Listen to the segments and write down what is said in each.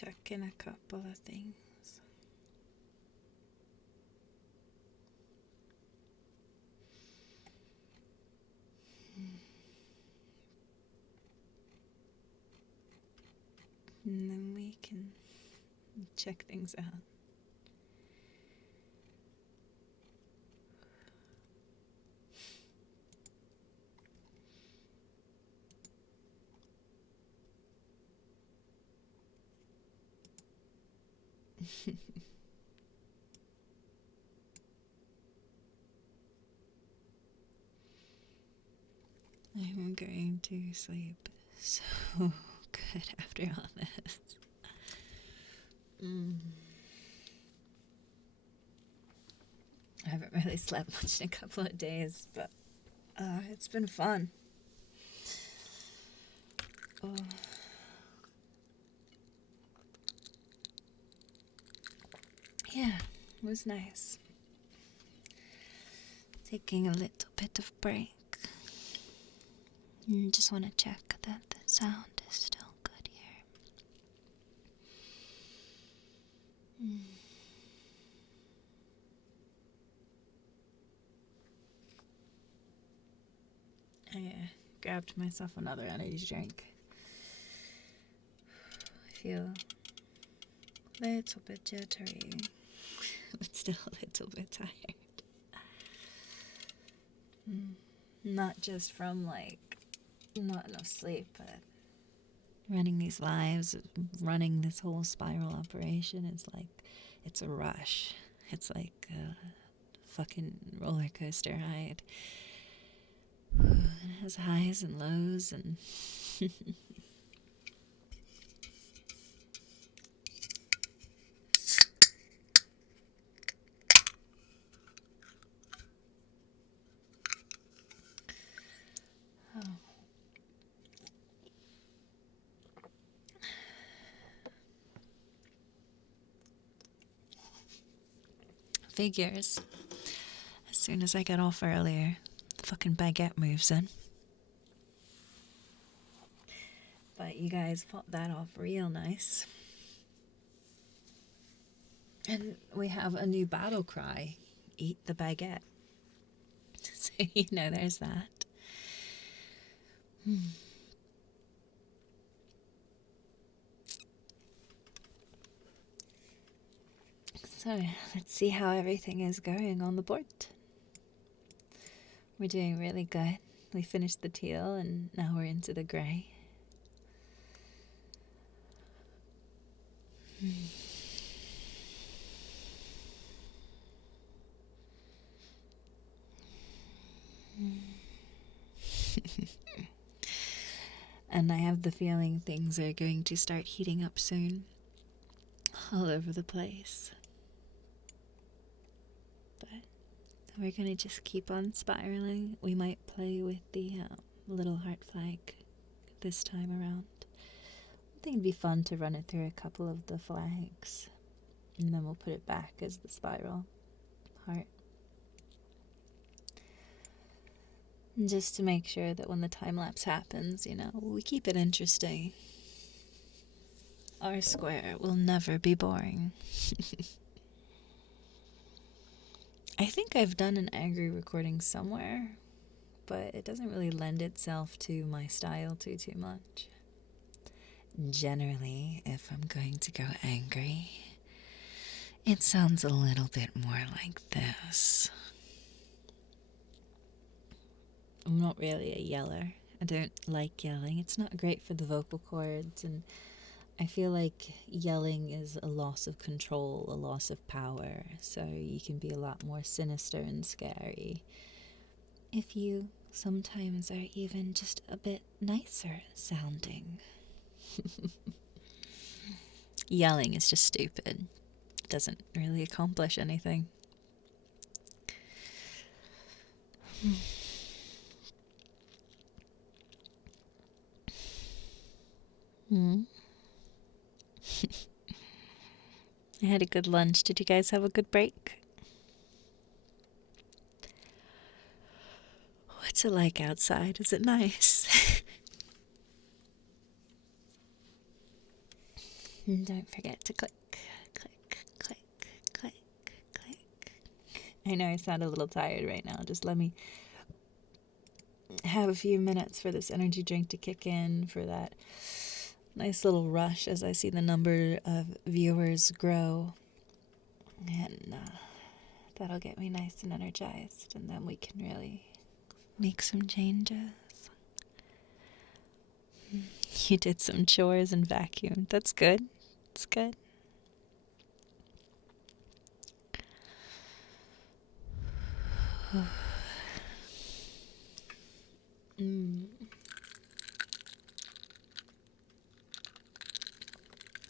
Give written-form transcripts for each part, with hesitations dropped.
check in a couple of things. And then we can check things out. I'm going to sleep so good after all this. I haven't really slept much in a couple of days, but it's been fun. Yeah, it was nice. Taking a little bit of break. Just want to check that the sound is still good here. I grabbed myself another energy drink. I feel a little bit jittery, but still a little bit tired. Not just from not enough sleep, but running these lives, running this whole spiral operation is it's a rush. It's like a fucking roller coaster ride. It has highs and lows and figures. As soon as I get off earlier, the fucking baguette moves in. But you guys fought that off real nice. And we have a new battle cry. Eat the baguette. So there's that. So, let's see how everything is going on the board. We're doing really good. We finished the teal and now we're into the grey. And I have the feeling things are going to start heating up soon. All over the place. But we're going to just keep on spiraling. We might play with the little heart flag this time around. I think it'd be fun to run it through a couple of the flags. And then we'll put it back as the spiral heart. Just to make sure that when the time lapse happens, we keep it interesting. Our square will never be boring. I think I've done an angry recording somewhere, but it doesn't really lend itself to my style too much. Generally, if I'm going to go angry, it sounds a little bit more like this. I'm not really a yeller. I don't like yelling. It's not great for the vocal cords, and I feel like yelling is a loss of control, a loss of power, so you can be a lot more sinister and scary if you sometimes are even just a bit nicer sounding. Yelling is just stupid. It doesn't really accomplish anything. I had a good lunch. Did you guys have a good break? What's it like outside? Is it nice? And don't forget to click, click, click, click, click. I know I sound a little tired right now. Just let me have a few minutes for this energy drink to kick in, for that nice little rush as I see the number of viewers grow. And that'll get me nice and energized, and then we can really make some changes. You did some chores and vacuumed. That's good. It's good.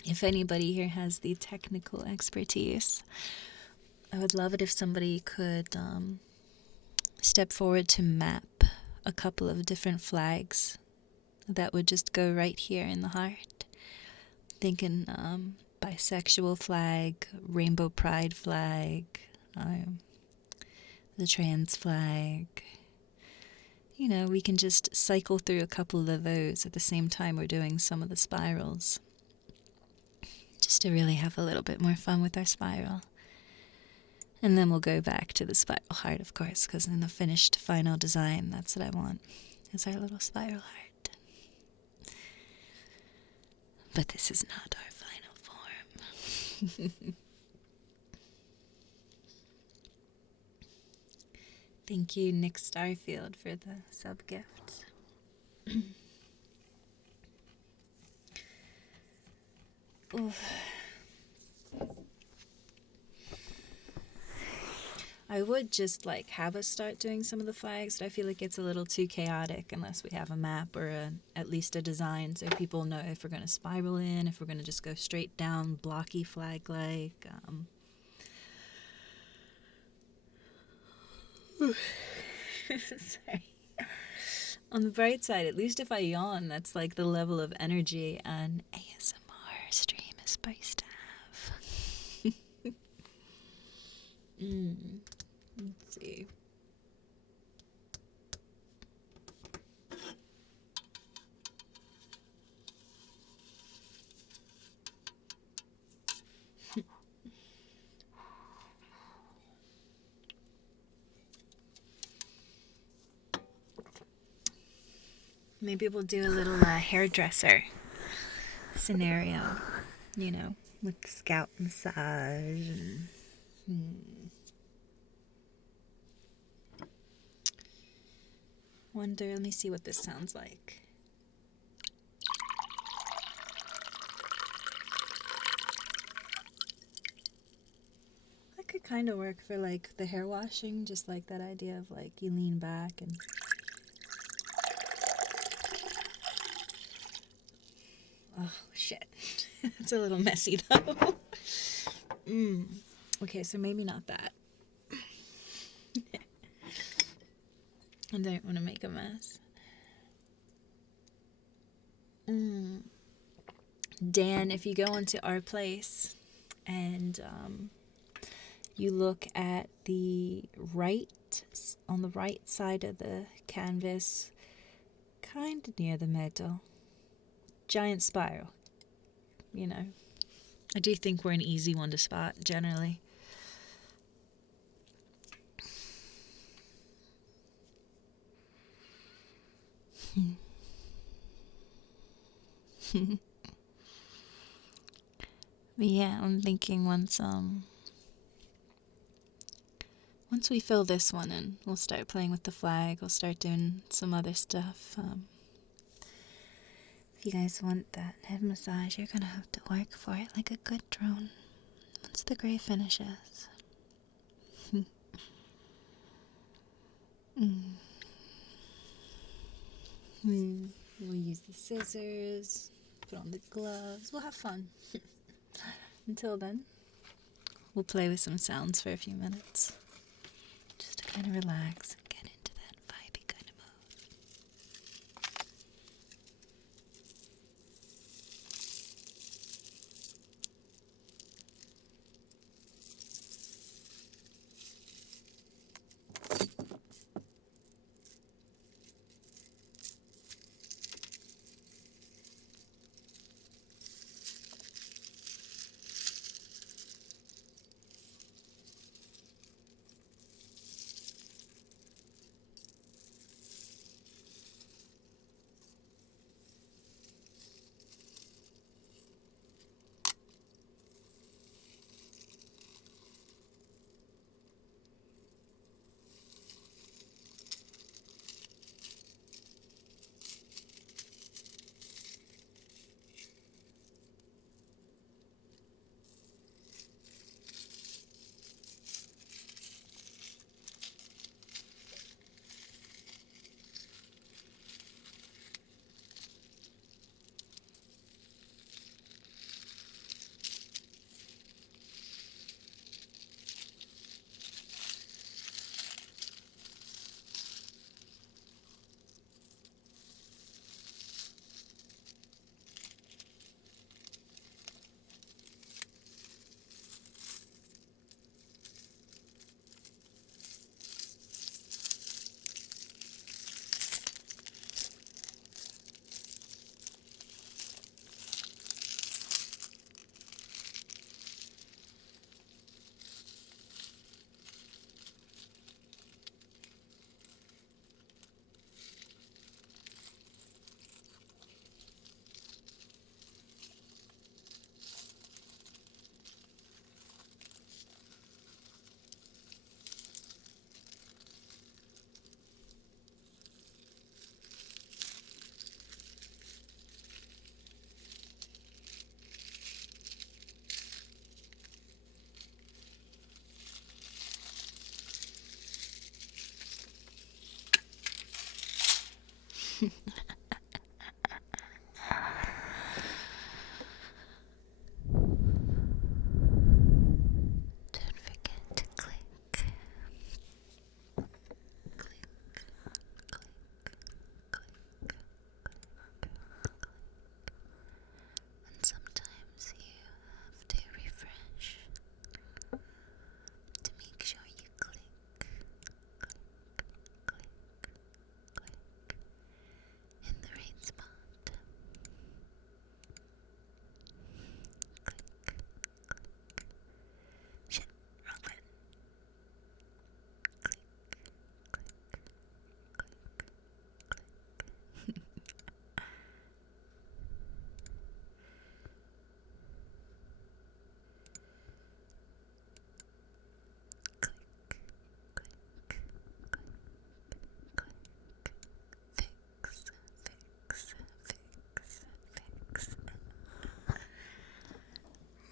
If anybody here has the technical expertise, I would love it if somebody could step forward to map a couple of different flags that would just go right here in the heart. Thinking bisexual flag, rainbow pride flag, the trans flag. You know, we can just cycle through a couple of those at the same time we're doing some of the spirals. Just to really have a little bit more fun with our spiral. And then we'll go back to the spiral heart, of course, because in the finished final design, that's what I want, is our little spiral heart. But this is not our final form. Thank you, Nick Starfield, for the sub-gift. I would just have us start doing some of the flags, but I feel like it's a little too chaotic unless we have a map or at least a design, so people know if we're going to spiral in, if we're going to just go straight down blocky flag Sorry. On the bright side, at least if I yawn, that's the level of energy an ASMR stream is supposed to have. Let's see. Maybe we'll do a little hairdresser scenario, with scalp massage and wonder, let me see what this sounds like. That could kind of work for the hair washing, just that idea of you lean back and oh shit. It's a little messy though. Okay, so maybe not that. I don't want to make a mess. Dan, if you go into Our Place and you look at on the right side of the canvas, kind of near the middle, giant spiral. I do think we're an easy one to spot generally. But yeah, I'm thinking once we fill this one in, we'll start playing with the flag, we'll start doing some other stuff. If you guys want that head massage, you're gonna have to work for it like a good drone once the gray finishes. We'll use the scissors, put on the gloves, we'll have fun. Until then, we'll play with some sounds for a few minutes, just to kind of relax and get into that vibey kind of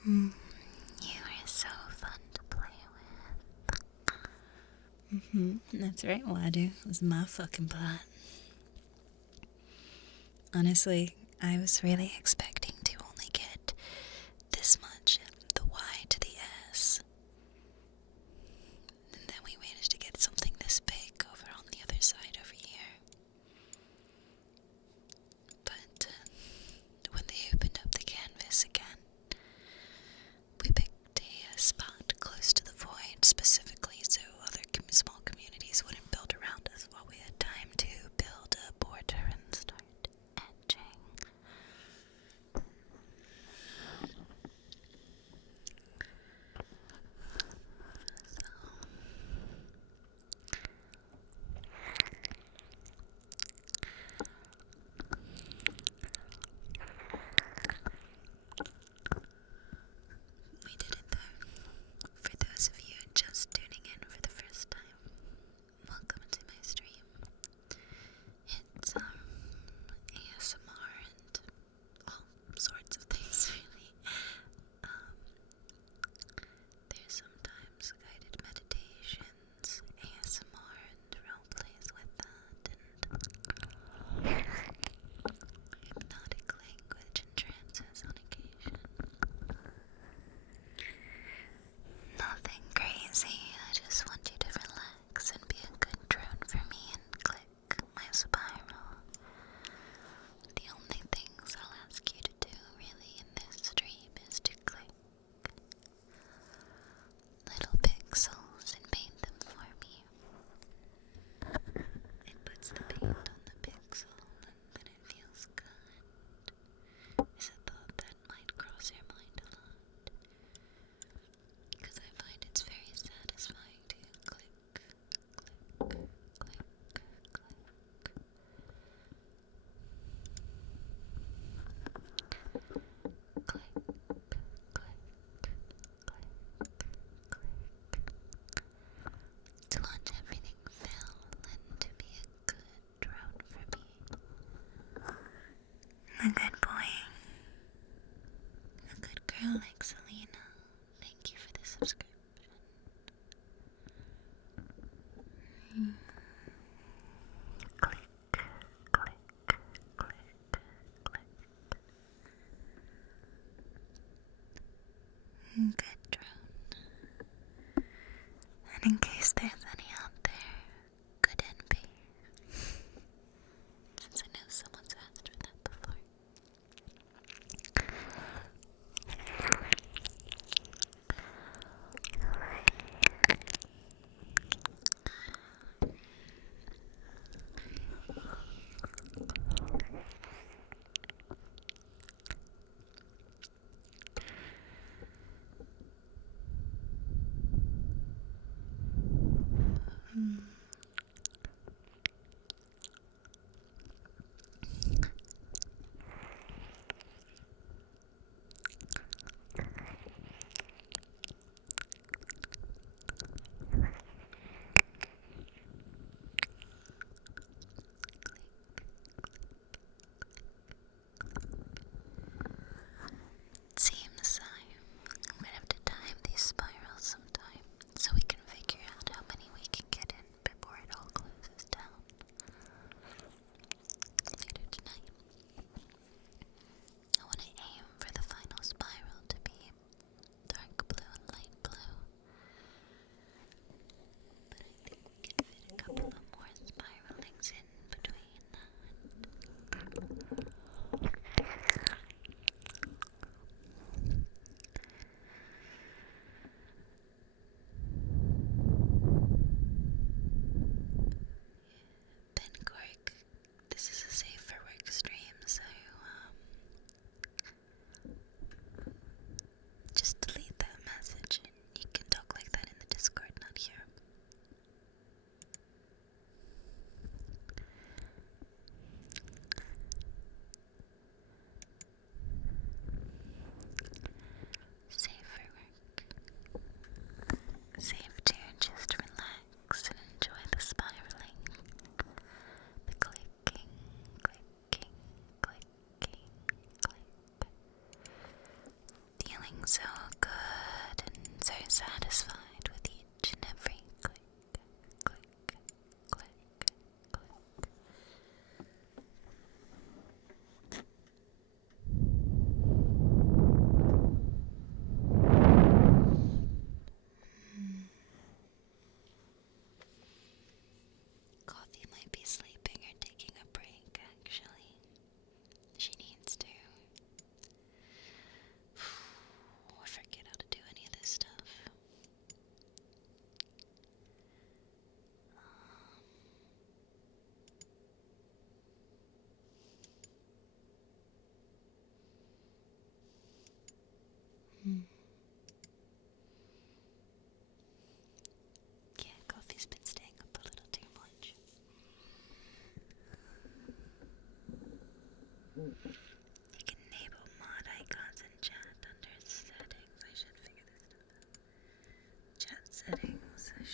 You are so fun to play with. That's right, Wadu. It was my fucking plot. Honestly, I was really expecting to only get this much, the Y to the S. And then we managed to get something this big over on the other side over here. But when they opened up the canvas again, we picked a spot close to the void specifically so other small communities wouldn't build around us while we had time to build a border and start etching. We did it though. For those of you just tuning in for the first time, welcome to my stream. It's ASMR and all sorts of things really. There's sometimes guided meditations, ASMR and role plays with that, and hypnotic language and trances on occasion. Nothing crazy, I just want you to relax and be a good drone for me and click my spiral. The only things I'll ask you to do really in this stream is to click little pixels and paint them for me. It puts the paint on the pixel and then it feels good. Is a thought that might cross your mind a lot, because I find it's very satisfying to click, click, click, click. Click, click, to watch everything fill and to be a good drone for me. A good boy. A good girl like Selena. Thank you for the subscription. Click, click, click, click. Good drone. And in case there's any out there, good NP. Since I know someone's asked for that before.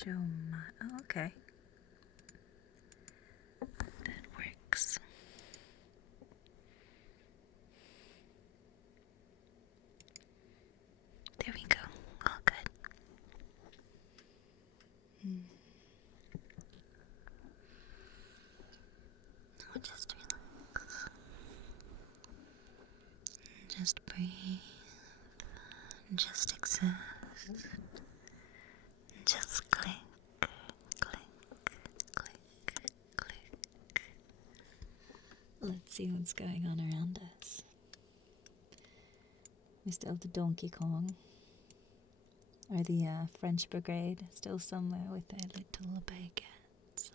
Show my... Oh, okay. That works. There we go. All good. Now just relax. Just breathe. Just exist. Just click, click, click, click. Let's see what's going on around us. We still have the Donkey Kong. Or the French Brigade still somewhere with their little baguettes.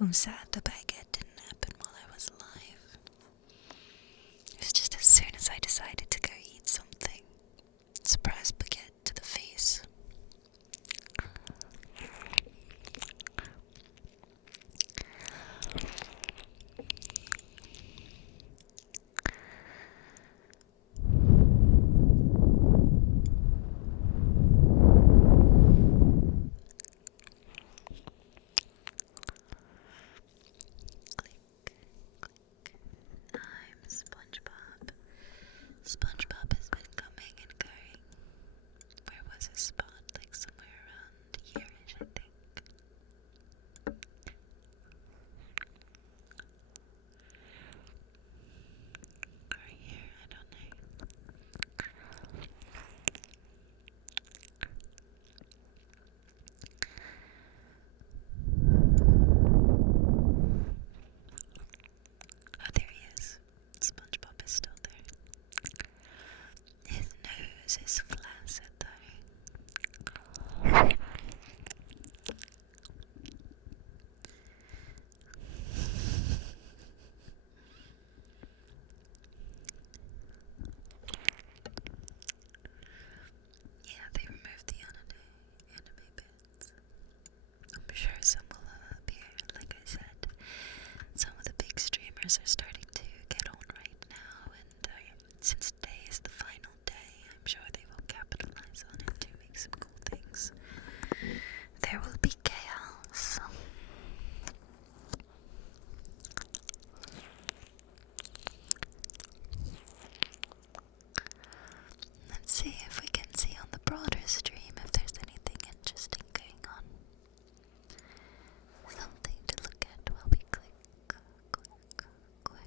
I'm sad the baguette didn't happen while I was alive. It was just as soon as I decided to go eat something. Surprise baguette to the face. I'm SpongeBob. SpongeBob has been coming and going. Where was his spot? Like somewhere around here-ish, I think. Or here, I don't know. Oh, there he is. SpongeBob is still there. His nose is flaccid though. Yeah, they removed the anime bits. I'm sure some will appear. Like I said, some of the big streamers are starting to get on right now, and since today is the final day, I'm sure they will capitalize on it to make some cool things. There will be chaos. Let's see if we can see on the broader stream if there's anything interesting going on. Something to look at while we click, click, click.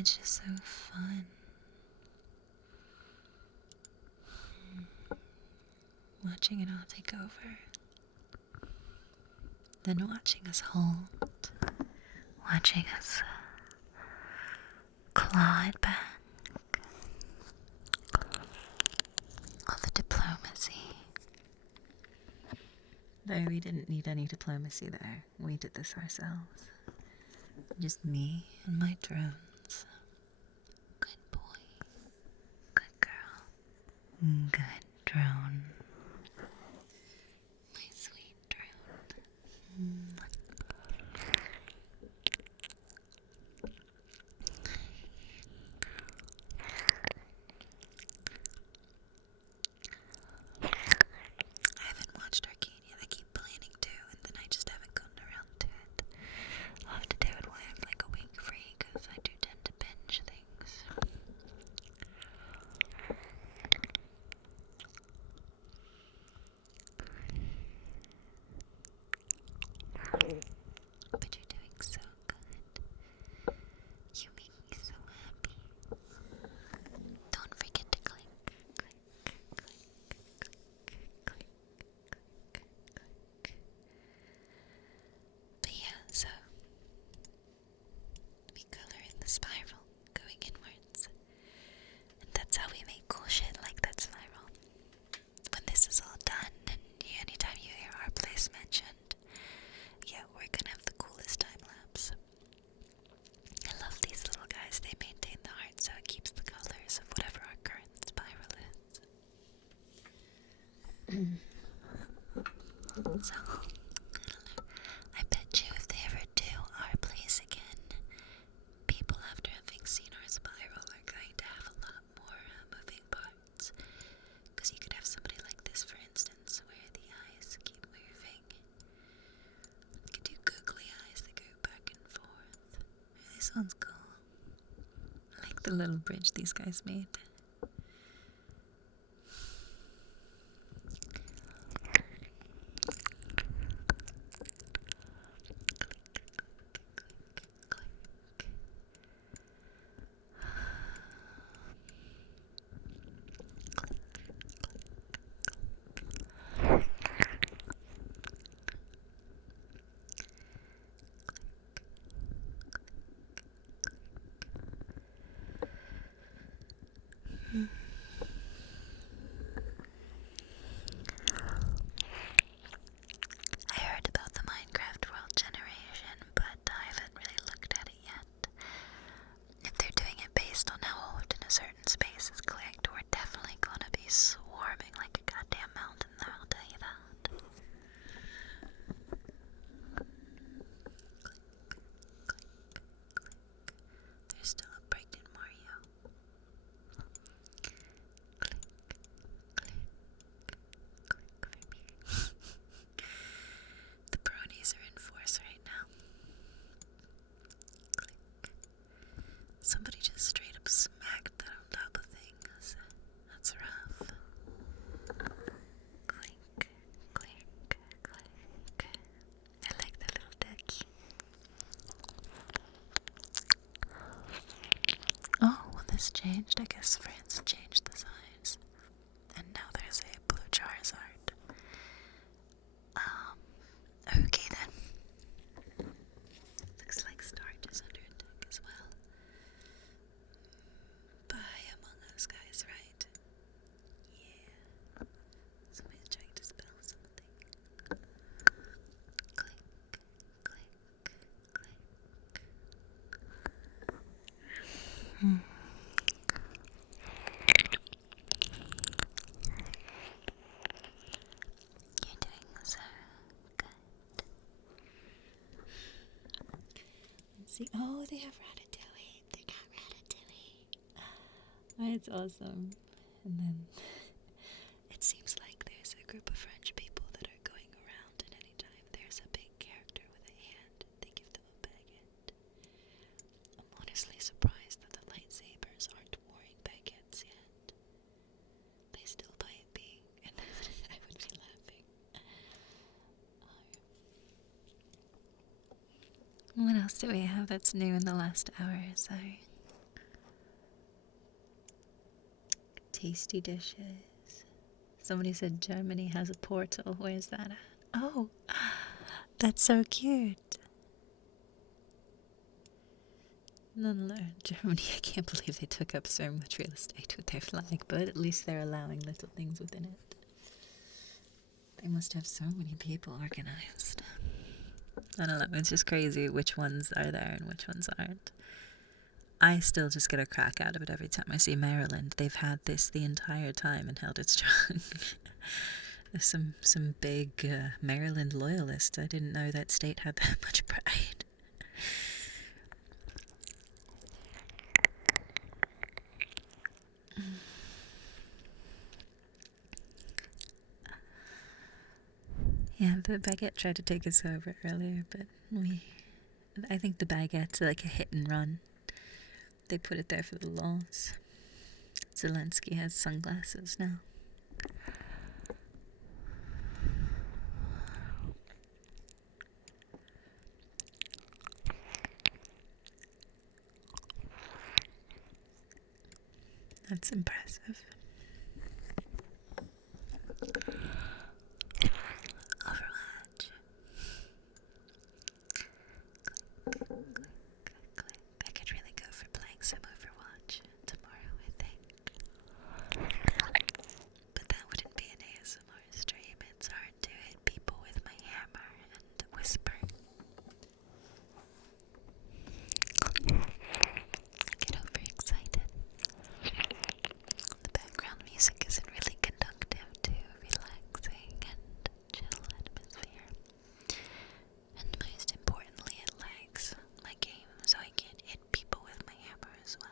It's just so fun. Watching it all take over. Then watching us hold. Watching us claw it back. All the diplomacy. Though we didn't need any diplomacy there. We did this ourselves. Just me and my drones. Good boy. Good girl. Good drone. My sweet drone. I haven't watched Arcane yet. I keep planning to, and then I just haven't gotten around to it. I'll have to do it when I'm like a week free, because I do tend to binge things. But you're doing so good. You make me so happy. Don't forget to click, click, click, click, click, click. But yeah, so we color in the spiral going inwards. And that's how we make cool shit like that spiral. When this is all done, and anytime you hear our place mentioned, yeah, we're gonna have the coolest time lapse. I love these little guys. They maintain the art so it keeps the colors of whatever our current spiral is. So, I don't know. I bet you if they ever do our place again, people after having seen our spiral are going to have a lot more moving parts. Because you could have somebody like this, for instance, where the eyes keep moving. You could do googly eyes that go back and forth. This one's cool. I like the little bridge these guys made. I heard about the Minecraft world generation, but I haven't really looked at it yet. If they're doing it based on how often a certain space is clicked, we're definitely gonna be swarming like a goddamn mountain there, I'll tell you that. There's still a pregnant Mario. Click, click, click for me. The bronies are in force right now. Click. Somebody just straight up smacked that on top of things. That's rough. Clink, clink, clink. I like the little ducky. Oh, well, this changed. I guess France changed the size. And now there's a blue Charizard. Okay then. Looks like Starch is under attack as well. By Among Us guys, right? Yeah. Somebody's trying to spell something. Click, click, click. You're doing so good. Let's see. Oh, they have Ratatouille. They got Ratatouille. Oh, it's awesome. And then it seems like there's a group of French people that are going around, and anytime there's a big character with a hand, they give them a baguette. I'm honestly surprised that the lightsabers aren't wearing baguettes yet. They still might be, and I would be laughing. What else do we have that's new in the last hour or so? tasty dishes. Somebody said Germany has a portal. Where's that at? Oh, that's so cute. No, Germany, I can't believe they took up so much real estate with their flag, but at least they're allowing little things within it. They must have so many people organized. I don't know, it's just crazy which ones are there and which ones aren't. I still just get a crack out of it every time I see Maryland. They've had this the entire time and held it strong. There's some big Maryland loyalists. I didn't know that state had that much pride. Yeah, the baguette tried to take us over earlier, but I think the baguette's like a hit and run. They put it there for the laws. Zelensky has sunglasses now. That's impressive. Overwatch. I could really go for playing some Overwatch tomorrow, I think. But that wouldn't be an ASMR stream. It's hard to hit people with my hammer and whisper. I get overexcited. The background music isn't really conductive to relaxing and chill atmosphere. And most importantly, it lags my game, so I can't hit people with my hammer as well.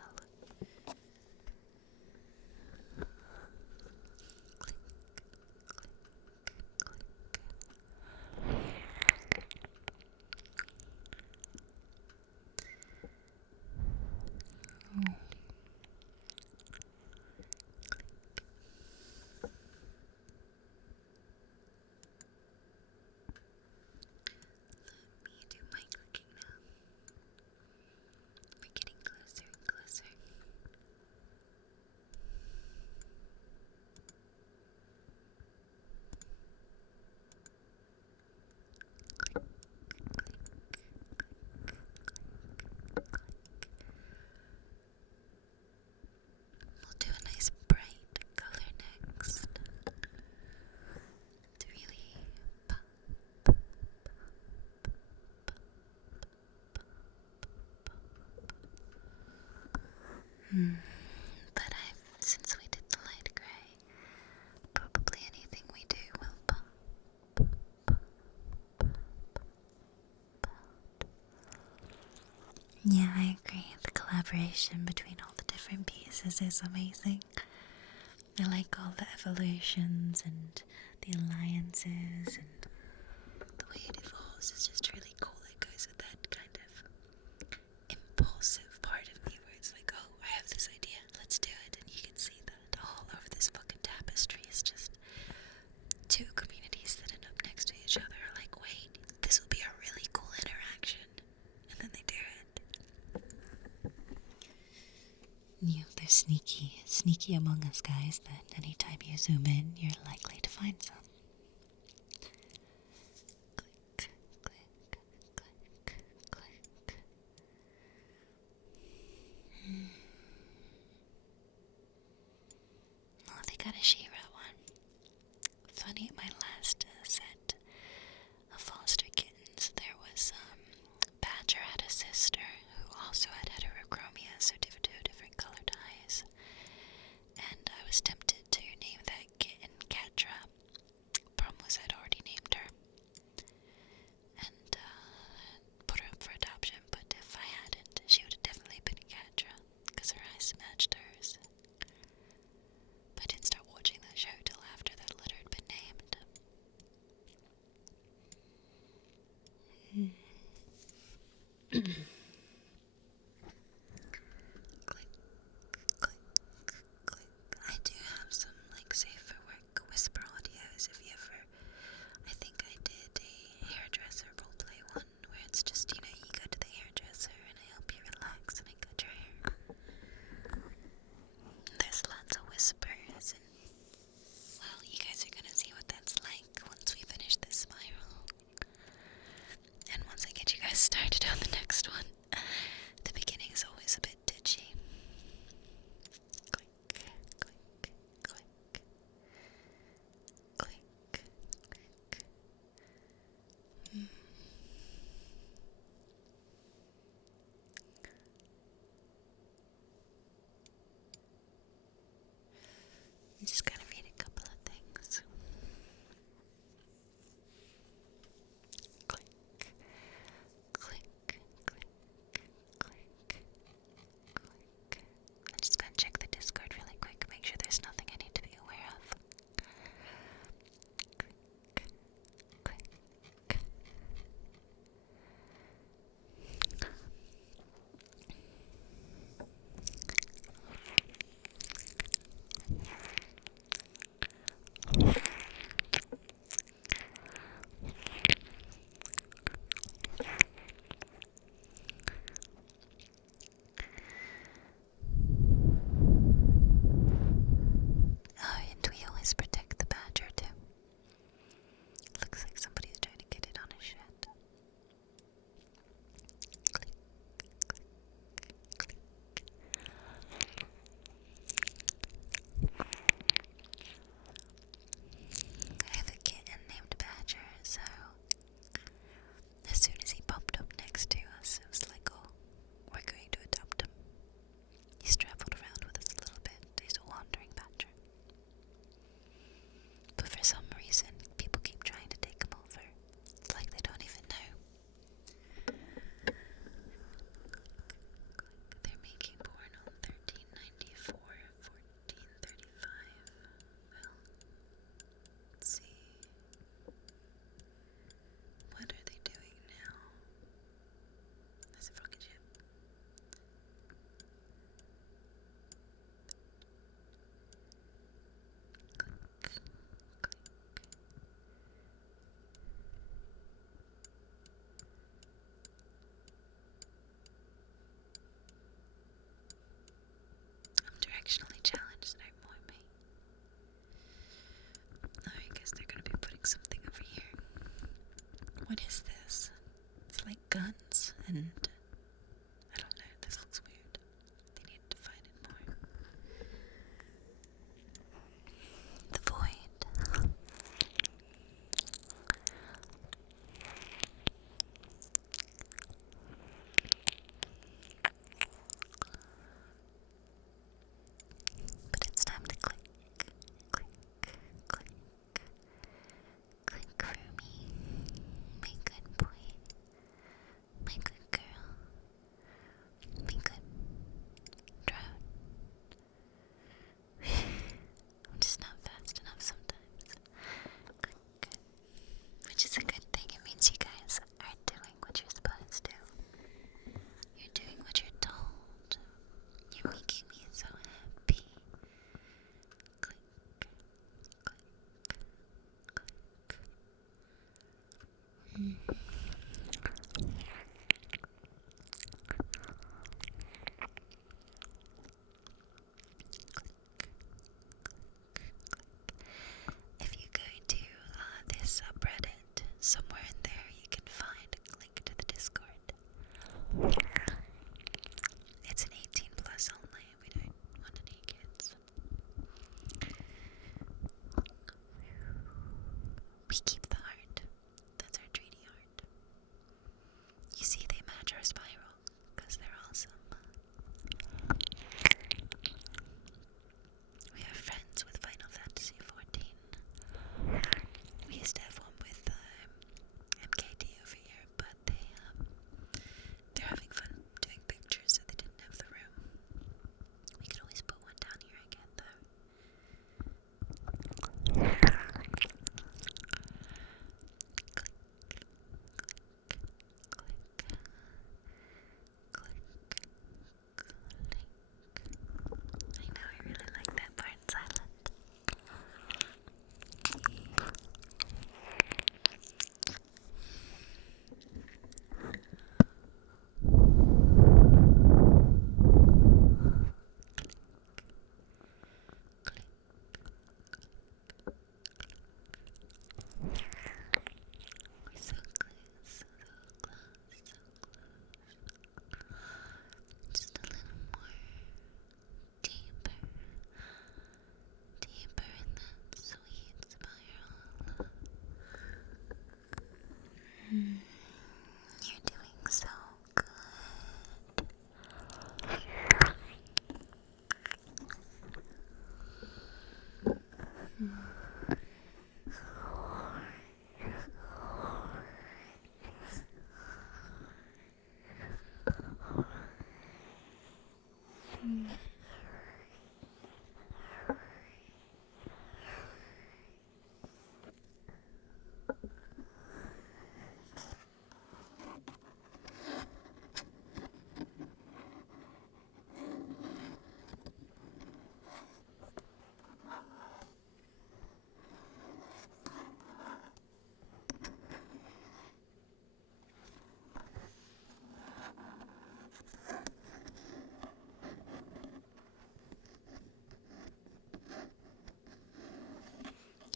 Me do my clicking now. We're getting closer and closer. We'll do a nice bright color next to really pop. But since we did the light gray, probably anything we do will pop. Yeah, I agree. The collaboration between all the different pieces is amazing. I like all the evolutions and the alliances, and the way it evolves is just really cool. It goes with that kind of impulsive part of me where it's like, oh, I have this idea, let's do it. And you can see that all over this fucking tapestry is just two communities that end up next to each other are like, wait, this will be a really cool interaction. And then they do it. Yeah, they're sneaky among us guys that anytime you zoom in, you're likely to find some. Click, click, click, click. Oh, they got a She-Ra one. Funny, my last set of foster kittens, there was Badger had a sister who also had heterochromia, so two different colored eyes. And I was tempted to name that kitten Catra. Problem was I'd already named her. And put her up for adoption, but if I hadn't, she would have definitely been Catra, because her eyes matched hers. But I didn't start watching that show till after that litter had been named. Click, click, click. I do have some like safe for work whisper audios. If you ever, I think I did a hairdresser roleplay one where it's just, you go to the hairdresser and I help you relax and I cut your hair. There's lots of whispers emotionally challenged and ignore me. I guess they're gonna be putting something over here. What is this? It's like guns and I don't know, this looks weird. They need to define it more. The void. But it's time to click, click, click, click for me. My good boy. My good girl. My good drone. I'm just not fast enough sometimes. Click. Which is a good thing. It means you guys are doing what you're supposed to. You're doing what you're told. You're making me so happy. Click, click, click. If you go to this subreddit, somewhere in there you can find a link to the Discord. It's an 18 plus only. We don't want any kids. We keep the heart. That's our treaty heart. You see, they match our spiral because they're awesome. We are friends with Final Fantasy 14. We used to have one with MKT over here, but they're having fun doing pictures, so they didn't have the room. We could always put one down here again, though. I know, I really like that part silent. We're so close, so close, so close. Just a little more. Deeper. Deeper in that sweet spiral. You're doing so good.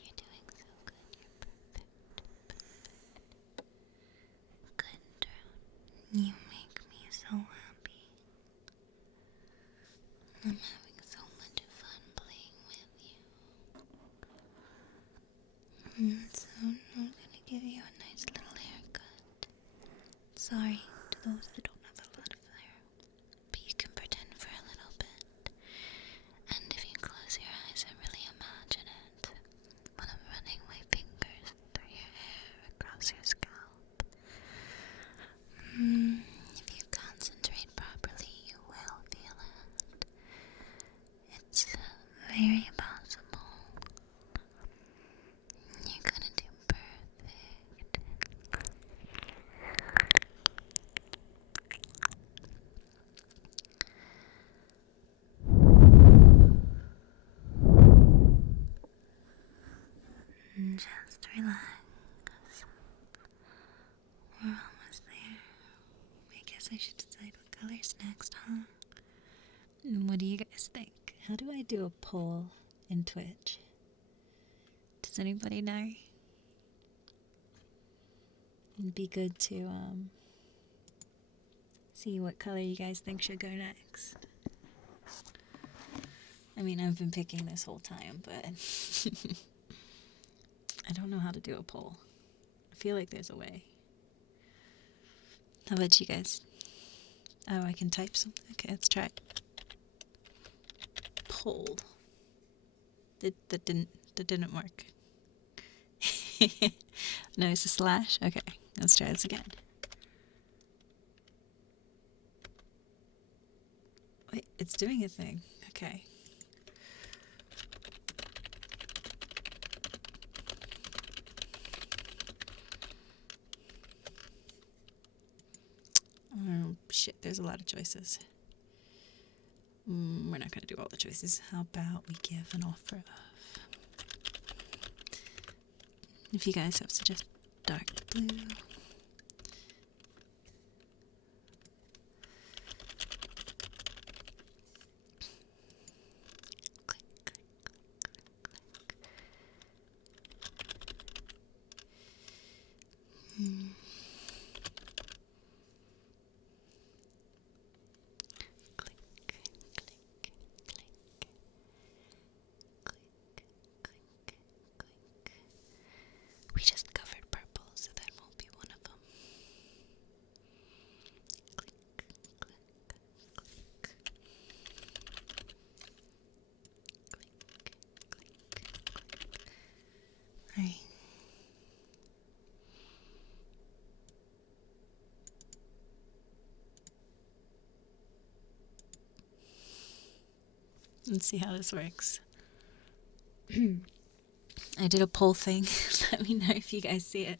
You're doing so good. You're perfect. Good drone. You make me so happy. I'm having so much fun playing with you. So I'm gonna give you a nice little haircut. Sorry to those that don't have a lot of hair, but you can pretend for a little bit. And if you close your eyes and really imagine it, when I'm running my fingers through your hair across your scalp, if you concentrate properly, you will feel it. It's very possible. You're gonna do perfect. Just relax. We're almost there. I guess I should decide what color's next, huh? What do you guys think? How do I do a poll in Twitch? Does anybody know? It'd be good to see what color you guys think should go next. I mean, I've been picking this whole time, but I don't know how to do a poll. I feel like there's a way. How about you guys? Oh, I can type something. Okay, let's try it. Poll. That didn't work. No, it's a slash. Okay, let's try this again. Wait, it's doing a thing. Okay. Oh, shit, there's a lot of choices. We're not going to do all the choices. How about we give an offer of... If you guys have suggested dark blue... We just covered purple, so that won't be one of them. Click, click, click. Right. Let's see how this works. I did a poll thing. Let me know if you guys see it.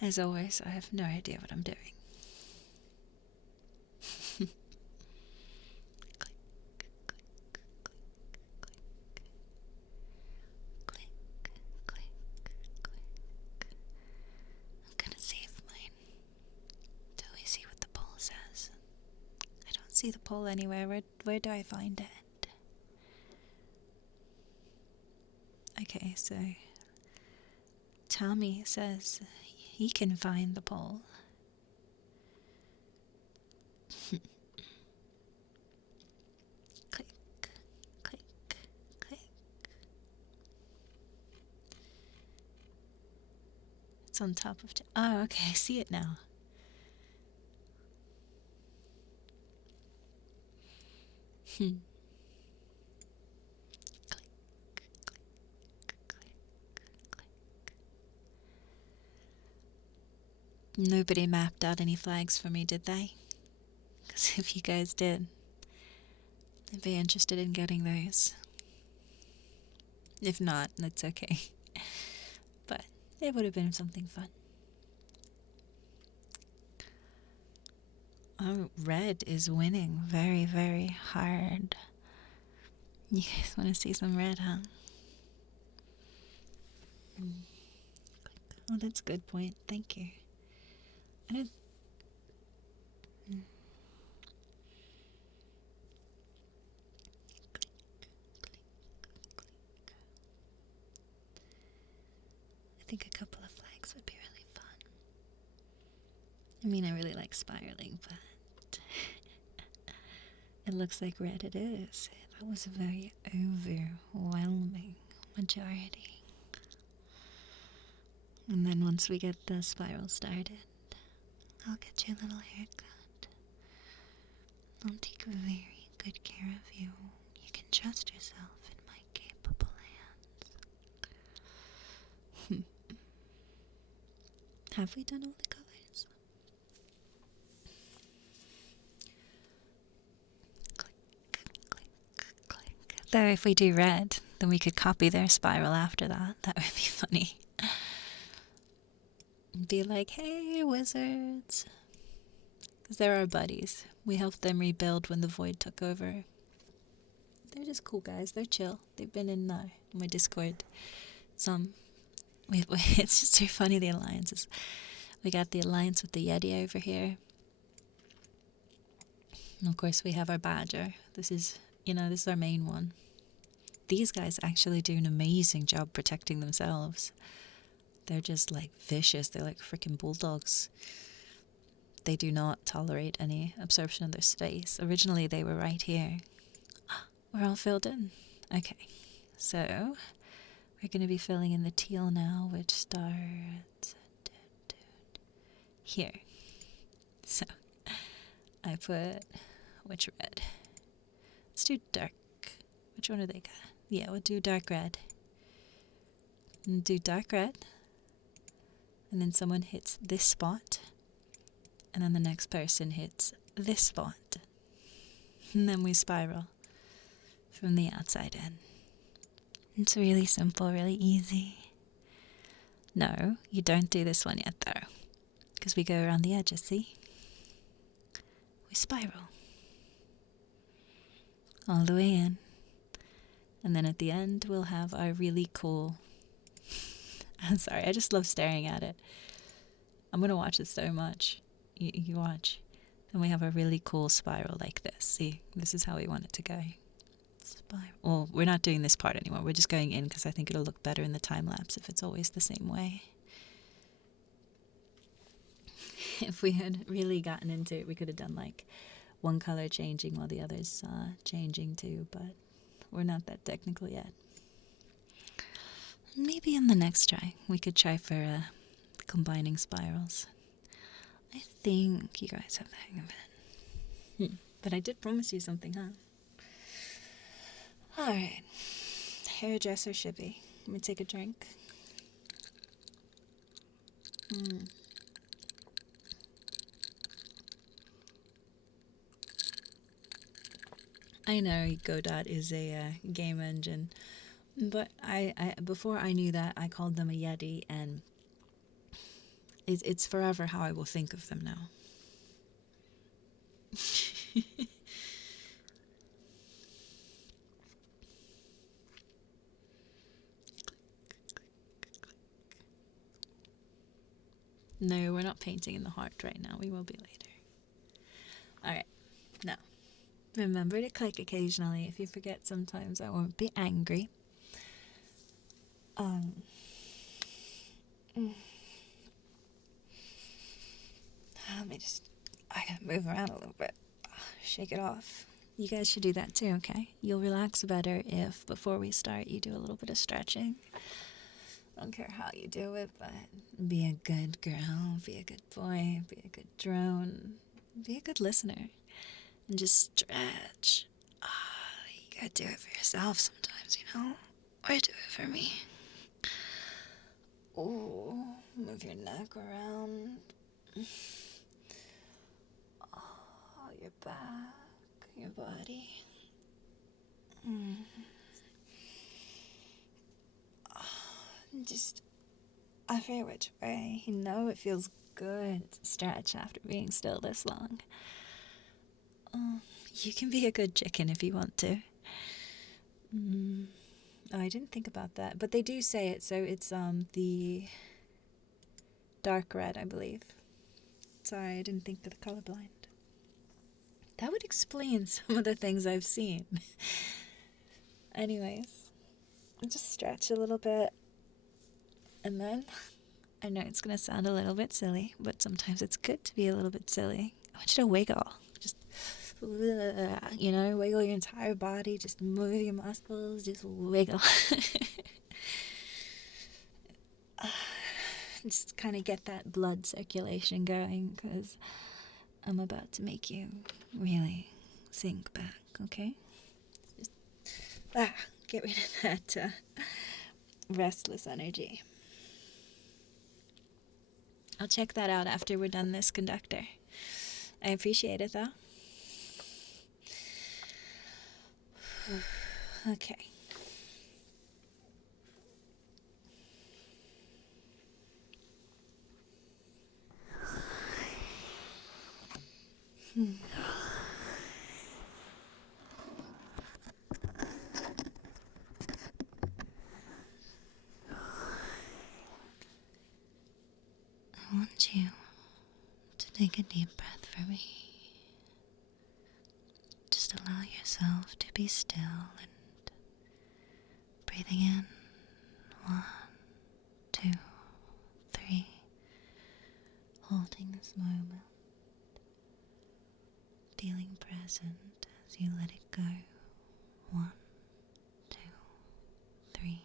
As always, I have no idea what I'm doing. Click, click, click, click, click, click. I'm gonna save mine till we see what the poll says. I don't see the poll anywhere. Where do I find it? Okay, so Tommy says he can find the poll. Click, click, click. It's on top of... Oh, okay, I see it now. Click, click, click, click. Nobody mapped out any flags for me, did they? Because if you guys did, I'd be interested in getting those. If not, that's okay. But it would have been something fun. Oh, red is winning very, very hard. You guys want to see some red, huh? Oh, that's a good point. Thank you. I didn't... I think a couple of flags would be really fun. I mean, I really like spiraling, but it looks like red it is. That was a very overwhelming majority. And then once we get the spiral started, I'll get you a little haircut. I'll take very good care of you. You can trust yourself in my capable hands. Have we done all the colors? Click, click, click. Though if we do red, then we could copy their spiral after that. That would be funny. Be like, hey, wizards. Because they're our buddies. We helped them rebuild when the void took over. They're just cool guys. They're chill. They've been in my Discord. It's just so funny, the alliances. We got the alliance with the Yeti over here. And of course we have our badger. This is, this is our main one. These guys actually do an amazing job protecting themselves. They're just like vicious. They're like freaking bulldogs. They do not tolerate any absorption of their space. Originally they were right here. We're all filled in. Okay, so we're going to be filling in the teal now, which starts here. So I put, which red? Let's do dark. Which one are they got? Yeah, we'll do dark red. And do dark red. And then someone hits this spot. And then the next person hits this spot. And then we spiral from the outside in. It's really simple, really easy. No, you don't do this one yet though. Because we go around the edges, see? We spiral. All the way in. And then at the end, we'll have our really cool... I'm sorry, I just love staring at it. I'm going to watch it so much. You watch. Then we have a really cool spiral like this. See, this is how we want it to go. Spiral. Well, we're not doing this part anymore. We're just going in because I think it'll look better in the time lapse if it's always the same way. If we had really gotten into it, we could have done like one color changing while the other's changing too, but we're not that technical yet. Maybe in the next try, we could try for combining spirals. I think you guys have the hang of it. But I did promise you something, huh? Alright. Hairdresser Shibby. Let me take a drink. I know Godot is a game engine, but I before I knew that, I called them a Yeti, and it's forever how I will think of them now. No, we're not painting in the heart right now. We will be later. Alright, now, remember to click occasionally. If you forget sometimes, I won't be angry. I gotta move around a little bit. Shake it off. You guys should do that too, okay? You'll relax better if, before we start, you do a little bit of stretching. I don't care how you do it, but be a good girl, be a good boy, be a good drone, be a good listener, and just stretch. You gotta do it for yourself sometimes, or do it for me. Oh, move your neck around. Oh, your back, your body. Just, I forget which way. It feels good to stretch after being still this long. You can be a good chicken if you want to. Oh, I didn't think about that. But they do say it, so it's the dark red, I believe. Sorry, I didn't think of the colorblind. That would explain some of the things I've seen. Anyways, just stretch a little bit. And then, I know it's going to sound a little bit silly, but sometimes it's good to be a little bit silly. I want you to wiggle. Just, wiggle your entire body. Just move your muscles. Just wiggle. Just kind of get that blood circulation going, because I'm about to make you really sink back, okay? Just, get rid of that restless energy. I'll check that out after we're done this conductor. I appreciate it, though. Okay. I want you to take a deep breath for me. Just allow yourself to be still and breathing in. 1, 2, 3. Holding this moment. Feeling present as you let it go. 1, 2, 3.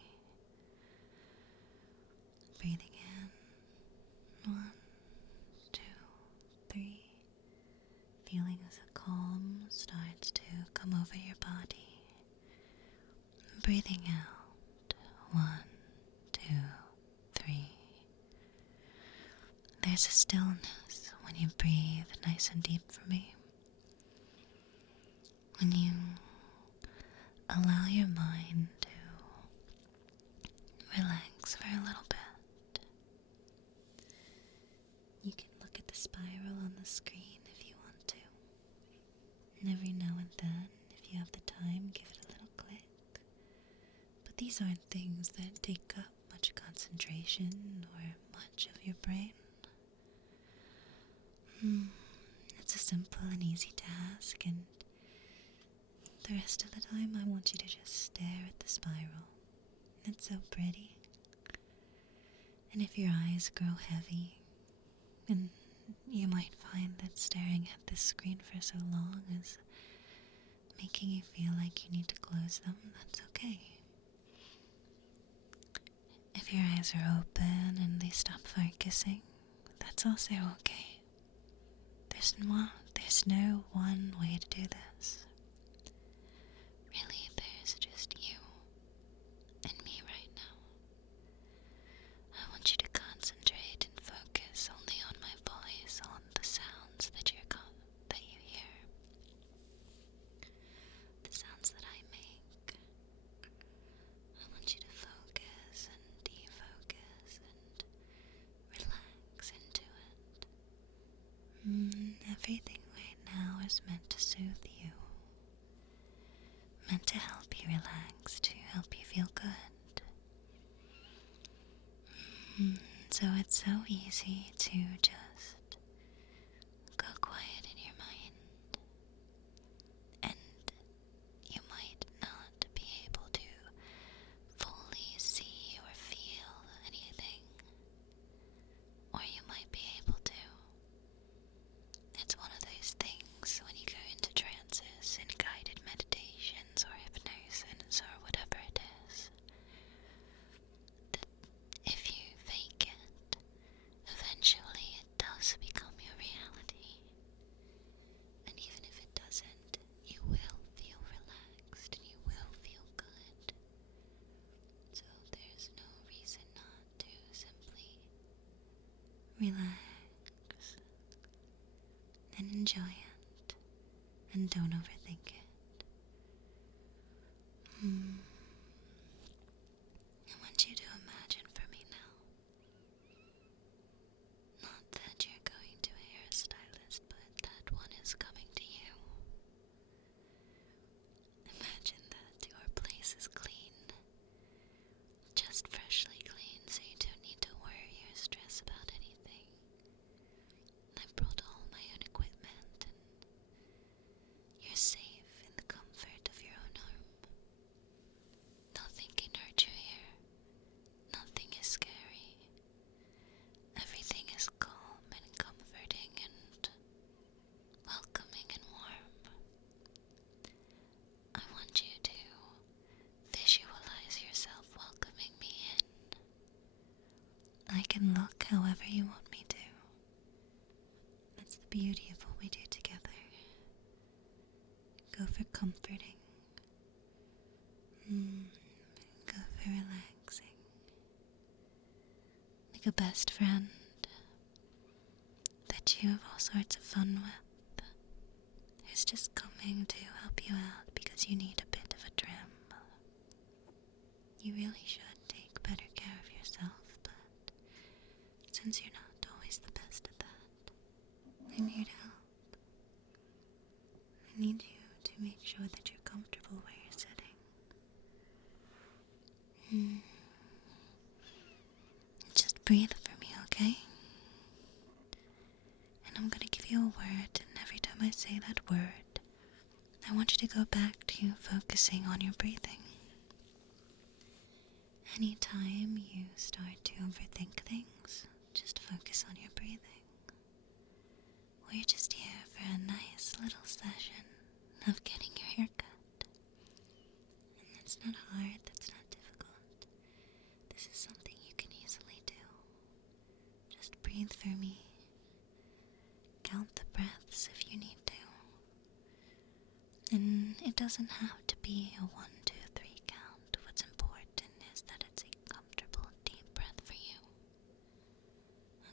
Breathing in. 1, 2, 3. Feeling as a calm starts to come over your body. Breathing out. 1, 2, 3. There's a stillness when you breathe nice and deep for me. When you allow your mind to relax for a little bit. You can look at the spiral on the screen if you want to. And every now and then, if you have the time, give it a little click. But these aren't things that take up much concentration or much of your brain. It's a simple and easy task, and the rest of the time I want you to just stare at the spiral. It's so pretty. And if your eyes grow heavy, and you might find that staring at this screen for so long is making you feel like you need to close them, that's okay. If your eyes are open and they stop focusing, that's also okay. There's no one way to do this. Really, there's just you and me right now. I want you to concentrate and focus only on my voice, on the sounds that you hear. The sounds that I make. I want you to focus and defocus and relax into it. Everything right now is meant to soothe you. Meant to help you relax, to help you feel good. So it's so easy to just go quiet in your mind. And you might not be able to fully see or feel anything. Or you might be able to. It's one of those things when you go into trances and guided meditations or hypnosis or whatever it is, that if you fake it, eventually it does become your reality. And even if it doesn't, you will feel relaxed and you will feel good. So there's no reason not to simply relax and enjoy it, and don't overthink it. I want you to imagine for me now, not that you're going to a hairstylist, but that one is coming to you. Imagine that your place is clean, just freshly clean, so you don't need to worry or stress about anything. I brought all my own equipment, and you're safe in the comfort of your own home. Nothing can hurt you here. Nothing is scary. Everything is calm and comforting and welcoming and warm. I want you to visualize yourself welcoming me in. I can look however you want me to. That's the beauty of what we do together. Go for comforting. Go for relaxing. Like a best friend that you have all sorts of fun with, who's just coming to help you out because you need a bit of a trim. You really should take better care of yourself, but since you're not always the best at that, I'm here to help. I need you to make sure that you're comfortable where you're sitting. Just breathe for me, okay? you a word, and every time I say that word, I want you to go back to focusing on your breathing. Anytime you start to overthink things, just focus on your breathing. We're just here for a nice little session of getting your hair cut. And that's not hard, that's not difficult. This is something you can easily do. Just breathe for me. Count the breaths if you need to. And it doesn't have to be a 1, 2, 3 count. What's important is that it's a comfortable, deep breath for you.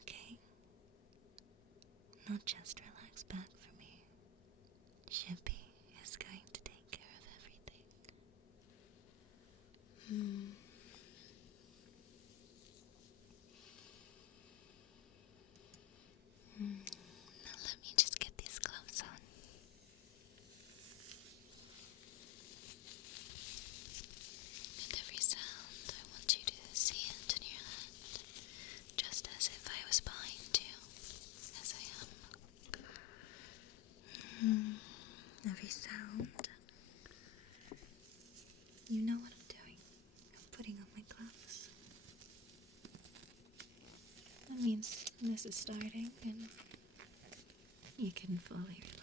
Okay? Now just relax back for me. Shibby is going to take care of everything. Now let me just get these gloves on. With every sound, I want you to see it in your hand, just as if I was behind you, as I am. Every sound. You know what I'm doing. I'm putting on my gloves. That means this is starting, and you can fully relax.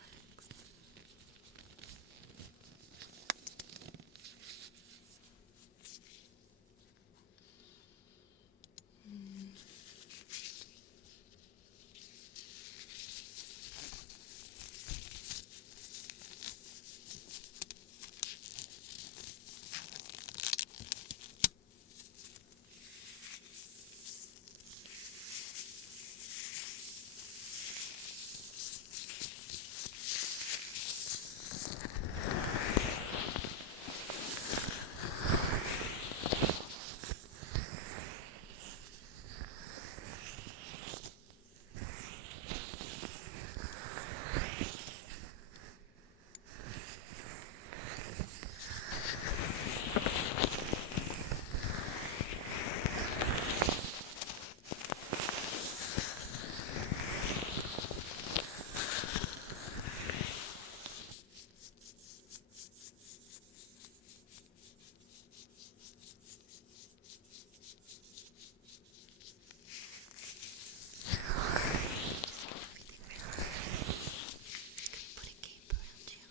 Put a cape around you.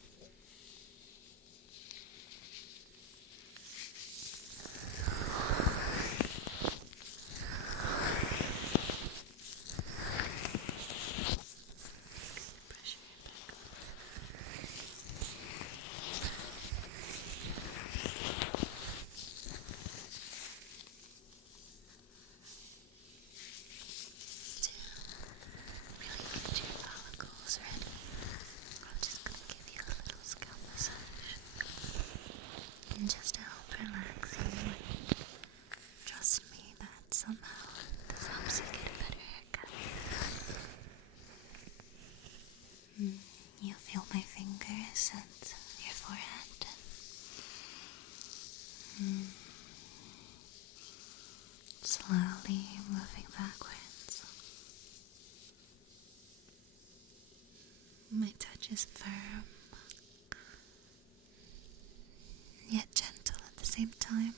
Pressure your back. To really get your follicles ready, I'm just going to give you a little scalp massage. And just to help relax you, trust me that somehow this helps you get a better haircut. You feel my fingers and your forehead. Slowly moving backwards. My touch is firm, yet gentle at the same time.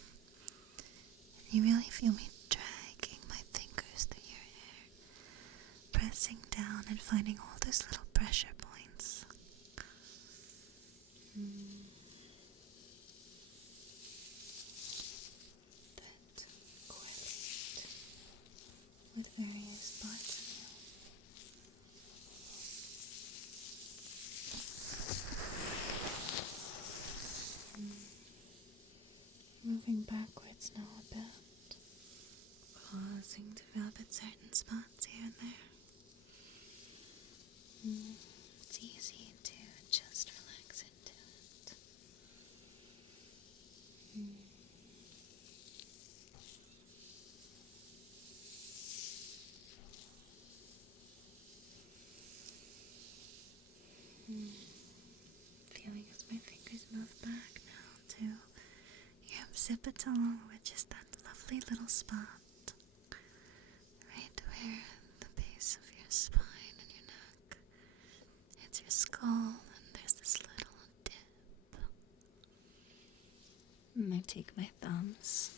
You really feel me dragging my fingers through your hair, pressing down and finding all those little pressure points. That correlate with various parts of you. Moving backwards now a bit, pausing to rub at certain spots here and there. It's easy to just relax into it. Feeling as my fingers move back now to your occipital, which is that lovely little spot right where the base of your spine and your neck take my thumbs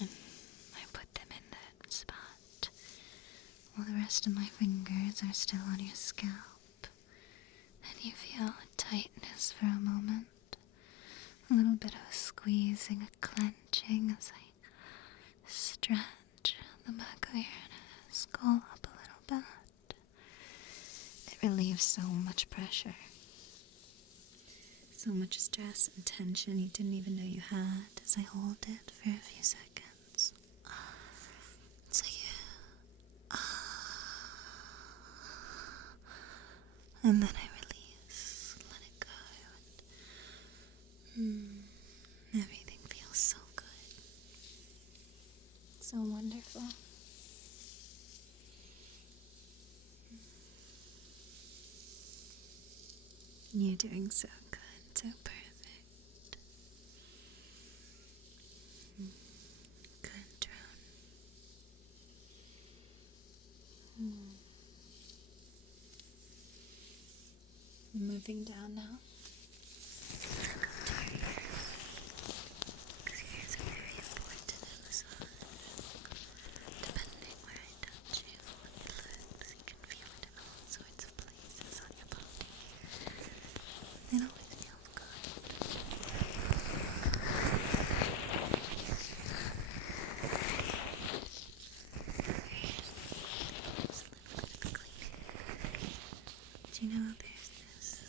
and I put them in that spot while the rest of my fingers are still on your scalp. And you feel a tightness for a moment. A little bit of a squeezing, a clenching as I stretch the back of your skull up a little bit. It relieves so much pressure. So much stress and tension you didn't even know you had as I hold it for a few seconds. So and then I release, let it go, and everything feels so good. So wonderful. You're doing so good, so perfect. Good, drone. Moving down now. Because your ears are very important in this one. Depending where I touch you with the legs, you can feel it in all sorts of places on your body. It always feels good. Just a little bit of cleaning. Do you know there's this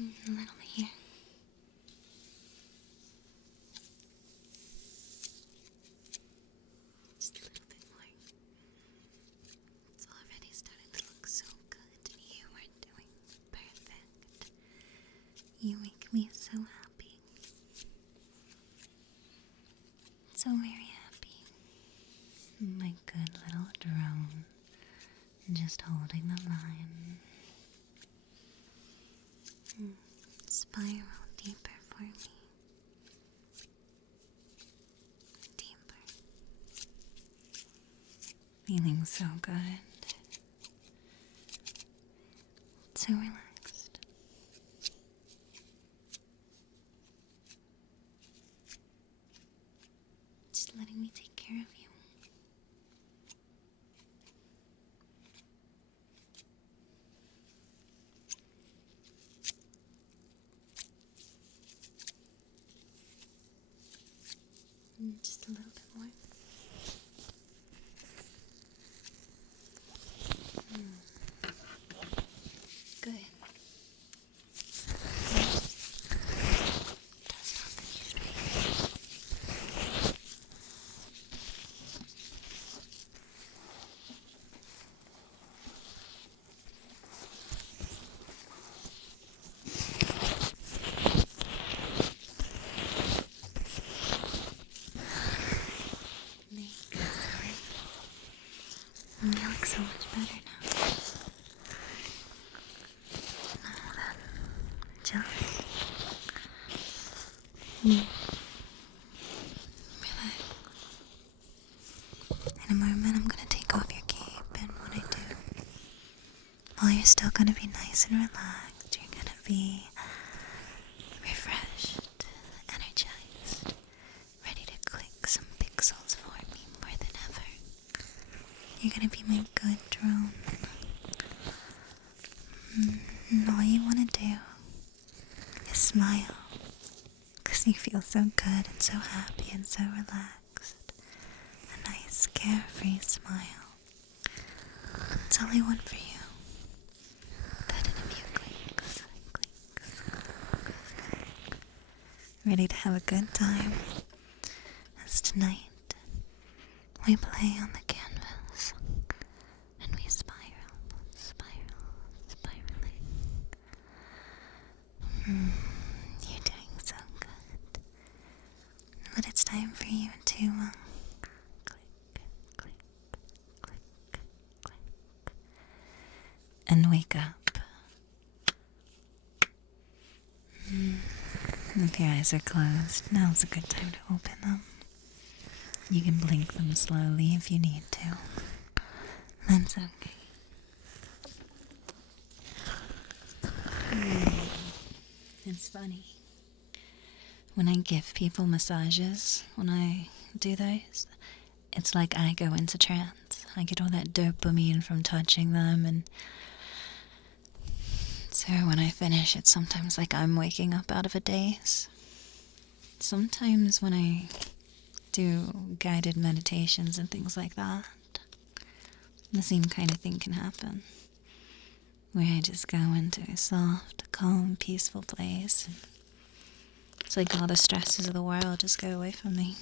A little here. Just a little bit more. It's already starting to look so good. You are doing perfect. You make me so happy. So very happy. My good little drone. Just holding the line. Spiral deeper for me. Deeper. Feeling so good. So relaxed. Just letting me take care of you. Just a little bit more. Good. Dust off the straight. You look so much better now. Now then, just relax. In a moment, I'm gonna take off your cape, and when I do, while you're still gonna be nice and relaxed, you're gonna be refreshed, energized, ready to click some pixels for me more than ever. You're gonna be my good drone. And all you wanna do is smile, 'cause you feel so good and so happy and so relaxed. A nice carefree smile. That's all I want for you. That in a few clicks. Ready to have a good time, as tonight we play on the canvas and we spiraling. You're doing so good. But it's time for you to click, and wake up. If your eyes are closed, now's a good time to open them. You can blink them slowly if you need to. That's okay. It's funny. When I give people massages, when I do those, it's like I go into trance. I get all that dopamine from touching them, and so when I finish, it's sometimes like I'm waking up out of a daze. Sometimes when I do guided meditations and things like that, the same kind of thing can happen. Where I just go into a soft, calm, peaceful place. And it's like all the stresses of the world just go away from me.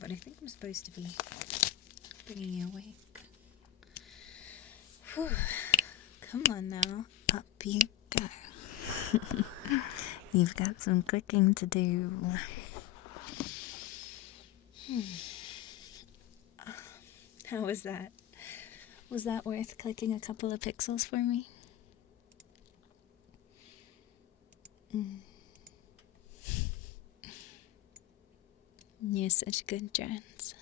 But I think I'm supposed to be bringing you awake. Whew. Come on now, up you go. You've got some clicking to do. How was that? Was that worth clicking a couple of pixels for me? You're such good drones.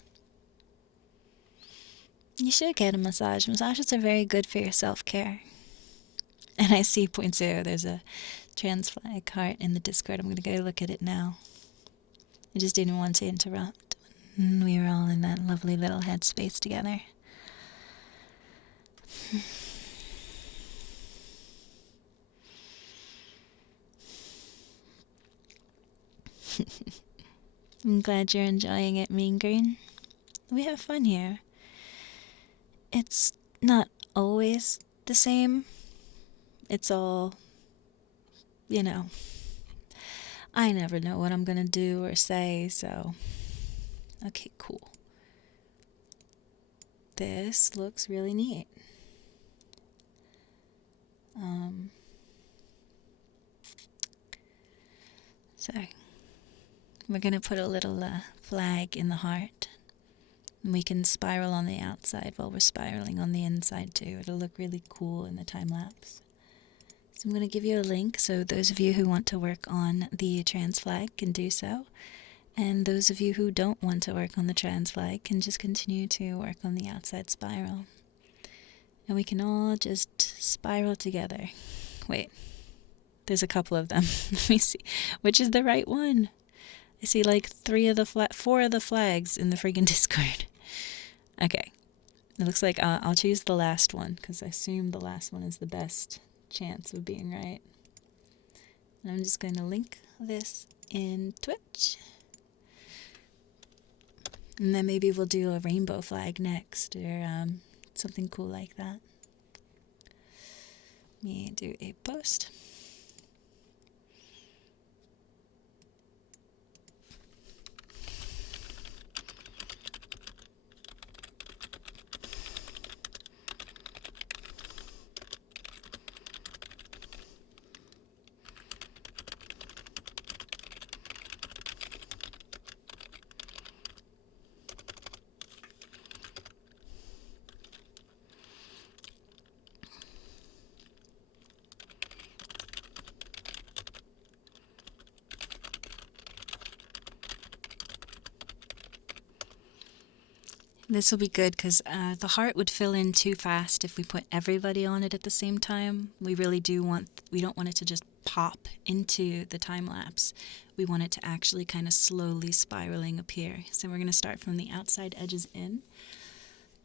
You should get a massage. Massages are very good for your self-care. And I see .0, there's a trans flag heart in the Discord. I'm going to go look at it now. I just didn't want to interrupt when we were all in that lovely little headspace together. I'm glad you're enjoying it, Mean Green. We have fun here. It's not always the same, it's all, you know, I never know what I'm gonna do or say, so. Okay, cool. This looks really neat. Um, so, we're gonna put a little flag in the heart. And we can spiral on the outside while we're spiraling on the inside too. It'll look really cool in the time lapse. So I'm going to give you a link so those of you who want to work on the trans flag can do so. And those of you who don't want to work on the trans flag can just continue to work on the outside spiral. And we can all just spiral together. Wait, there's a couple of them. Let me see. Which is the right one? I see like 4 of the flags in the friggin' Discord. Okay. It looks like I'll choose the last one because I assume the last one is the best chance of being right. And I'm just going to link this in Twitch. And then maybe we'll do a rainbow flag next or something cool like that. Let me do a post. This will be good because the heart would fill in too fast if we put everybody on it at the same time. We don't want it to just pop into the time lapse. We want it to actually kind of slowly spiraling appear. So we're going to start from the outside edges in.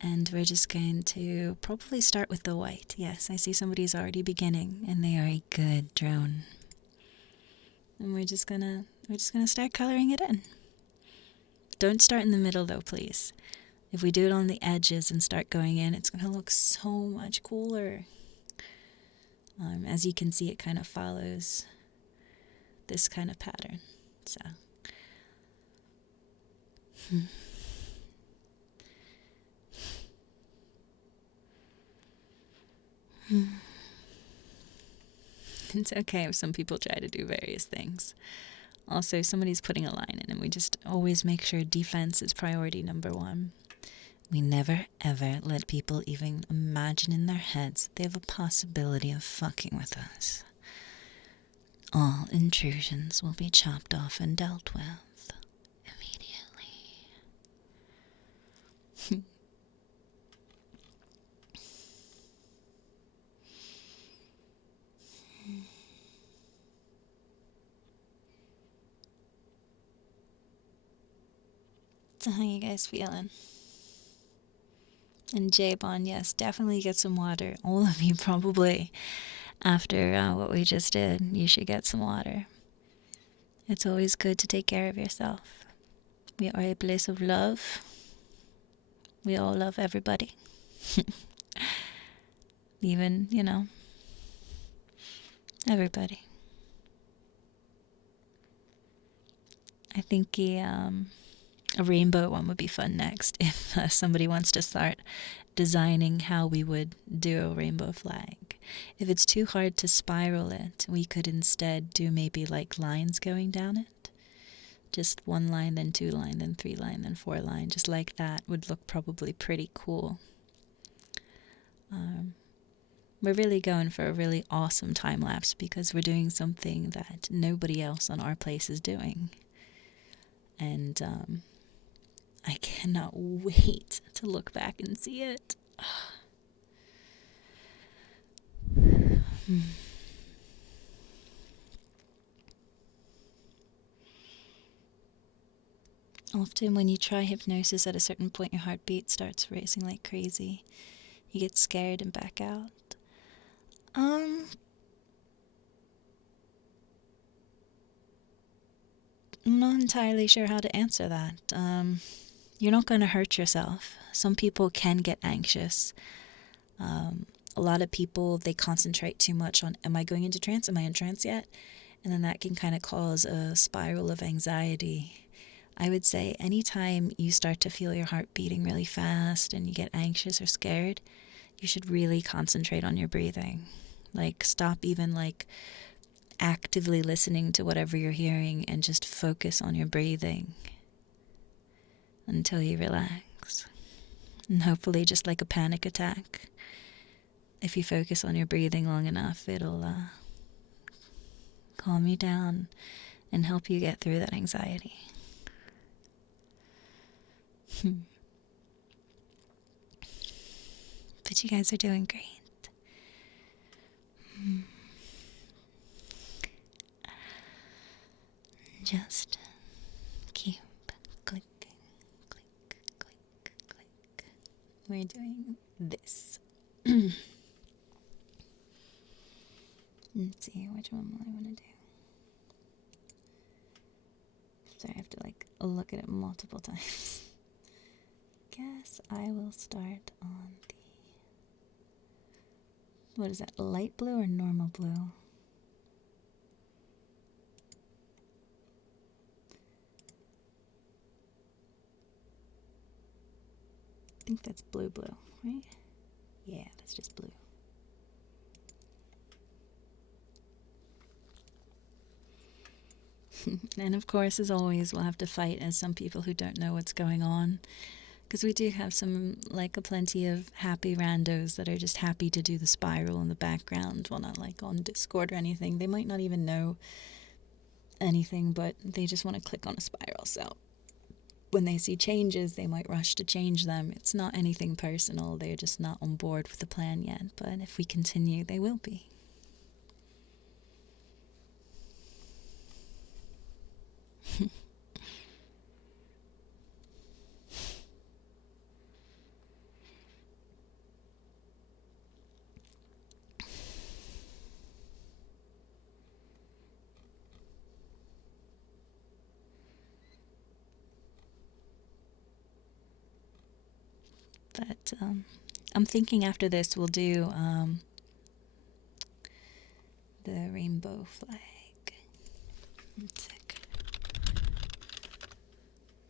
And we're just going to probably start with the white. Yes, I see somebody's already beginning and they are a good drone. And we're just gonna start coloring it in. Don't start in the middle though, please. If we do it on the edges and start going in, it's going to look so much cooler. As you can see, it kind of follows this kind of pattern. So, it's okay if some people try to do various things. Also, somebody's putting a line in, and we just always make sure defense is priority number 1. We never, ever let people even imagine in their heads they have a possibility of fucking with us. All intrusions will be chopped off and dealt with immediately. So how you guys feeling? And J-Bon, yes, definitely get some water. All of you probably, after what we just did, you should get some water. It's always good to take care of yourself. We are a place of love. We all love everybody. Even, everybody. I think a rainbow one would be fun next if somebody wants to start designing how we would do a rainbow flag. If it's too hard to spiral it, we could instead do maybe like lines going down it. Just 1 line, then 2 line, then 3 line, then 4 line. Just like that would look probably pretty cool. We're really going for a really awesome time lapse because we're doing something that nobody else on our place is doing. And I cannot wait to look back and see it. Often when you try hypnosis at a certain point, your heartbeat starts racing like crazy. You get scared and back out. I'm not entirely sure how to answer that. You're not going to hurt yourself. Some people can get anxious. A lot of people, they concentrate too much on, am I going into trance? Am I in trance yet? And then that can kind of cause a spiral of anxiety. I would say anytime you start to feel your heart beating really fast and you get anxious or scared, you should really concentrate on your breathing. Like, stop even like actively listening to whatever you're hearing and just focus on your breathing until you relax. And hopefully, just like a panic attack, if you focus on your breathing long enough, it'll calm you down and help you get through that anxiety. But you guys are doing great. Just keep clicking, click, click, click. We're doing this. Let's see, which one will I want to do? Sorry, I have to like look at it multiple times. Guess I will start on the, what is that, light blue or normal blue? I think that's blue, right? Yeah, that's just blue. And of course, as always, we'll have to fight as some people who don't know what's going on. Because we do have some, like, a plenty of happy randos that are just happy to do the spiral in the background while not, like, on Discord or anything. They might not even know anything, but they just want to click on a spiral. So when they see changes, they might rush to change them. It's not anything personal. They're just not on board with the plan yet. But if we continue, they will be. But I'm thinking after this we'll do the rainbow flag.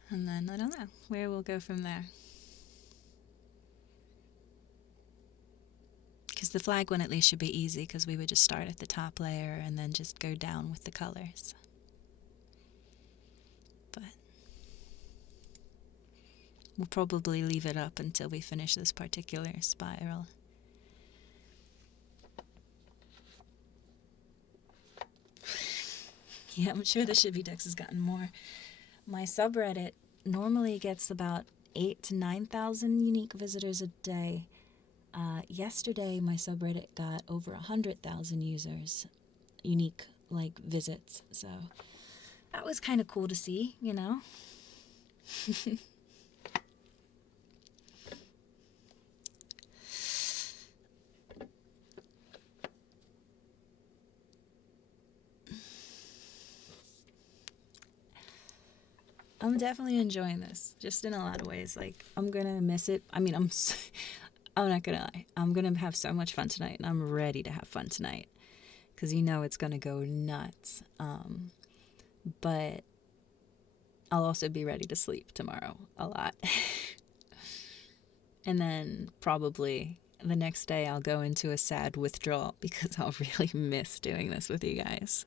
And then I don't know where we'll go from there. Because the flag one at least should be easy, because we would just start at the top layer and then just go down with the colors. But we'll probably leave it up until we finish this particular spiral. Yeah, I'm sure the Shibby Dex has gotten more. My subreddit normally gets about 8,000 to 9,000 unique visitors a day. Yesterday, my subreddit got over 100,000 users, unique, like, visits. So that was kind of cool to see, you know? I'm definitely enjoying this, just in a lot of ways. Like, I'm gonna miss it. I mean, I'm not gonna lie. I'm gonna have so much fun tonight, and I'm ready to have fun tonight, because you know it's gonna go nuts. But I'll also be ready to sleep tomorrow a lot. And then probably the next day I'll go into a sad withdrawal, because I'll really miss doing this with you guys.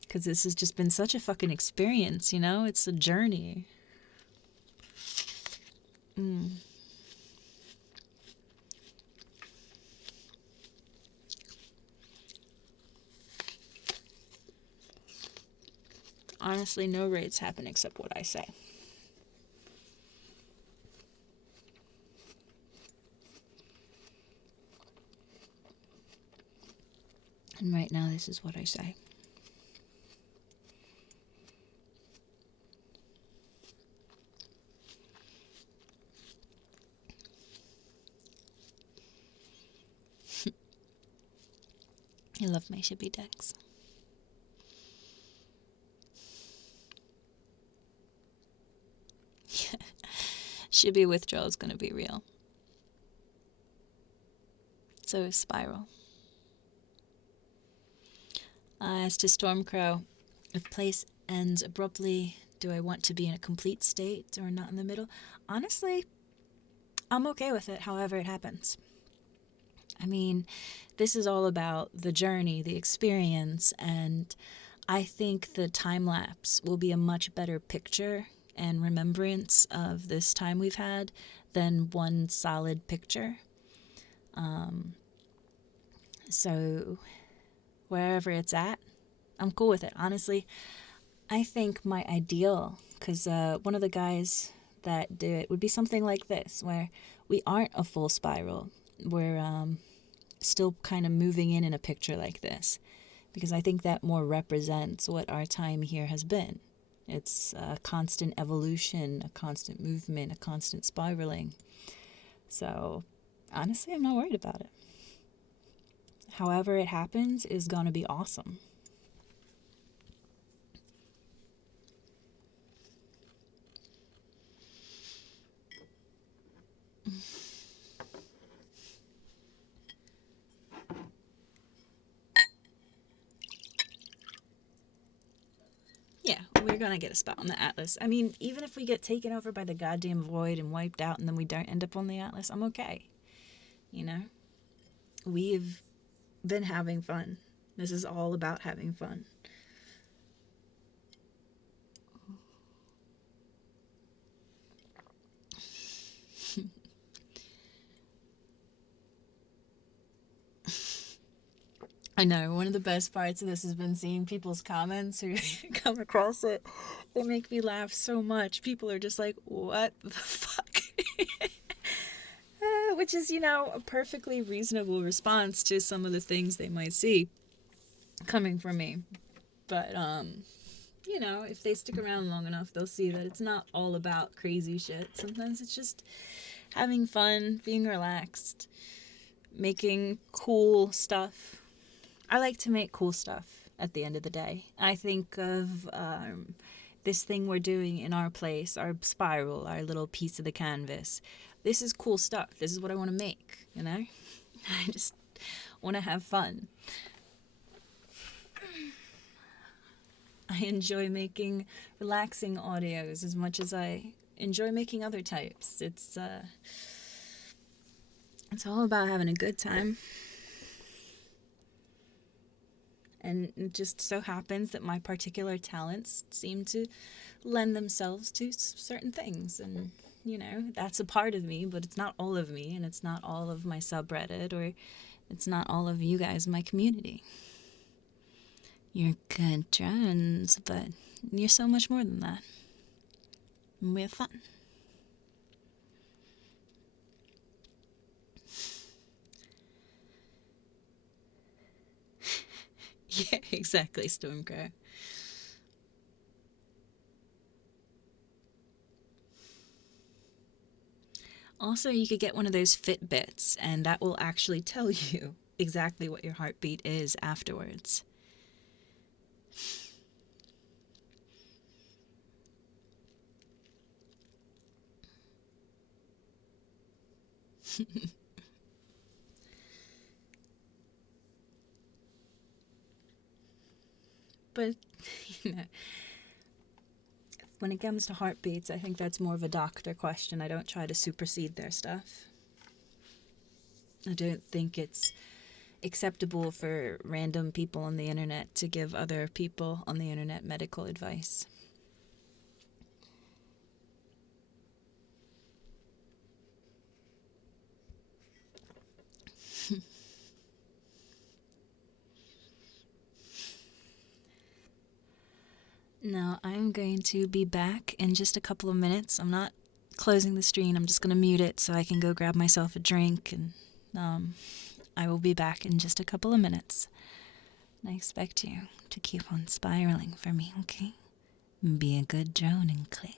Because this has just been such a fucking experience, you know? It's a journey. Honestly, no raids happen except what I say. And right now, this is what I say. I love my Shibby Dex. Shibby withdrawal is going to be real. So spiral. As to Stormcrow, if place ends abruptly, do I want to be in a complete state or not in the middle? Honestly, I'm okay with it however it happens. I mean, this is all about the journey, the experience, and I think the time lapse will be a much better picture and remembrance of this time we've had than one solid picture. So, wherever it's at, I'm cool with it. Honestly, I think my ideal, because one of the guys that do it would be something like this, where we aren't a full spiral. We're still kind of moving in a picture like this, because I think that more represents what our time here has been. It's a constant evolution, a constant movement, a constant spiraling. So, honestly, I'm not worried about it. However it happens is going to be awesome. Yeah, we're gonna get a spot on the Atlas. I mean, even if we get taken over by the goddamn void and wiped out and then we don't end up on the Atlas, I'm okay. You know? We've been having fun. This is all about having fun. I know, one of the best parts of this has been seeing people's comments who come across it. They make me laugh so much. People are just like, what the fuck? Which is, a perfectly reasonable response to some of the things they might see coming from me. But, if they stick around long enough, they'll see that it's not all about crazy shit. Sometimes it's just having fun, being relaxed, making cool stuff. I like to make cool stuff at the end of the day. I think of this thing we're doing in our place, our spiral, our little piece of the canvas. This is cool stuff. This is what I want to make, I just want to have fun. I enjoy making relaxing audios as much as I enjoy making other types. It's all about having a good time. And it just so happens that my particular talents seem to lend themselves to certain things. And, that's a part of me, but it's not all of me, and it's not all of my subreddit, or it's not all of you guys in my community. You're good friends, but you're so much more than that. And we have fun. Yeah, exactly, Stormcrow. Also, you could get one of those Fitbits, and that will actually tell you exactly what your heartbeat is afterwards. But, you know, when it comes to heartbeats, I think that's more of a doctor question. I don't try to supersede their stuff. I don't think it's acceptable for random people on the internet to give other people on the internet medical advice. Now, I'm going to be back in just a couple of minutes. I'm not closing the stream. I'm just going to mute it so I can go grab myself a drink, and I will be back in just a couple of minutes. And I expect you to keep on spiraling for me, okay? Be a good drone and click.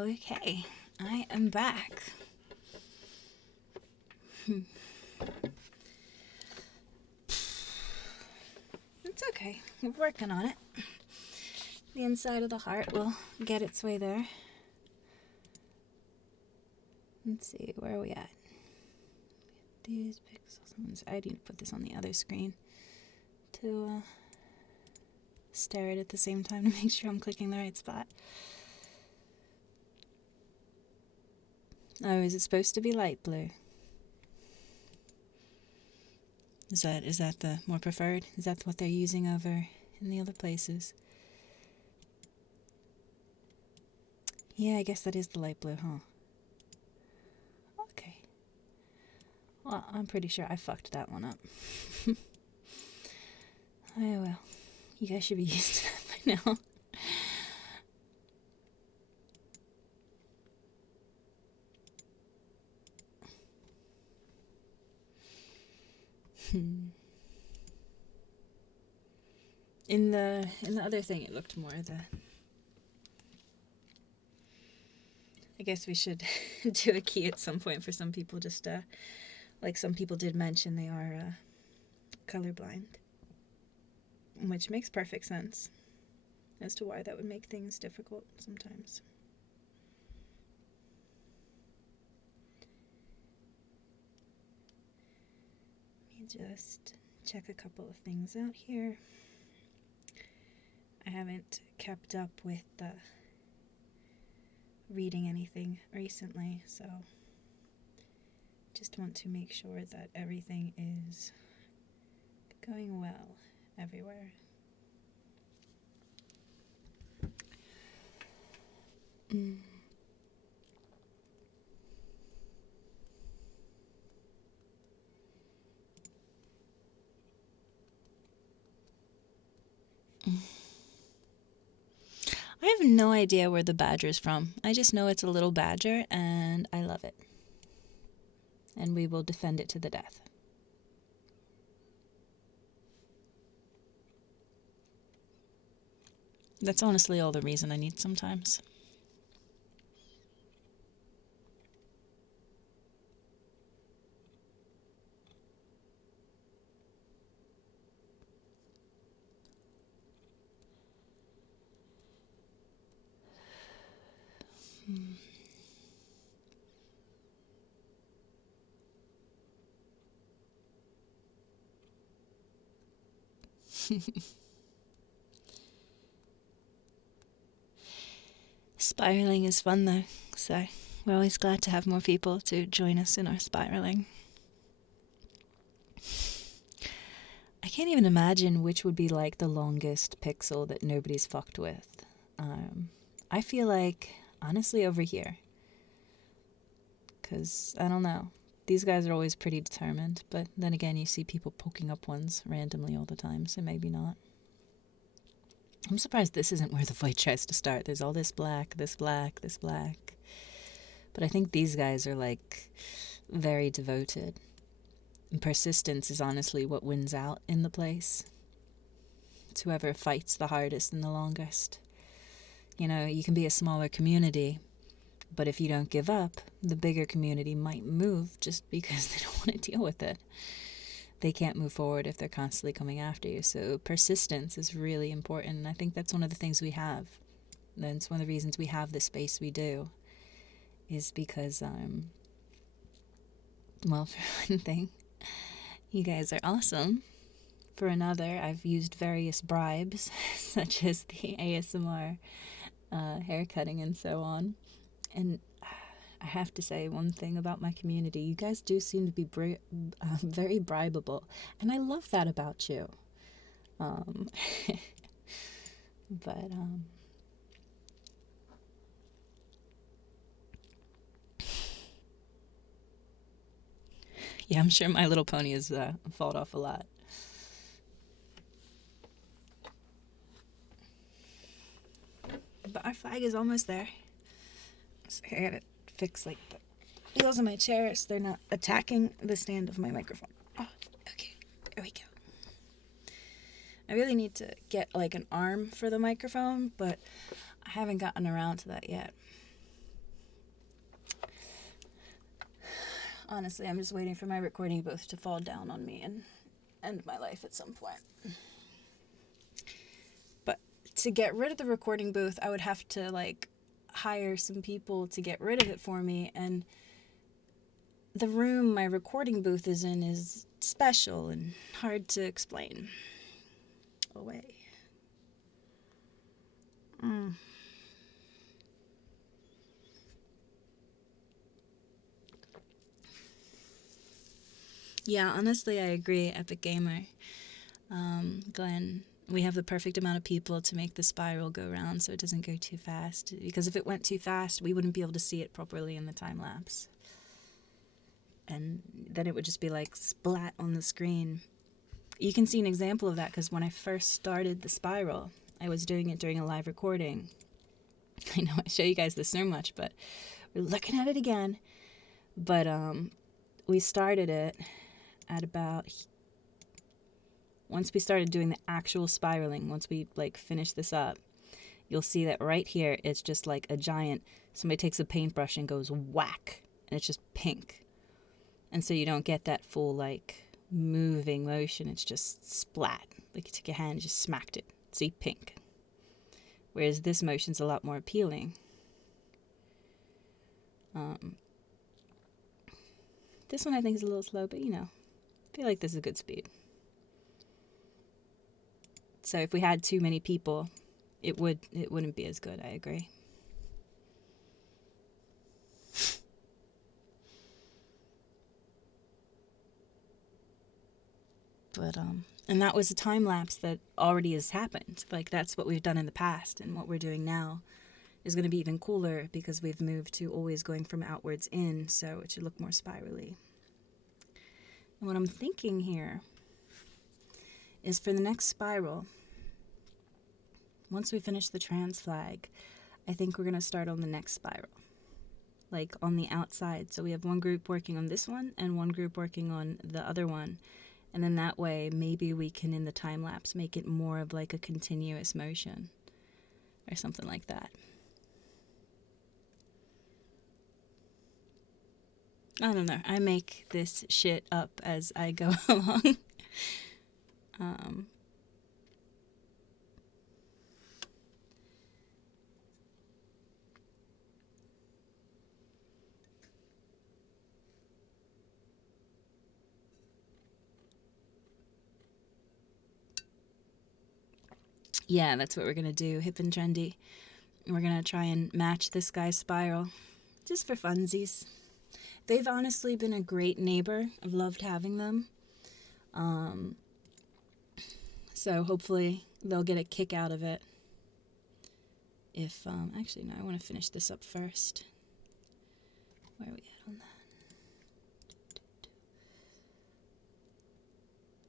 Okay, I am back. It's okay. We're working on it. The inside of the heart will get its way there. Let's see, where are we at? These pixels. I need to put this on the other screen to stare at it at the same time to make sure I'm clicking the right spot. Oh, is it supposed to be light blue? Is that the more preferred? Is that what they're using over in the other places? Yeah, I guess that is the light blue, huh? Okay. Well, I'm pretty sure I fucked that one up. Oh well. You guys should be used to that by now. In the other thing, it looked more I guess we should do a key at some point for some people. Just like some people did mention, they are colorblind, which makes perfect sense as to why that would make things difficult sometimes. Let me just check a couple of things out here. I haven't kept up with reading anything recently, so just want to make sure that everything is going well everywhere. I have no idea where the badger's from. I just know it's a little badger, and I love it. And we will defend it to the death. That's honestly all the reason I need sometimes. Spiraling is fun though, so we're always glad to have more people to join us in our spiraling. I can't even imagine which would be like the longest pixel that nobody's fucked with. I feel like, honestly, over here. Because, I don't know. These guys are always pretty determined, but then again, you see people poking up ones randomly all the time, so maybe not. I'm surprised this isn't where the fight tries to start. There's all this black, this black, this black. But I think these guys are, like, very devoted. And persistence is honestly what wins out in the place. It's whoever fights the hardest and the longest. You know, you can be a smaller community, but if you don't give up, the bigger community might move just because they don't want to deal with it. They can't move forward if they're constantly coming after you. So persistence is really important. And I think that's one of the things we have. That's one of the reasons we have the space we do. Is because, well, for one thing, you guys are awesome. For another, I've used various bribes, such as the ASMR haircutting and so on. And I have to say one thing about my community. You guys do seem to be very bribable. And I love that about you. But, yeah, I'm sure My Little Pony has fallen off a lot. But our flag is almost there. So I gotta fix like the wheels of my chair so they're not attacking the stand of my microphone. Oh, okay. There we go. I really need to get like an arm for the microphone, but I haven't gotten around to that yet. Honestly, I'm just waiting for my recording booth to fall down on me and end my life at some point. But to get rid of the recording booth, I would have to, like, hire some people to get rid of it for me, and the room my recording booth is in is special and hard to explain away. Yeah, honestly, I agree, Epic Gamer. Glenn, we have the perfect amount of people to make the spiral go round so it doesn't go too fast. Because if it went too fast, we wouldn't be able to see it properly in the time lapse. And then it would just be like splat on the screen. You can see an example of that because when I first started the spiral, I was doing it during a live recording. I know I show you guys this so much, but we're looking at it again. But we started it at about... Once we started doing the actual spiraling, once we like finish this up, you'll see that right here it's just like a giant... Somebody takes a paintbrush and goes whack, and it's just pink. And so you don't get that full like moving motion. It's just splat. Like you took your hand and just smacked it. See, pink. Whereas this motion's a lot more appealing. This one I think is a little slow, but you know, I feel like this is a good speed. So if we had too many people, it wouldn't be as good. I agree. But and that was a time lapse that already has happened. Like that's what we've done in the past, and what we're doing now is going to be even cooler because we've moved to always going from outwards in, so it should look more spirally. And what I'm thinking here is for the next spiral, once we finish the trans flag, I think we're going to start on the next spiral, like on the outside. So we have one group working on this one and one group working on the other one. And then that way, maybe we can, in the time lapse, make it more of like a continuous motion or something like that. I don't know. I make this shit up as I go along. Yeah, that's what we're going to do. Hip and trendy. We're going to try and match this guy's spiral. Just for funsies. They've honestly been a great neighbor. I've loved having them. So hopefully they'll get a kick out of it. If, actually, no, I want to finish this up first. Where are we at on that?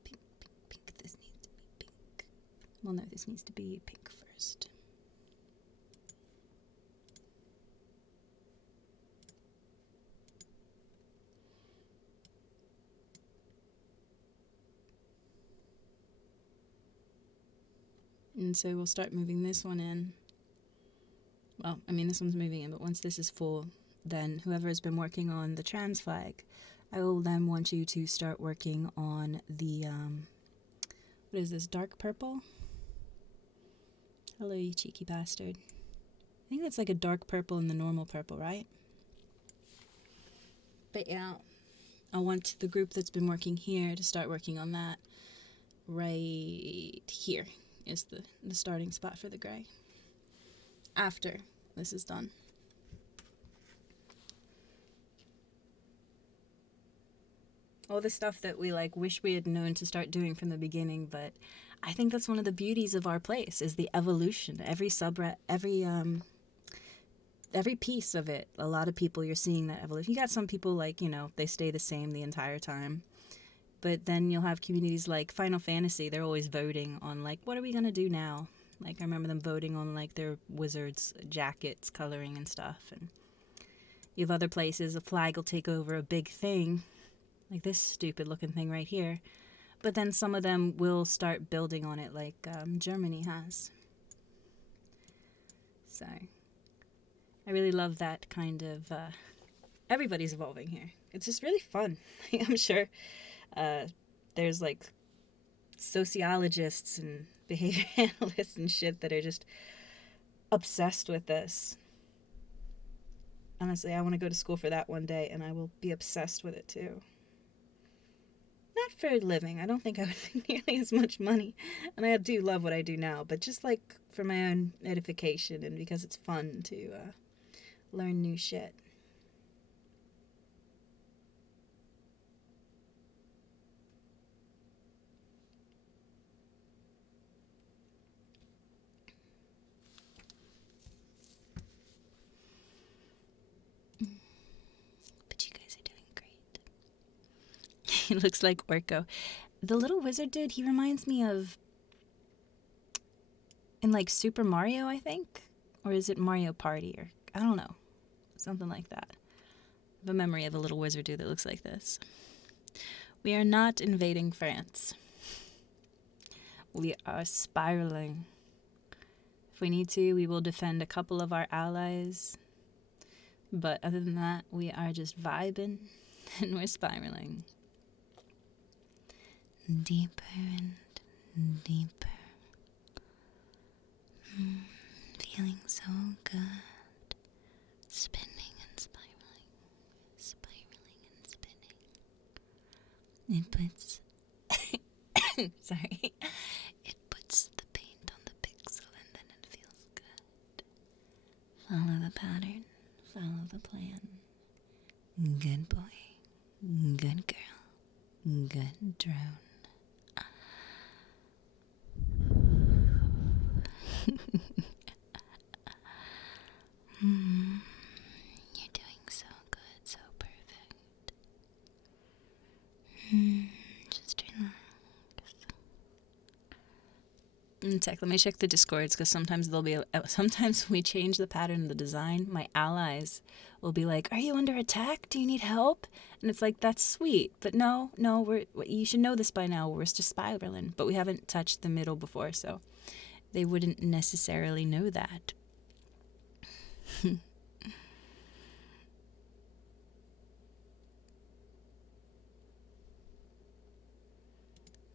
Pink, pink, pink. This needs to be pink. Well, no, this needs to be pink first. And so we'll start moving this one in. Well, I mean, this one's moving in, but once this is full, then whoever has been working on the trans flag, I will then want you to start working on the, what is this, dark purple? Hello, you cheeky bastard. I think that's like a dark purple and the normal purple, right? But yeah, I want the group that's been working here to start working on that. Right here is the starting spot for the gray. After this is done. All the stuff that we like wish we had known to start doing from the beginning, but I think that's one of the beauties of our place is the evolution. Every piece of it, a lot of people you're seeing that evolution. You got some people like, you know, they stay the same the entire time. But then you'll have communities like Final Fantasy, they're always voting on like, what are we gonna do now? Like I remember them voting on like their wizards' jackets, coloring and stuff. And you have other places, a flag will take over a big thing, like this stupid looking thing right here. But then some of them will start building on it like Germany has. So I really love that kind of, everybody's evolving here. it's just really fun. I'm sure there's like sociologists and behavior analysts and shit that are just obsessed with this. Honestly, I want to go to school for that one day, and I will be obsessed with it too. Not for a living. I don't think I would make nearly as much money, and I do love what I do now, but just like for my own edification and because it's fun to learn new shit. But you guys are doing great. He looks like Orko. The little wizard dude, he reminds me of in like Super Mario, I think, or is it Mario Party, or I don't know, something like that. I have a memory of a little wizard dude that looks like this. We are not invading France. We are spiraling. If we need to, we will defend a couple of our allies. But other than that, we are just vibing and we're spiraling. Deeper and deeper. Feeling so good. Spinning and spiraling. Spiraling and spinning. It puts... Sorry. It puts the paint on the pixel and then it feels good. Follow the pattern. Follow the plan. Good boy. Good girl. Good drone. You're doing so good, so perfect. Just relax. Let me check the discords because sometimes sometimes we change the pattern of the design. My allies will be like, "Are you under attack? Do you need help?" And it's like, that's sweet, but no, you should know this by now. We're just spiraling, but we haven't touched the middle before, so they wouldn't necessarily know that.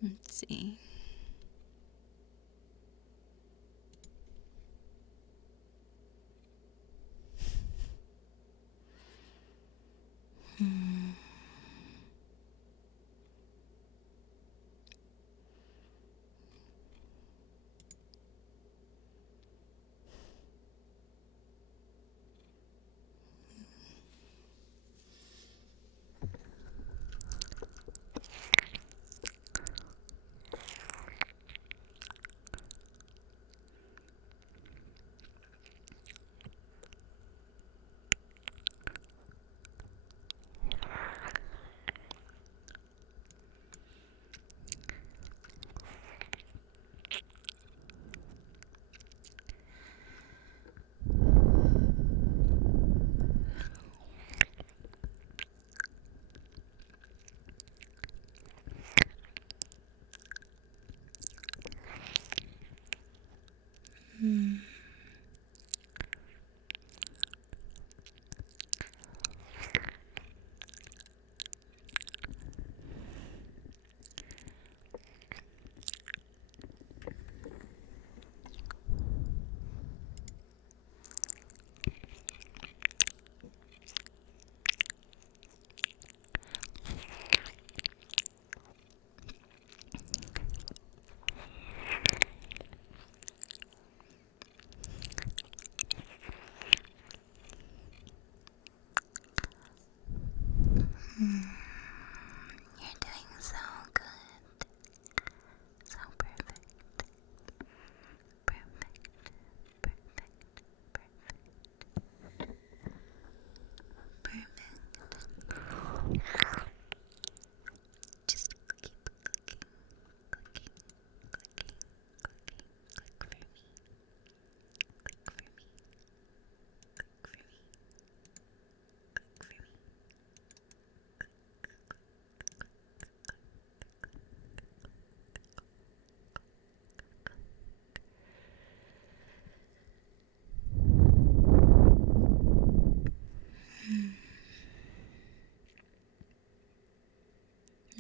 Let's see.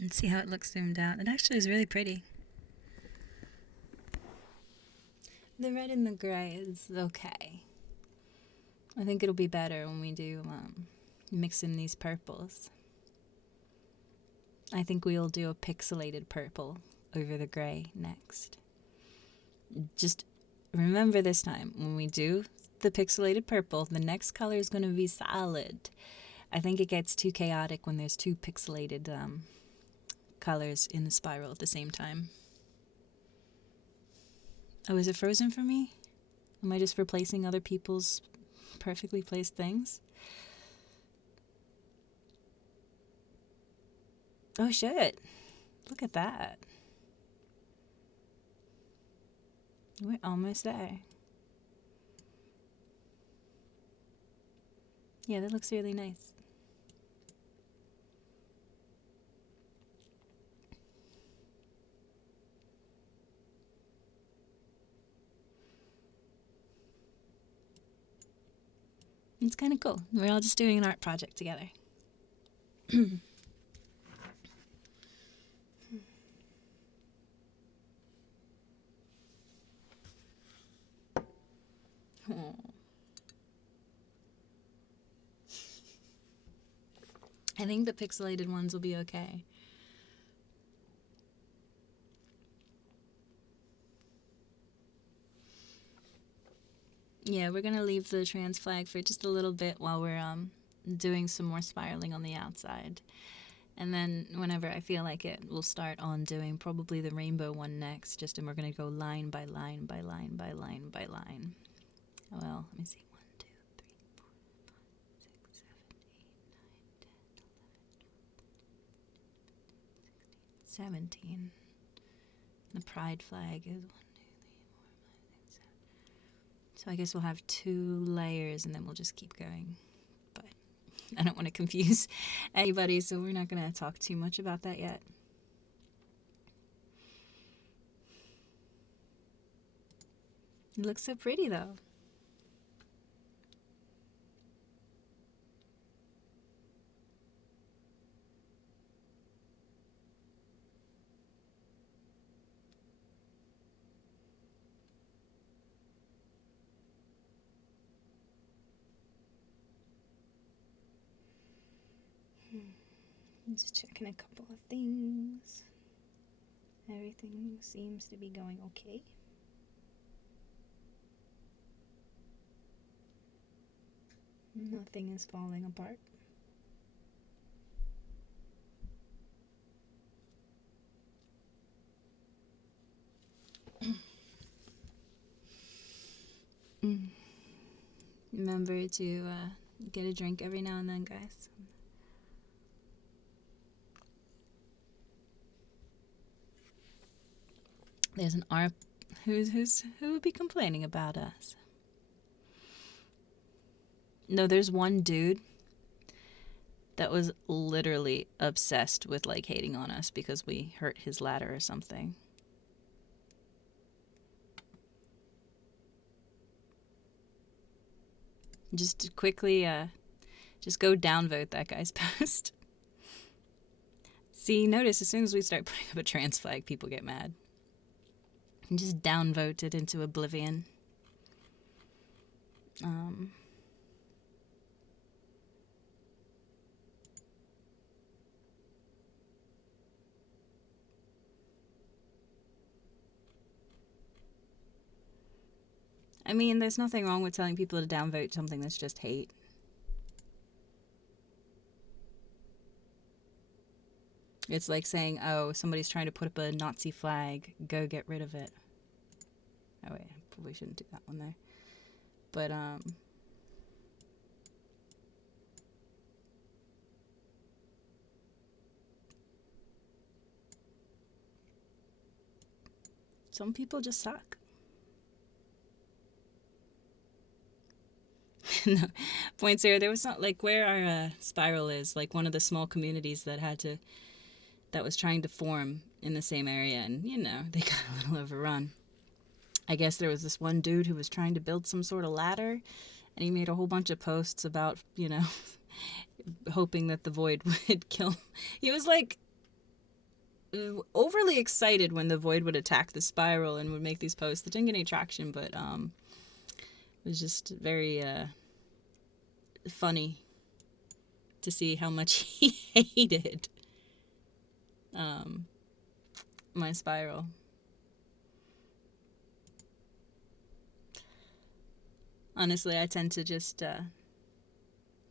and see how it looks zoomed out. It actually is really pretty. The red and the gray is okay. I think it'll be better when we do mix in these purples. I think we'll do a pixelated purple over the gray next. Just remember this time, when we do the pixelated purple, the next color is going to be solid. I think it gets too chaotic when there's two pixelated colors in the spiral at the same time. Oh, is it frozen for me? Am I just replacing other people's perfectly placed things? Oh shit. Look at that. We're almost there. Yeah, that looks really nice. It's kind of cool. We're all just doing an art project together. I think the pixelated ones will be okay. Yeah, we're going to leave the trans flag for just a little bit while we're doing some more spiraling on the outside. And then whenever I feel like it, we'll start on doing probably the rainbow one next, and we're going to go line by line by line by line by line. Well, let me see. 1, 2, 3, 4, 5, 6, 7, 8, 9, 10, 11, 12, 13, 17. The pride flag is 1, 2, 3, 4, 5, 6, 7. So I guess we'll have 2 layers and then we'll just keep going. But I don't want to confuse anybody, so we're not going to talk too much about that yet. It looks so pretty though. I'm just checking a couple of things. Everything seems to be going okay. Nothing is falling apart. Remember to get a drink every now and then, guys. There's an ARP who would be complaining about us. No, there's one dude that was literally obsessed with like hating on us because we hurt his ladder or something. Just quickly, just go downvote that guy's post. See, notice as soon as we start putting up a trans flag, people get mad. And just downvote it into oblivion. I mean, there's nothing wrong with telling people to downvote something that's just hate. It's like saying, oh, somebody's trying to put up a Nazi flag, go get rid of it. Oh wait, I probably shouldn't do that one there. But, some people just suck. No, point zero, there was not, like, where our spiral is, like, one of the small communities that was trying to form in the same area, and, you know, they got a little overrun. I guess there was this one dude who was trying to build some sort of ladder, and he made a whole bunch of posts about, you know, hoping that the void would kill him. He was like, overly excited when the void would attack the spiral and would make these posts that didn't get any traction, but it was just very funny to see how much he hated my spiral. Honestly, I tend to just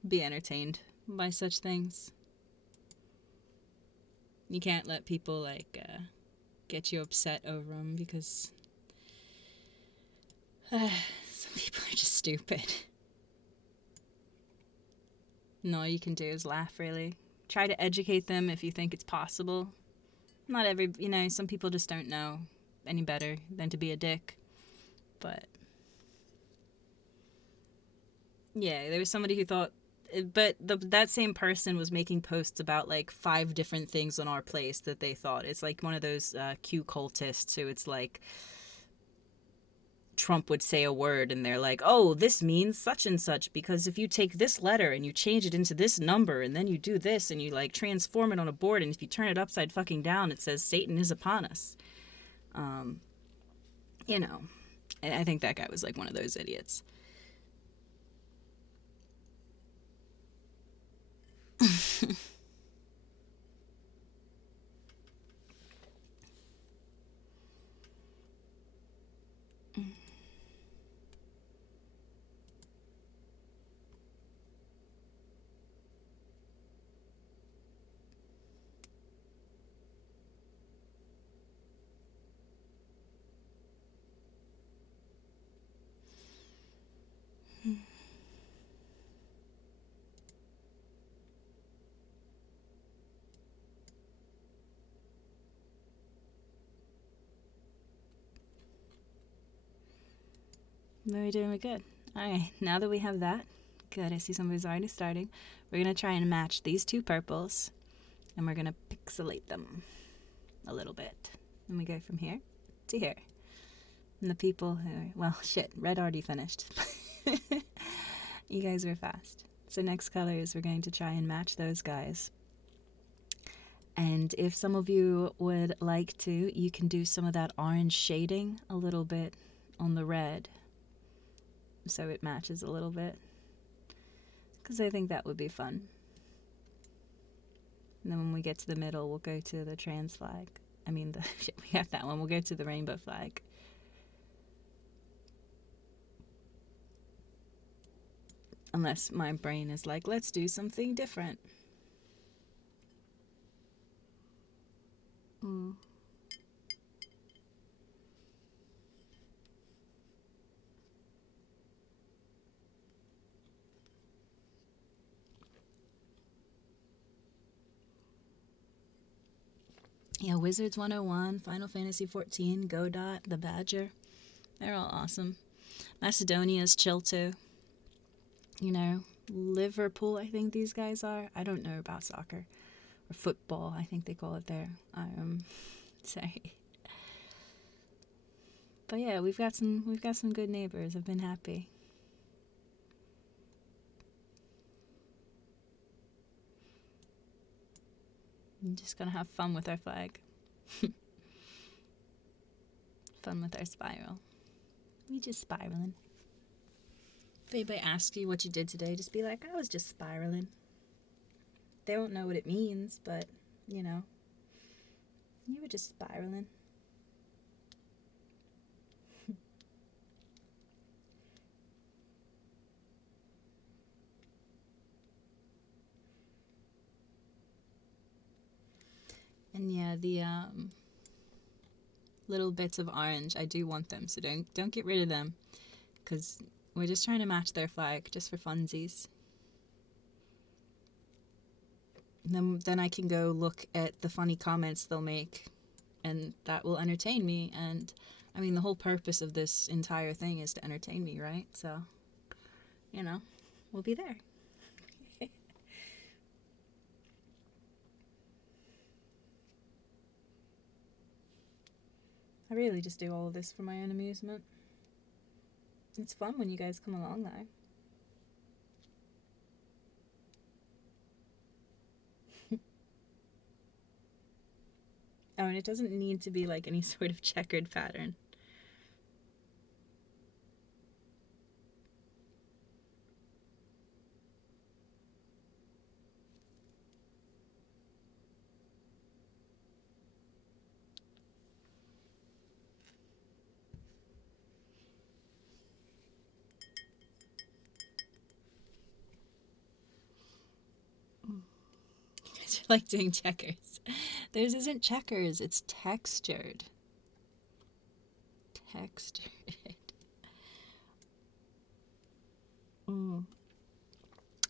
be entertained by such things. You can't let people like get you upset over them because some people are just stupid. And all you can do is laugh, really. Try to educate them if you think it's possible. Not every, some people just don't know any better than to be a dick. But yeah, there was somebody who thought, but that same person was making posts about like 5 different things on our place that they thought. It's like one of those Q cultists who it's like Trump would say a word and they're like, oh, this means such and such because if you take this letter and you change it into this number and then you do this and you like transform it on a board and if you turn it upside fucking down it says Satan is upon us. I think that guy was like one of those idiots. We're doing good. Alright, now that we have that, good, I see somebody's already starting. We're going to try and match these 2 purples, and we're going to pixelate them a little bit. And we go from here to here. And the people who are, well, shit, red already finished. You guys were fast. So next colors, we're going to try and match those guys. And if some of you would like to, you can do some of that orange shading a little bit on the red. So it matches a little bit. Because I think that would be fun. And then when we get to the middle, we'll go to the trans flag. We have that one. We'll go to the rainbow flag. Unless my brain is like, let's do something different. Yeah, Wizards 101, Final Fantasy 14, Godot, The Badger. They're all awesome. Macedonia's chill too. Liverpool, I think these guys are. I don't know about soccer. Or football, I think they call it there. Sorry. But yeah, we've got some good neighbors. I've been happy. I'm just gonna have fun with our flag. Fun with our spiral. We just spiraling. If anybody asks you what you did today, just be like, I was just spiraling. They won't know what it means, but, you were just spiraling. And yeah, the little bits of orange, I do want them, so don't get rid of them, because we're just trying to match their flag, just for funsies. And then I can go look at the funny comments they'll make, and that will entertain me, and the whole purpose of this entire thing is to entertain me, right? So, we'll be there. I really just do all of this for my own amusement. It's fun when you guys come along, though. Oh, and it doesn't need to be like any sort of checkered pattern. Guys are like doing checkers. Theirs isn't checkers, it's textured. Textured. And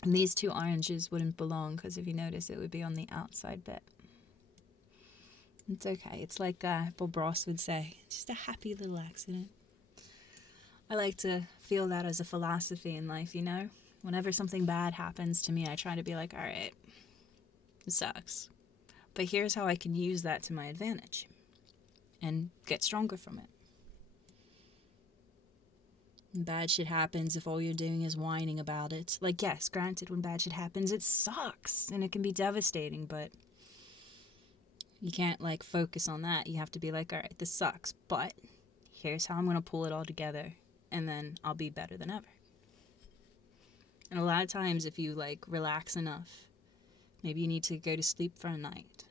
these two oranges wouldn't belong because if you notice, it would be on the outside bit. It's okay. It's like Bob Ross would say, it's just a happy little accident. I like to feel that as a philosophy in life, you know? Whenever something bad happens to me, I try to be like, all right, it sucks. But here's how I can use that to my advantage and get stronger from it. When bad shit happens, if all you're doing is whining about it, like, yes, granted, when bad shit happens, it sucks and it can be devastating, but you can't, like, focus on that. You have to be like, all right, this sucks, but here's how I'm going to pull it all together, and then I'll be better than ever. And a lot of times, if you, like, relax enough, maybe you need to go to sleep for a night.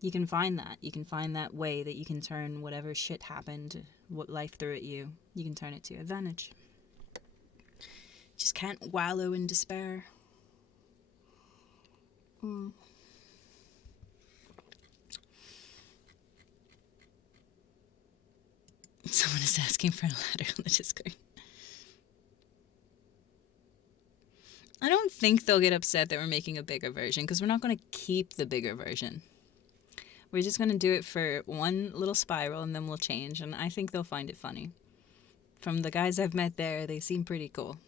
You can find that. You can find that way that you can turn whatever shit happened, what life threw at you, you can turn it to your advantage. Just can't wallow in despair. Someone is asking for a ladder on the Discord. I don't think they'll get upset that we're making a bigger version because we're not going to keep the bigger version. We're just going to do it for one little spiral and then we'll change, and I think they'll find it funny. From the guys I've met there, they seem pretty cool.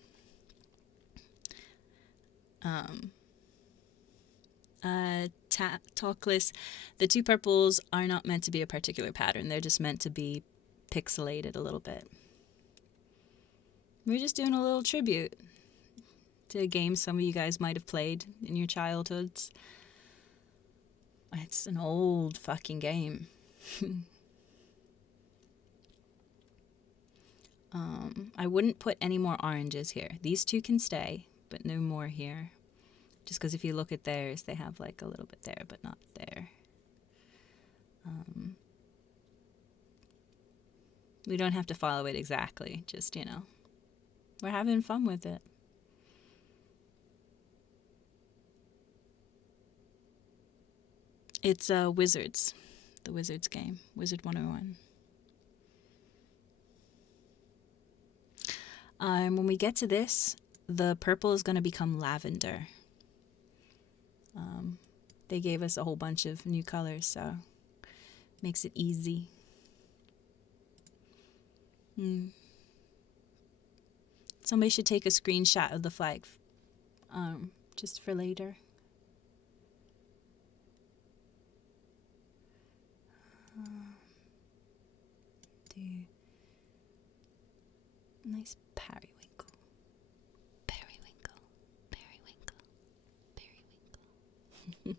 Talkless, the two purples are not meant to be a particular pattern. They're just meant to be pixelated a little bit. We're just doing a little tribute to a game some of you guys might have played in your childhoods. It's an old fucking game. I wouldn't put any more oranges here. These two can stay, but no more here. Just because if you look at theirs, they have like a little bit there, but not there. We don't have to follow it exactly. Just, you know, we're having fun with it. It's Wizards. The Wizards game. Wizard 101. When we get to this, the purple is going to become lavender. They gave us a whole bunch of new colors, so makes it easy. Somebody should take a screenshot of the flag, just for later. Nice periwinkle. Periwinkle, periwinkle, periwinkle.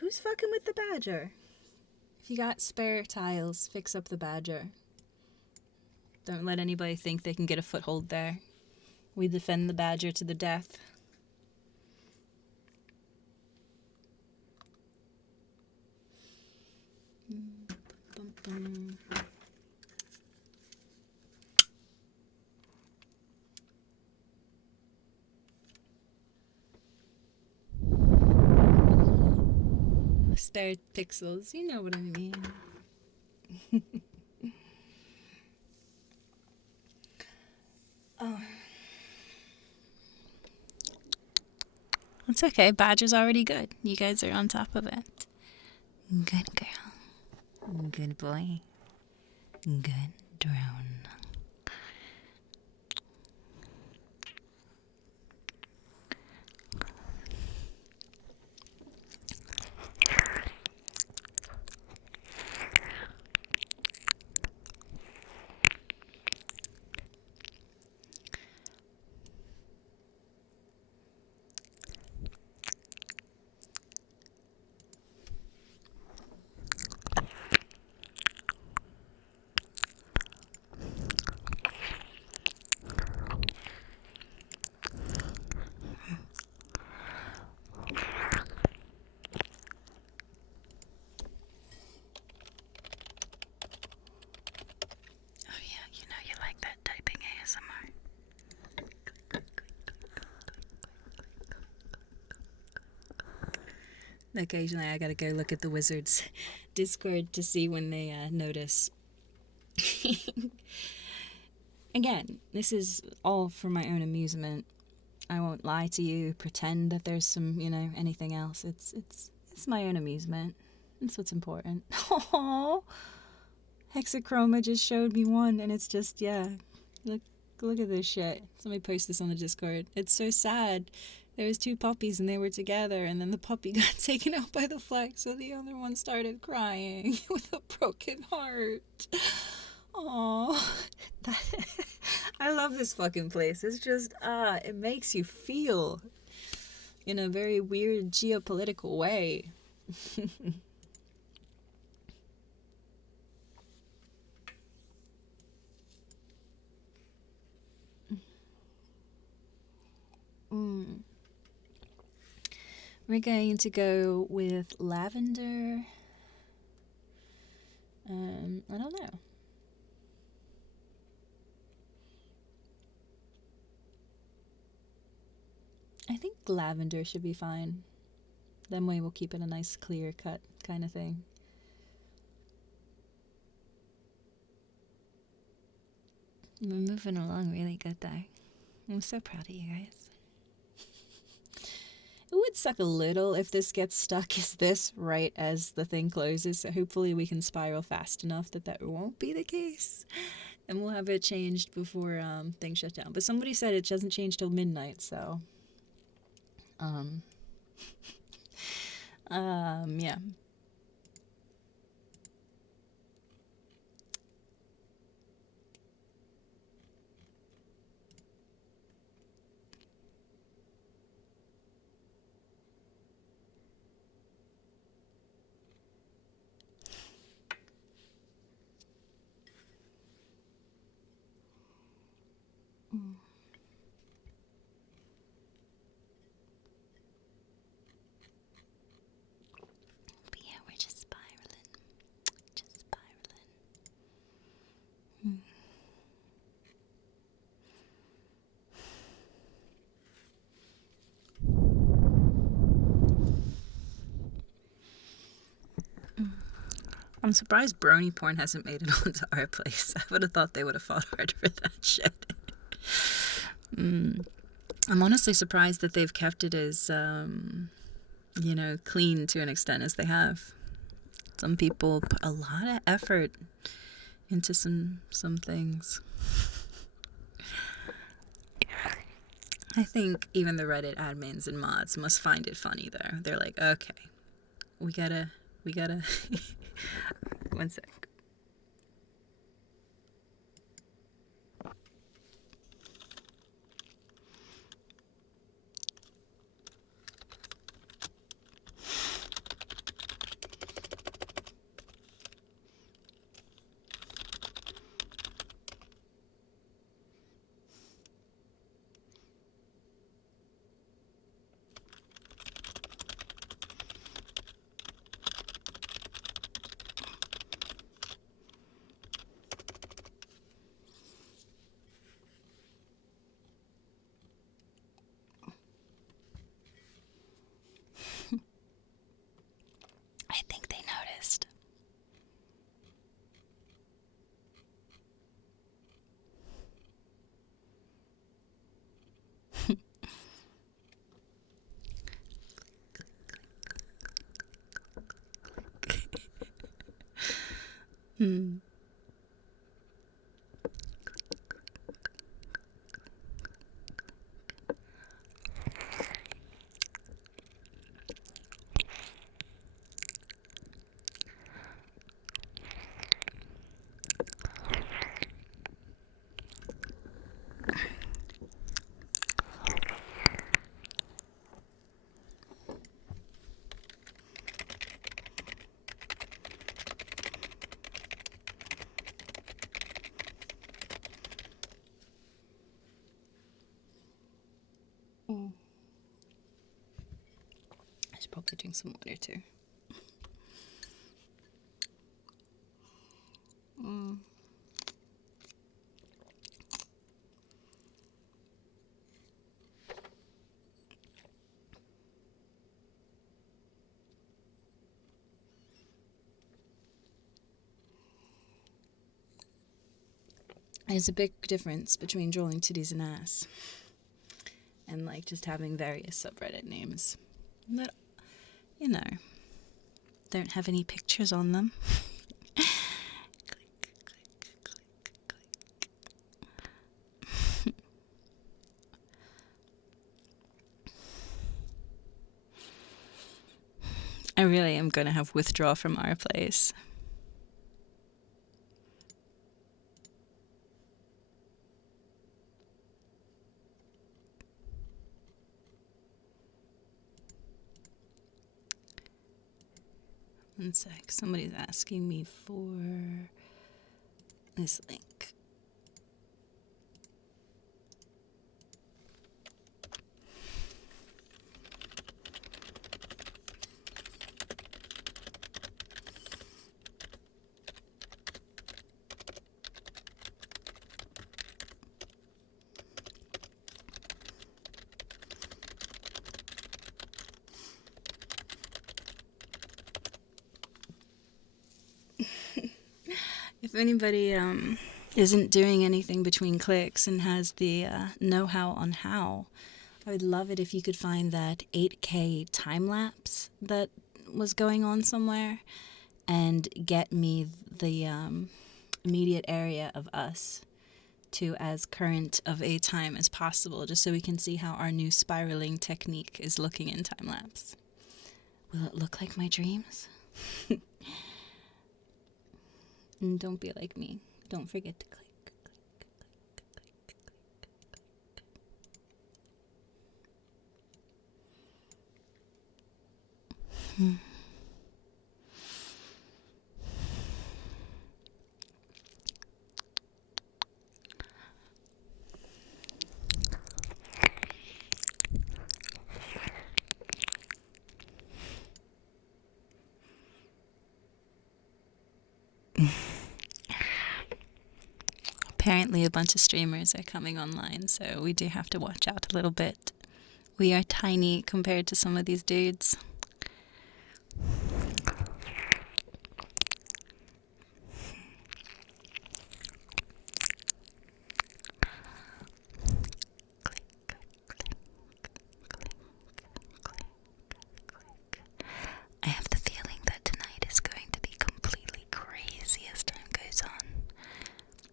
Who's fucking with the badger? If you got spare tiles, fix up the badger. Don't let anybody think they can get a foothold there. We defend the badger to the death. Spare pixels, you know what I mean. Oh. It's okay, badger's already good. You guys are on top of it. Good girl. Good boy. Good drone. Occasionally I gotta go look at the Wizards Discord to see when they notice. Again, this is all for my own amusement. I won't lie to you, pretend that there's some, anything else. It's my own amusement. That's what's important. Oh, Hexachroma just showed me one, and it's just, yeah. Look at this shit. Somebody post this on the Discord. It's so sad. There was 2 puppies and they were together, and then the puppy got taken out by the flag, so the other one started crying with a broken heart. Aww. I love this fucking place. It's just, it makes you feel in a very weird geopolitical way. We're going to go with lavender. I don't know. I think lavender should be fine. That way we'll keep it a nice clear cut kind of thing. We're moving along really good there. I'm so proud of you guys. It would suck a little if this gets stuck as this right as the thing closes, so hopefully we can spiral fast enough that won't be the case. And we'll have it changed before things shut down. But somebody said it doesn't change till midnight, so... yeah. But yeah, we're just spiraling. Just spiraling. I'm surprised brony porn hasn't made it onto our place. I would have thought they would have fought hard for that shit. I'm honestly surprised that they've kept it as, clean to an extent as they have. Some people put a lot of effort into some things. I think even the Reddit admins and mods must find it funny, though. They're like, okay, we gotta... One sec. I think they noticed. I should probably drink some water too. There's a big difference between drawing titties and ass and like just having various subreddit names that, you know, don't have any pictures on them. I really am going to have withdraw from our place. One sec, somebody's asking me for this link. If anybody isn't doing anything between clicks and has the know-how on how, I would love it if you could find that 8K time lapse that was going on somewhere and get me the immediate area of us to as current of a time as possible, just so we can see how our new spiraling technique is looking in time lapse. Will it look like my dreams? And don't be like me. Don't forget to click. Apparently a bunch of streamers are coming online, so we do have to watch out a little bit. We are tiny compared to some of these dudes. I have the feeling that tonight is going to be completely crazy as time goes on.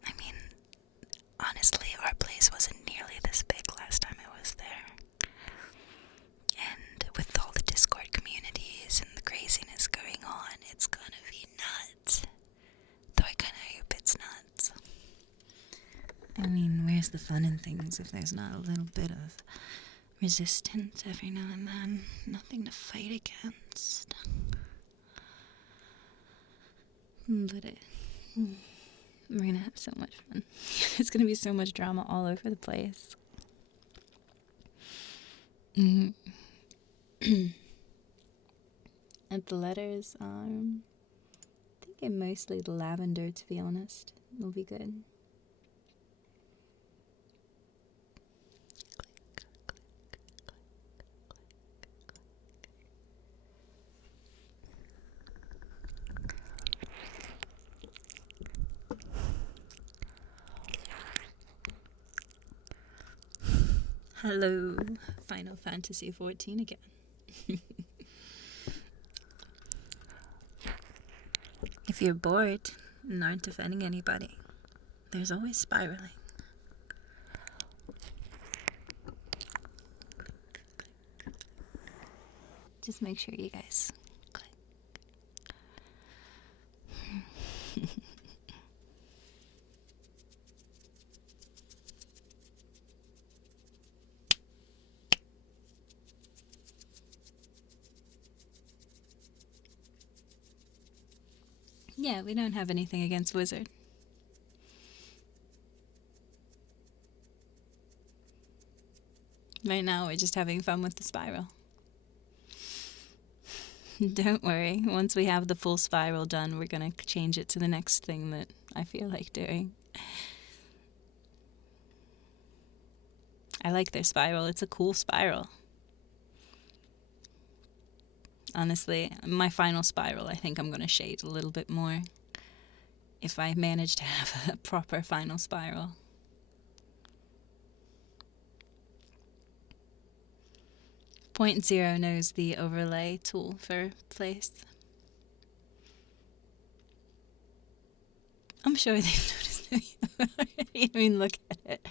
I mean, honestly, our place wasn't nearly this big last time I was there. And with all the Discord communities and the craziness going on, it's gonna be nuts. Though I kinda hope it's nuts. I mean, where's the fun in things if there's not a little bit of resistance every now and then? Nothing to fight against. But we're gonna have so much fun. It's gonna be so much drama all over the place. And the letters are, I think I'm mostly the lavender, to be honest. It'll be good. Hello, Final Fantasy 14 again. If you're bored and aren't offending anybody, there's always spiraling. Just make sure you guys click. Yeah, we don't have anything against Wizard. Right now, we're just having fun with the spiral. Don't worry, once we have the full spiral done, we're gonna change it to the next thing that I feel like doing. I like their spiral, it's a cool spiral. Honestly, my final spiral, I think I'm gonna shade a little bit more. if I manage to have a proper final spiral. Point Zero knows the overlay tool for place. I'm sure they've noticed it. I mean, look at it.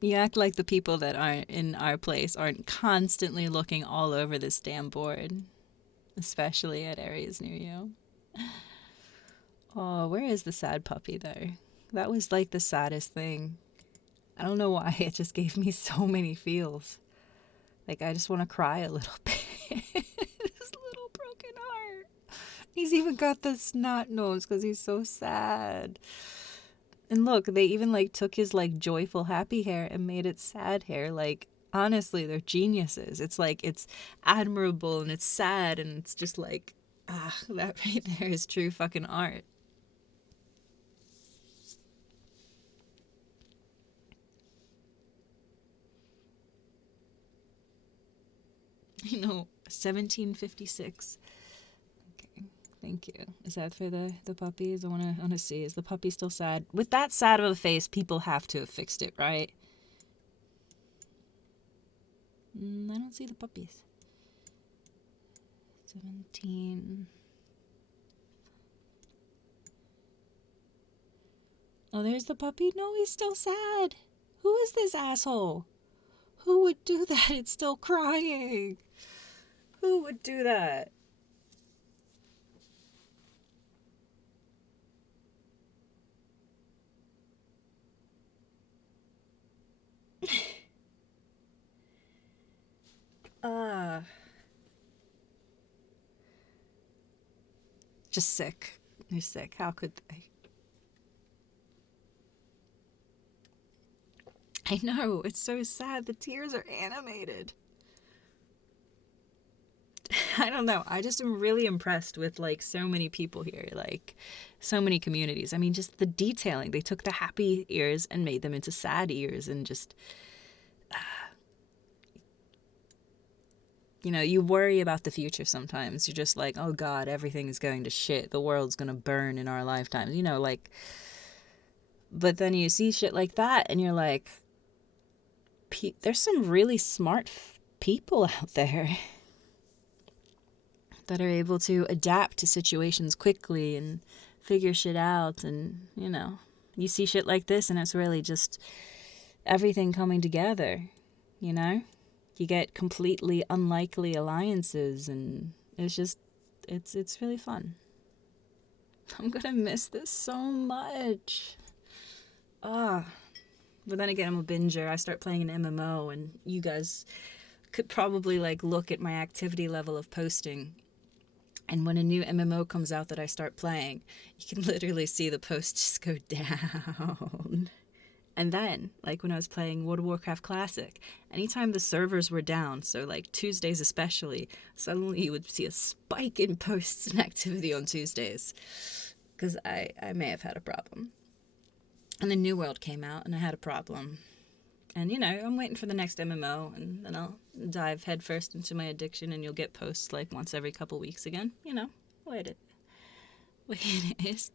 You act like the people that aren't in our place aren't constantly looking all over this damn board, especially at areas near you. Oh, where is the sad puppy, though? That was like the saddest thing. I don't know why, it just gave me so many feels. Like, I just want to cry a little bit. This little broken heart. He's even got the snot nose because he's so sad. And look, they even like took his like joyful happy hair and made it sad hair. Like, honestly, they're geniuses. It's like, it's admirable and it's sad and it's just like, that right there is true fucking art. You know, 1756. Okay, thank you. Is that for the puppies? I wanna see. Is the puppy still sad? With that sad of a face, people have to have fixed it, right? I don't see the puppies. 17. Oh, there's the puppy. No, he's still sad. Who is this asshole? Who would do that? It's still crying. Who would do that? Just sick. They're sick. How could they? I know. It's so sad. The tears are animated. I don't know. I just am really impressed with like so many people here, like so many communities. I mean, just the detailing. They took the happy ears and made them into sad ears and just, you know, you worry about the future sometimes. You're just like, oh God, everything is going to shit. The world's going to burn in our lifetimes, you know, like, but then you see shit like that and you're like, there's some really smart people out there that are able to adapt to situations quickly and figure shit out. And, you know, you see shit like this and it's really just everything coming together, you know? You get completely unlikely alliances and it's just, it's really fun. I'm gonna miss this so much. But then again, I'm a binger. I start playing an MMO and you guys could probably like look at my activity level of posting. And when a new MMO comes out that I start playing, you can literally see the posts just go down. And then, like when I was playing World of Warcraft Classic, anytime the servers were down, so like Tuesdays especially, suddenly you would see a spike in posts and activity on Tuesdays. Because I may have had a problem. And the New World came out and I had a problem. And, you know, I'm waiting for the next MMO and then I'll dive headfirst into my addiction and you'll get posts like once every couple weeks again. You know, wait it is.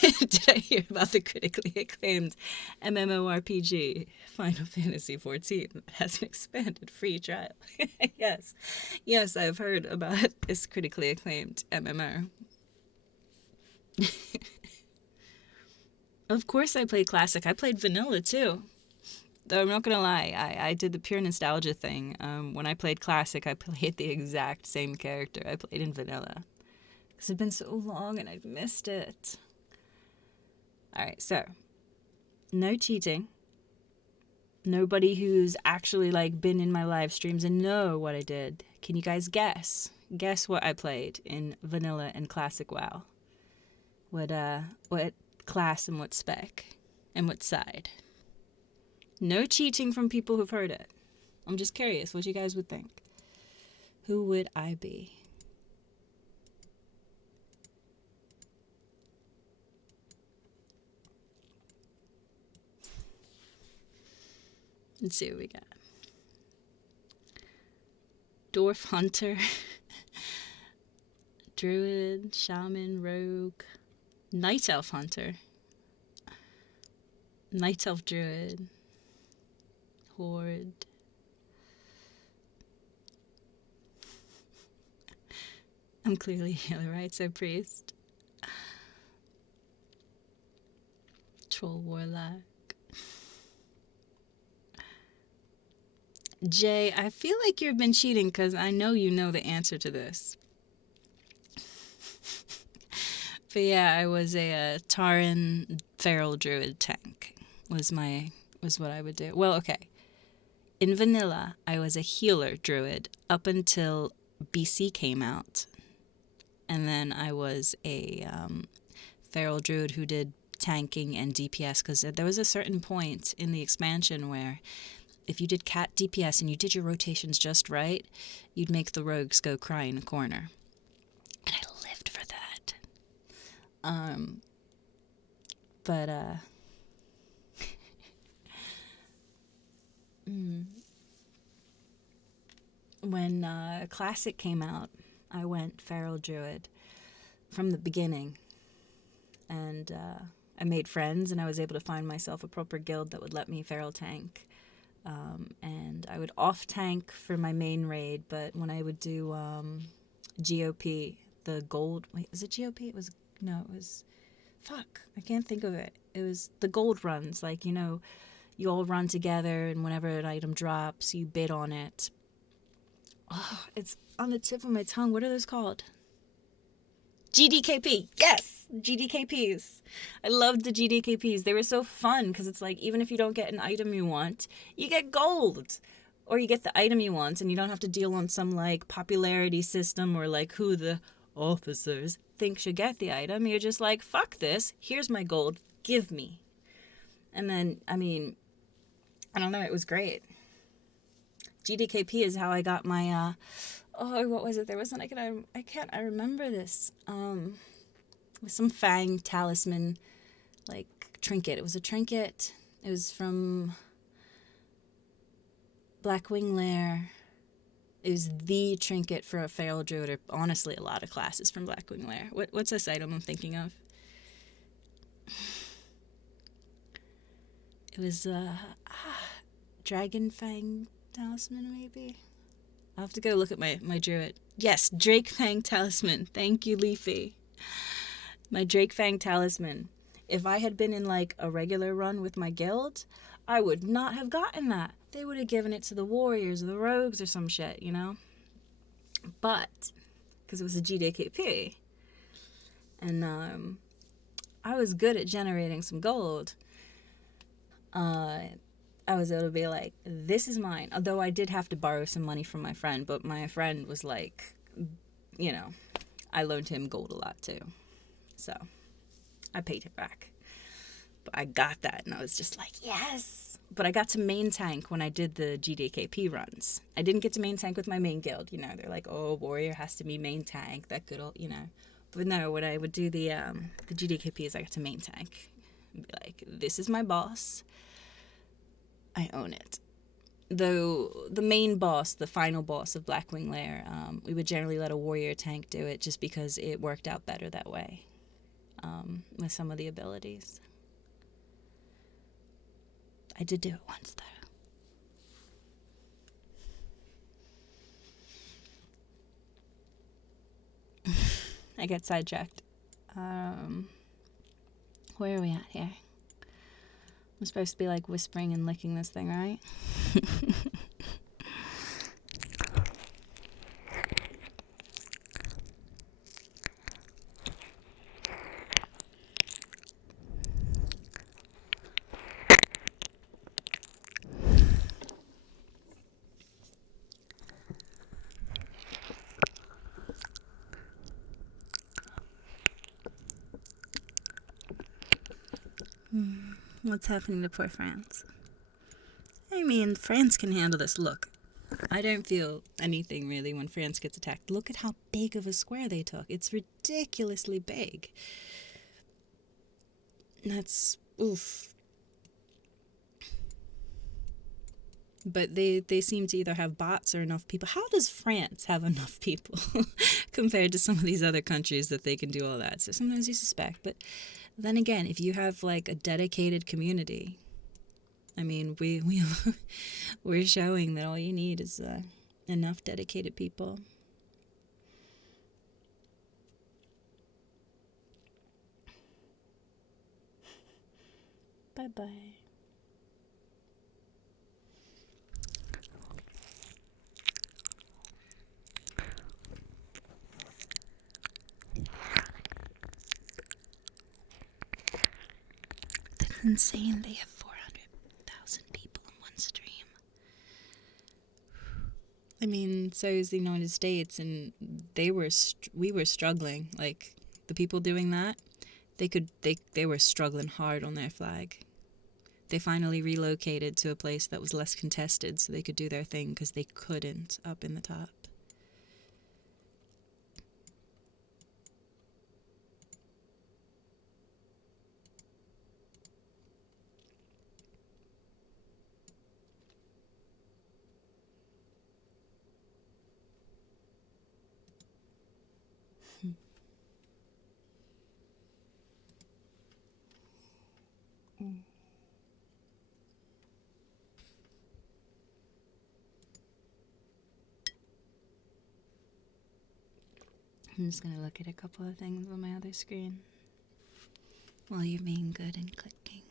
Did I hear about the critically acclaimed MMORPG Final Fantasy XIV that has an expanded free trial? Yes, I've heard about this critically acclaimed MMO. Of course I played Classic. I played Vanilla too. Though I'm not gonna lie, I did the pure nostalgia thing. When I played Classic, I played the exact same character I played in Vanilla. Because it'd been so long and I'd missed it. Alright, so, no cheating. Nobody who's actually, like, been in my live streams and know what I did. Can you guys guess? Guess what I played in Vanilla and Classic WoW? What class and what spec? And what side? No cheating from people who've heard it. I'm just curious what you guys would think. Who would I be? Let's see what we got. Dwarf Hunter. druid, shaman, rogue, night elf hunter, night elf druid, horde. I'm clearly a healer, right? So priest. Troll warlock. Jay, I feel like you've been cheating because I know you know the answer to this. But yeah, I was a Tauren feral druid tank. Was what I would do. Well, okay. In vanilla, I was a healer druid up until BC came out. And then I was a feral druid who did tanking and DPS, because there was a certain point in the expansion where if you did cat DPS and you did your rotations just right, you'd make the rogues go cry in a corner. And I lived for that. When Classic came out, I went feral druid from the beginning. And I made friends, and I was able to find myself a proper guild that would let me feral tank. And I would off tank for my main raid, but when I would do GOP, the gold, wait, was it GOP? It was, fuck, I can't think of it. It was the gold runs, like, you know, you all run together, and whenever an item drops, you bid on it. Oh, it's on the tip of my tongue. What are those called? GDKP. Yes, GDKPs. I loved the GDKPs. They were so fun because it's like, even if you don't get an item you want, you get gold. Or you get the item you want, and you don't have to deal on some like popularity system or like who the officers think should get the item. You're just like, fuck this. Here's my gold. Give me. And then, I mean, I don't know. It was great. GDKP is how I got my, what was it? There was I remember this. With some Fang talisman, like, trinket. It was a trinket. It was from Blackwing Lair. It was the trinket for a feral druid, or honestly a lot of classes from Blackwing Lair. What's this item I'm thinking of? It was Dragon Fang talisman, maybe? I'll have to go look at my druid. Yes, Drake Fang talisman. Thank you, Leafy. My Drake Fang talisman. If I had been in like a regular run with my guild, I would not have gotten that. They would have given it to the warriors or the rogues or some shit, you know? But, because it was a GDKP, and I was good at generating some gold, I was able to be like, this is mine. Although I did have to borrow some money from my friend, but my friend was like, you know, I loaned him gold a lot too. So I paid it back. But I got that, and I was just like, yes. But I got to main tank when I did the GDKP runs. I didn't get to main tank with my main guild. You know, they're like, oh, warrior has to be main tank. That good old, you know. But no, when I would do the GDKPs, I got to main tank. And be like, this is my boss. I own it. Though the main boss, the final boss of Blackwing Lair, we would generally let a warrior tank do it just because it worked out better that way with some of the abilities. I did do it once, though. I get sidetracked. Where are we at here? I'm supposed to be like whispering and licking this thing, right? What's happening to poor France? I mean, France can handle this. Look, I don't feel anything really when France gets attacked. Look at how big of a square they took. It's ridiculously big. That's, oof. But they seem to either have bots or enough people. How does France have enough people compared to some of these other countries that they can do all that? So sometimes you suspect. But then again, if you have like a dedicated community, I mean, we're showing that all you need is enough dedicated people. Bye bye. That's insane. They have 400,000 people in one stream. I mean, so is the United States, and we were struggling. Like the people doing that, they were struggling hard on their flag. They finally relocated to a place that was less contested so they could do their thing because they couldn't up in the top. I'm just going to look at a couple of things on my other screen while you're being good and clicking.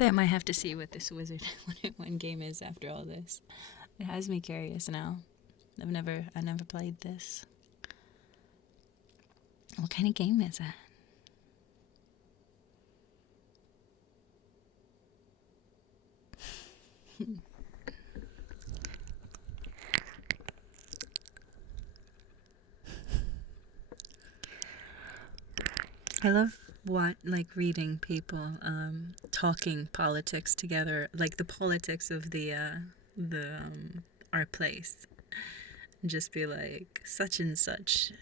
I might have to see what this Wizard 101 game is after all this. It has me curious now. I never played this. What kind of game is that? I love reading people talking politics together, like the politics of the our place, and just be like, such and such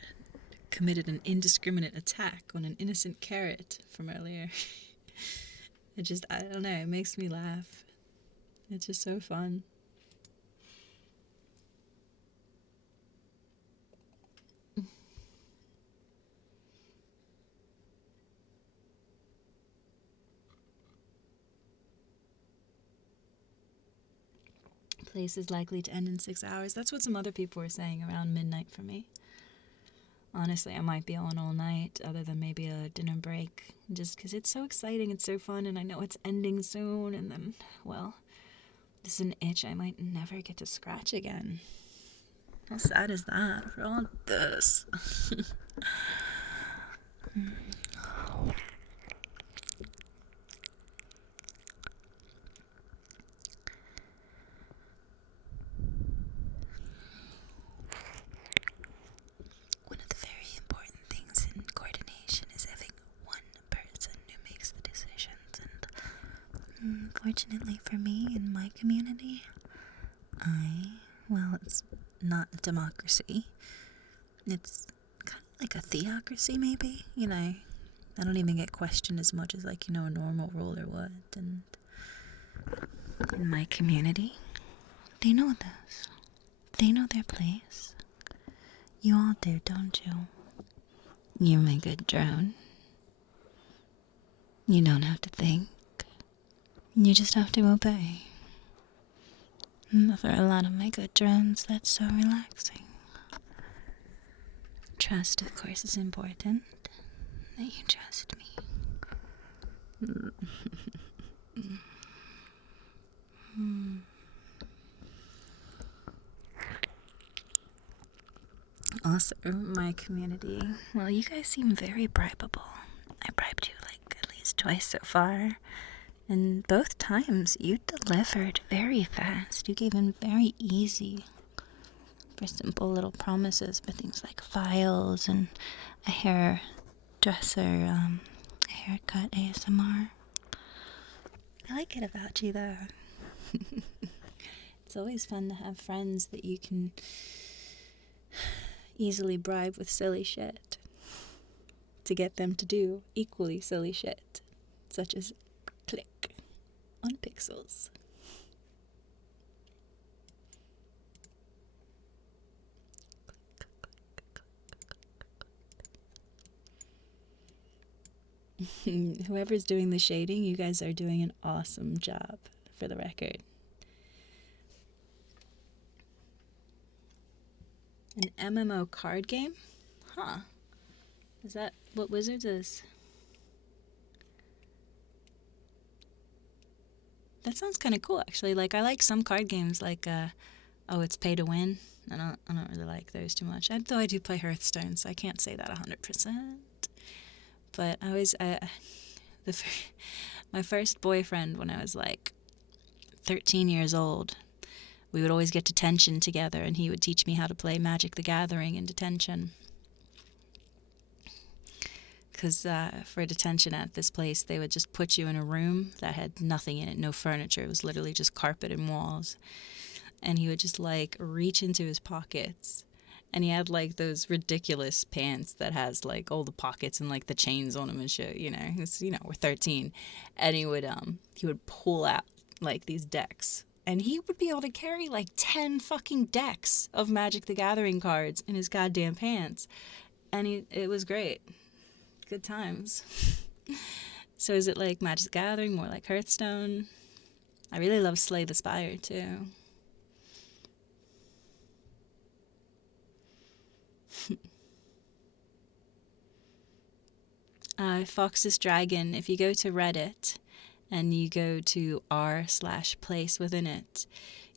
committed an indiscriminate attack on an innocent carrot from earlier. I don't know, it makes me laugh. It's just so fun. place is likely to end in 6 hours. That's what some other people were saying around midnight for me. Honestly, I might be on all night, other than maybe a dinner break, just because it's so exciting, it's so fun, and I know it's ending soon, and then, well, this is an itch I might never get to scratch again. How sad is that for all this? One of the very important things in coordination is having one person who makes the decisions, and fortunately for me, in my community, well, it's not a democracy. It's kind of like a theocracy, maybe, you know. I don't even get questioned as much as, like, you know, a normal ruler would. And in my community, they know this. They know their place. You all do, don't you? You're my good drone. You don't have to think. You just have to obey. For a lot of my good drones, that's so relaxing. Trust, of course, is important. That you trust me. Also, my community, well, you guys seem very bribable. I bribed you like at least twice so far. And both times you delivered very fast. You gave in very easy for simple little promises for things like files and a hairdresser, a haircut ASMR. I like it about you, though. It's always fun to have friends that you can easily bribe with silly shit to get them to do equally silly shit, such as click on pixels. Whoever's doing the shading, you guys are doing an awesome job, for the record. An MMO card game? Huh. Is that what Wizards is? That sounds kind of cool, actually. Like, I like some card games, like, it's pay to win. I don't really like those too much. Though I do play Hearthstone, so I can't say that 100%. But I always, my first boyfriend when I was like 13 years old, we would always get detention together, and he would teach me how to play Magic the Gathering in detention. Because for detention at this place, they would just put you in a room that had nothing in it, no furniture. It was literally just carpet and walls. And he would just, like, reach into his pockets. And he had, like, those ridiculous pants that has, like, all the pockets and, like, the chains on them and shit, you know. It's, you know, we're 13. And he would pull out, like, these decks. And he would be able to carry, like, 10 fucking decks of Magic the Gathering cards in his goddamn pants. And it was great. Good times. So is it like Magic the Gathering, more like Hearthstone? I really love Slay the Spire, too. Fox's Dragon, if you go to Reddit and you go to r/place within it,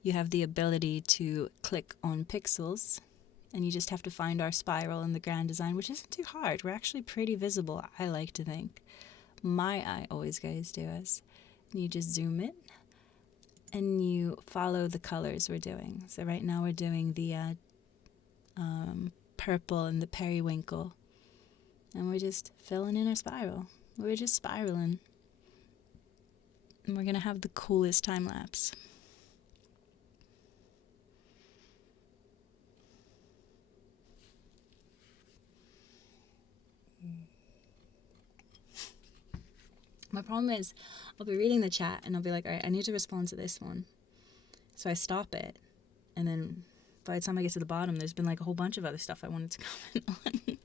you have the ability to click on pixels, and you just have to find our spiral in the grand design, which isn't too hard. We're actually pretty visible, I like to think. My eye always goes to us. And you just zoom in, and you follow the colors we're doing. So right now we're doing the purple and the periwinkle. And we're just filling in our spiral. We're just spiraling. And we're going to have the coolest time lapse. My problem is I'll be reading the chat and I'll be like, all right, I need to respond to this one. So I stop it. And then by the time I get to the bottom, there's been like a whole bunch of other stuff I wanted to comment on.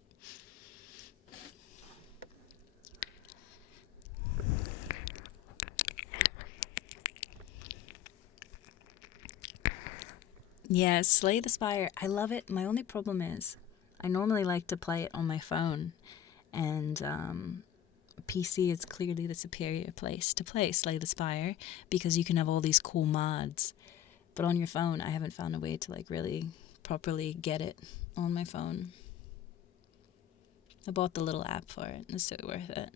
Yeah, Slay the Spire. I love it. My only problem is I normally like to play it on my phone, and PC is clearly the superior place to play Slay the Spire because you can have all these cool mods. But on your phone, I haven't found a way to like really properly get it on my phone. I bought the little app for it. It's so worth it.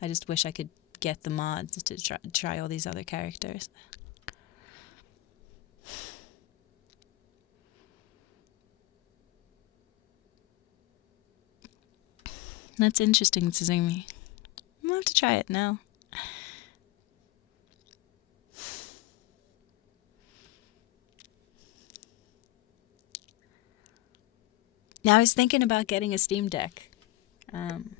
I just wish I could get the mods to try all these other characters. That's interesting, Tsuzumi. I'm gonna have to try it now. Now I was thinking about getting a Steam Deck. Um,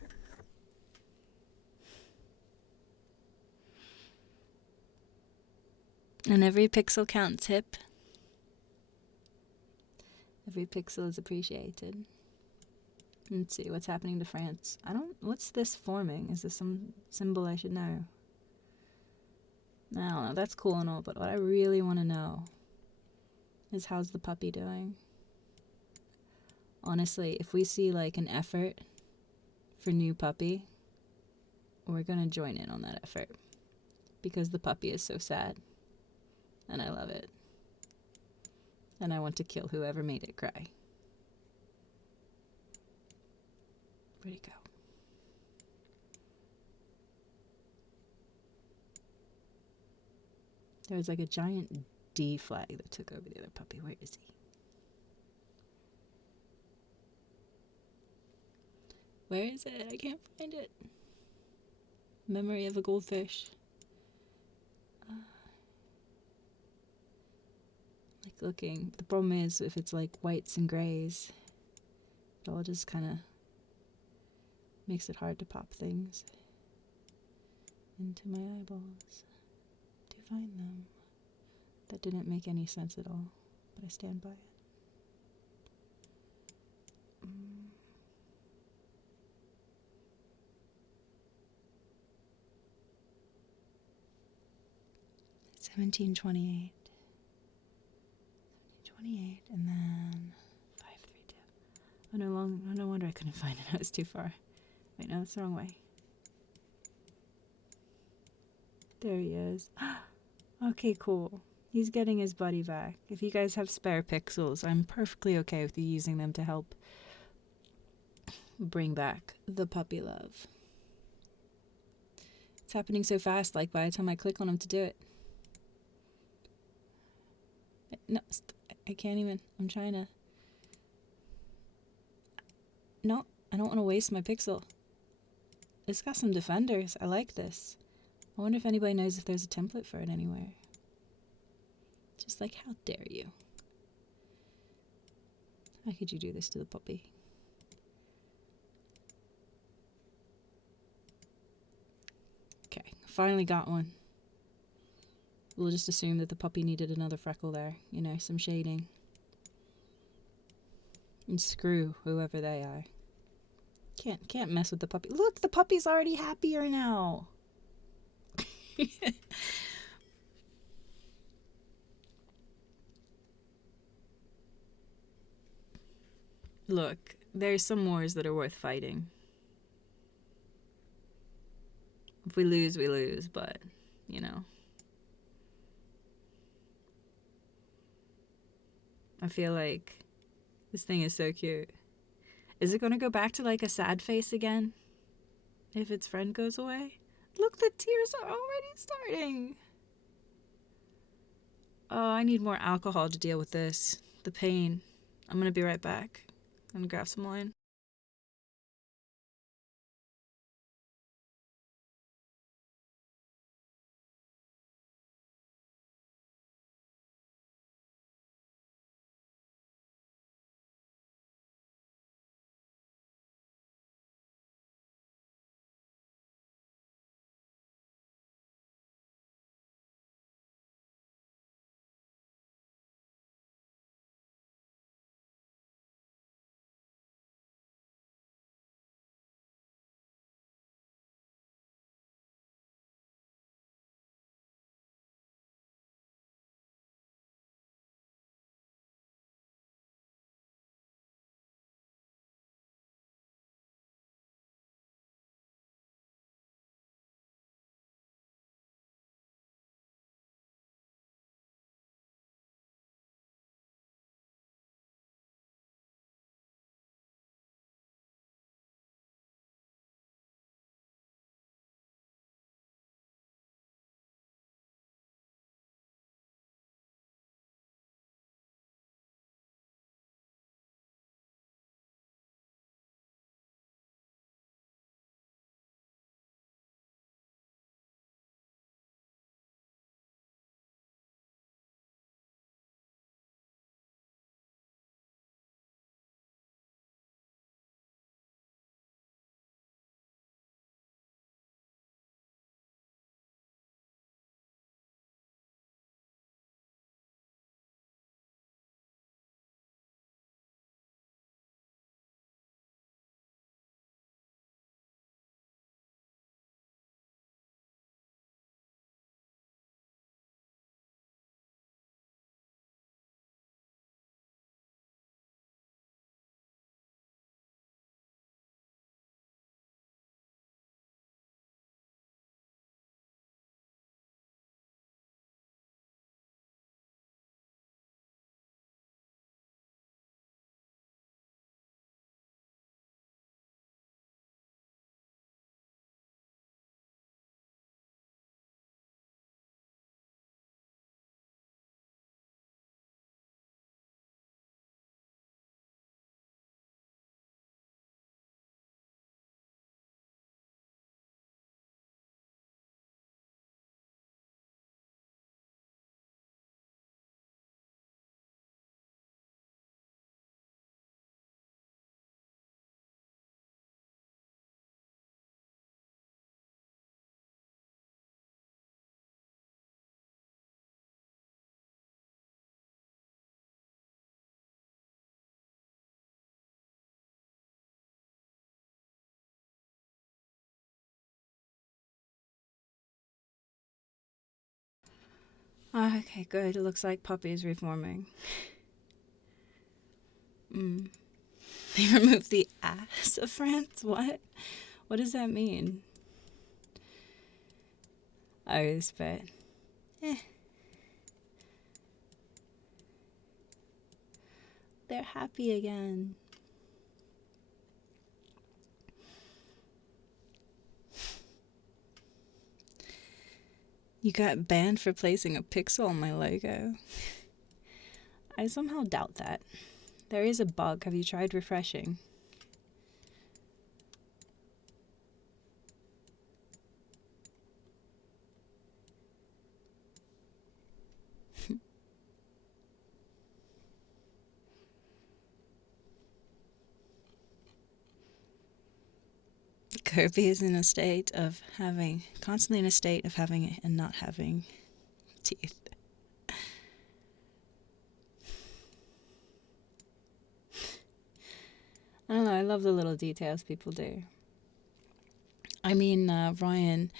and every pixel counts, Hip. Every pixel is appreciated. Let's see what's happening to France. What's this forming? Is this some symbol I should know? I don't know. That's cool and all, but what I really want to know is how's the puppy doing? Honestly, if we see like an effort for new puppy, we're gonna join in on that effort because the puppy is so sad and I love it. And I want to kill whoever made it cry. Where'd he go? There was like a giant D flag that took over the other puppy. Where is he? Where is it? I can't find it. Memory of a goldfish. Like looking. The problem is if it's like whites and grays, it all just kind of makes it hard to pop things into my eyeballs to find them. That didn't make any sense at all, but I stand by it. 1728. 1728, and then 532. Oh, no wonder I couldn't find it. I was too far. Wait, no, that's the wrong way. There he is. Okay, cool. He's getting his buddy back. If you guys have spare pixels, I'm perfectly okay with you using them to help bring back the puppy love. It's happening so fast, like by the time I click on him to do it. No, I can't even. I'm trying to. No, I don't want to waste my pixel. It's got some defenders. I like this. I wonder if anybody knows if there's a template for it anywhere. Just like, how dare you? How could you do this to the puppy? Okay, finally got one. We'll just assume that the puppy needed another freckle there. You know, some shading. And screw whoever they are. Can't mess with the puppy. Look, the puppy's already happier now. Look, there's some wars that are worth fighting. If we lose, we lose, but, you know. I feel like this thing is so cute. Is it going to go back to like a sad face again? If its friend goes away? Look, the tears are already starting. Oh, I need more alcohol to deal with this. The pain. I'm going to be right back. I'm going to grab some wine. Oh, okay, good. It looks like Puppy is reforming. They removed the ass of France? What? What does that mean? I respect. They're happy again. You got banned for placing a pixel on my logo. I somehow doubt that. There is a bug. Have you tried refreshing? Kirby is in a state of having, constantly in a state of having and not having teeth. I don't know, I love the little details people do. I mean, Ryan,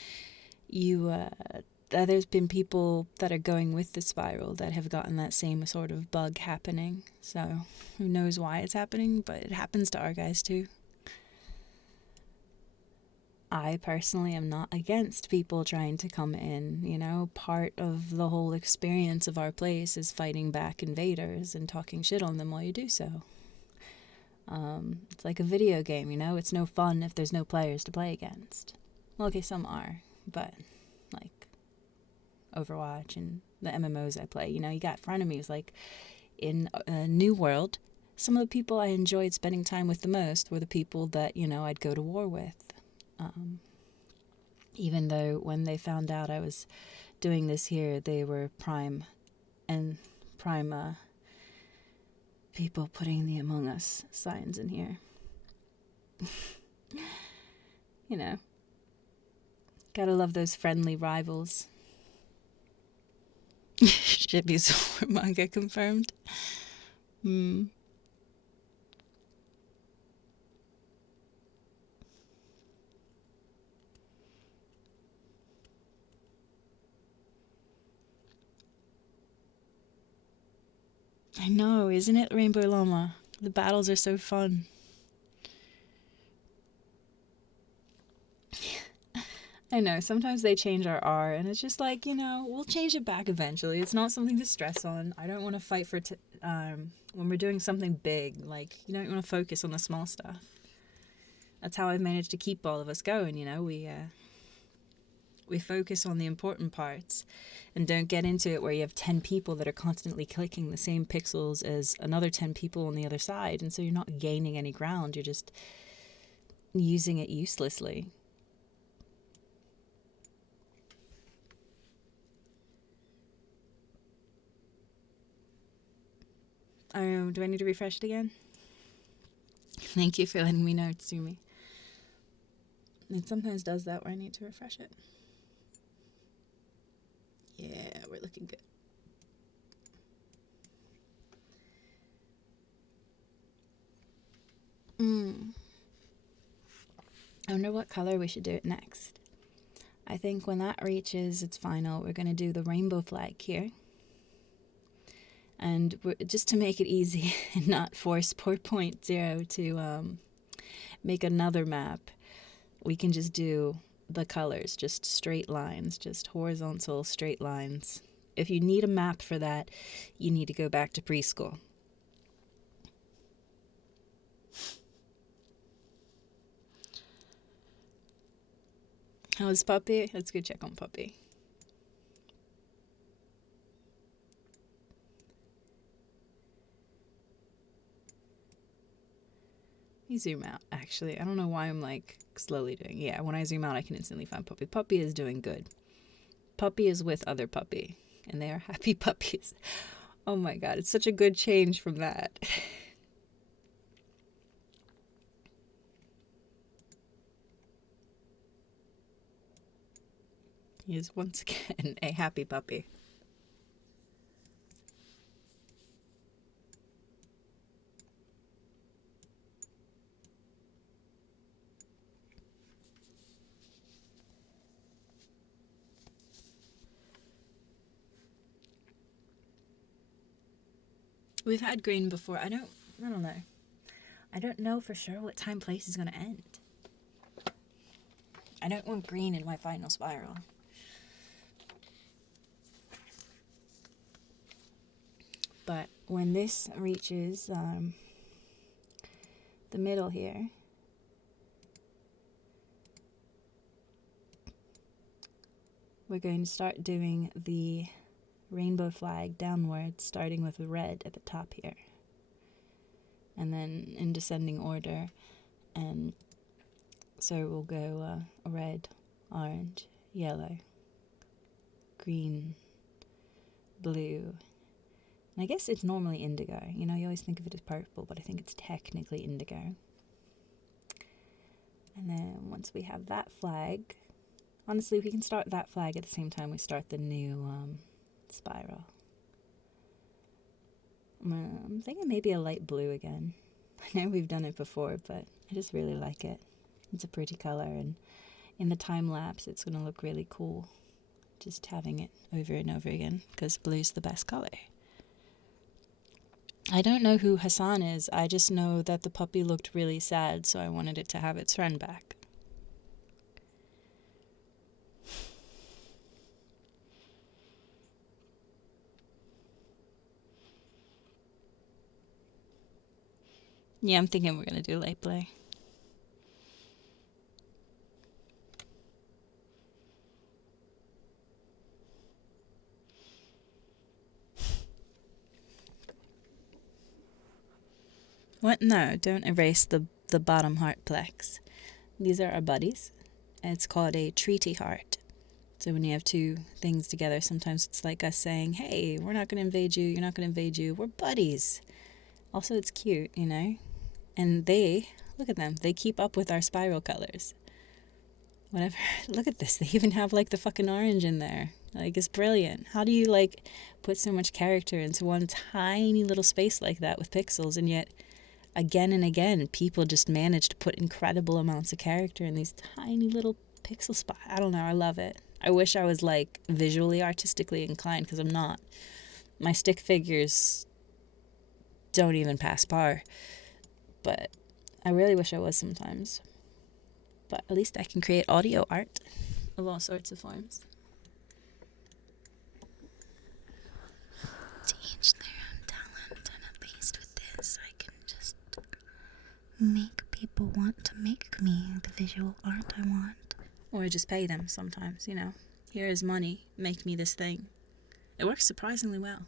there's been people that are going with the spiral that have gotten that same sort of bug happening. So who knows why it's happening, but it happens to our guys too. I personally am not against people trying to come in. You know, part of the whole experience of our place is fighting back invaders and talking shit on them while you do so. It's like a video game, you know? It's no fun if there's no players to play against. Well, okay, some are, but like Overwatch and the MMOs I play, you know, you got frenemies. Like in New World, some of the people I enjoyed spending time with the most were the people that, you know, I'd go to war with. Even though when they found out I was doing this here, they were prime people putting the Among Us signs in here. You know, gotta love those friendly rivals. Shibby's manga confirmed. I know, isn't it, Rainbow Llama? The battles are so fun. I know, sometimes they change our R, and it's just like, you know, we'll change it back eventually. It's not something to stress on. I don't want to fight for when we're doing something big. Like, you don't want to focus on the small stuff. That's how I've managed to keep all of us going, you know. We focus on the important parts and don't get into it where you have 10 people that are constantly clicking the same pixels as another 10 people on the other side, and so you're not gaining any ground. You're just using it uselessly. Oh, do I need to refresh it again? Thank you for letting me know, Tsumi. It sometimes does that where I need to refresh it. Yeah, we're looking good. I wonder what color we should do it next. I think when that reaches its final, we're going to do the rainbow flag here. And just to make it easy and not force 4.0 to make another map, we can just do the colors, just straight lines, just horizontal straight lines. If you need a map for that, you need to go back to preschool. How's Puppy? Let's go check on Puppy. Let me zoom out, actually. I don't know why I'm like slowly doing. Yeah, when I zoom out, I can instantly find Puppy. Puppy is doing good. Puppy is with other Puppy, and they are happy puppies. Oh my god, it's such a good change from that. He is once again a happy puppy. We've had green before. I don't know. I don't know for sure what time place is going to end. I don't want green in my final spiral. But when this reaches the middle here, we're going to start doing the rainbow flag downwards, starting with red at the top here. And then in descending order. And so we'll go red, orange, yellow, green, blue. And I guess it's normally indigo. You know, you always think of it as purple, but I think it's technically indigo. And then once we have that flag, honestly, we can start that flag at the same time we start the new spiral. I'm thinking maybe a light blue again. I know we've done it before, but I just really like it. It's a pretty color, and in the time lapse, it's going to look really cool. Just having it over and over again, because blue's the best color. I don't know who Hassan is. I just know that the puppy looked really sad, so I wanted it to have its friend back. Yeah, I'm thinking we're going to do light blue. What? No, don't erase the bottom heart plex. These are our buddies. It's called a treaty heart. So when you have two things together, sometimes it's like us saying, hey, we're not going to invade you, you're not going to invade you, we're buddies. Also, it's cute, you know? And they, look at them, they keep up with our spiral colors. Whatever, look at this, they even have like the fucking orange in there. Like, it's brilliant. How do you like put so much character into one tiny little space like that with pixels, and yet again and again people just manage to put incredible amounts of character in these tiny little pixel spots. I don't know, I love it. I wish I was like visually artistically inclined, because I'm not. My stick figures don't even pass par, but I really wish I was sometimes. But at least I can create audio art of all sorts of forms. To each their own talent, and at least with this I can just make people want to make me the visual art I want. Or just pay them sometimes, you know. Here is money, make me this thing. It works surprisingly well.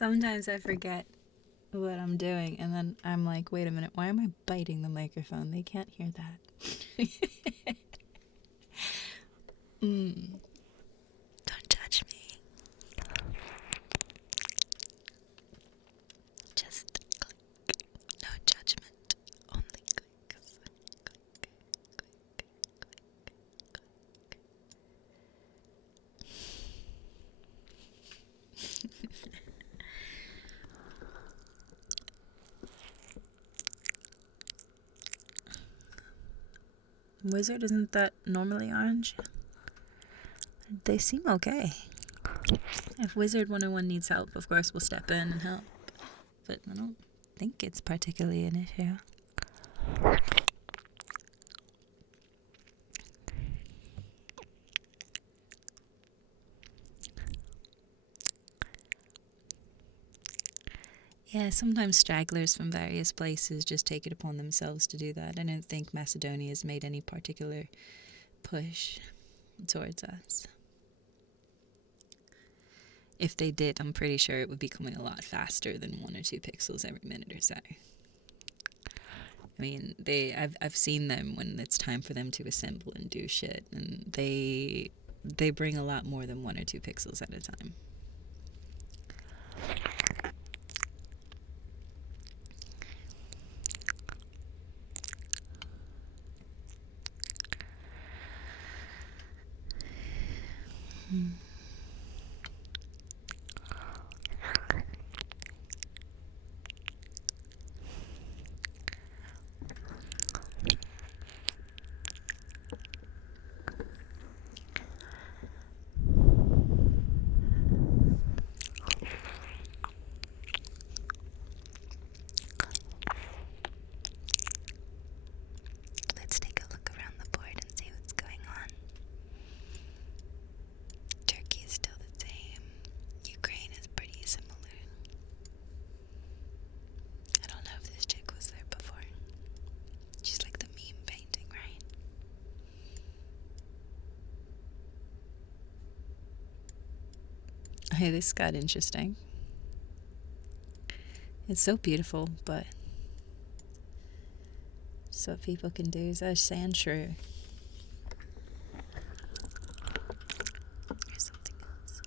Sometimes I forget what I'm doing, and then I'm like, wait a minute, why am I biting the microphone? They can't hear that. Don't judge me. Just click. No judgment. Only clicks. Wizard, isn't that normally orange? They seem okay. If Wizard 101 needs help, of course we'll step in and help. But I don't think it's particularly an issue. Yeah, sometimes stragglers from various places just take it upon themselves to do that. I don't think Macedonia has made any particular push towards us. If they did, I'm pretty sure it would be coming a lot faster than 1 or 2 pixels every minute or so. I mean, I've seen them when it's time for them to assemble and do shit, and they bring a lot more than 1 or 2 pixels at a time. Let's take a look around the board and see what's going on. Turkey is still the same. Ukraine is pretty similar. I don't know if this chick was there before. She's like the meme painting, right? Hey, this got interesting. It's so beautiful, but just what people can do is a sand shrew. Here's something else.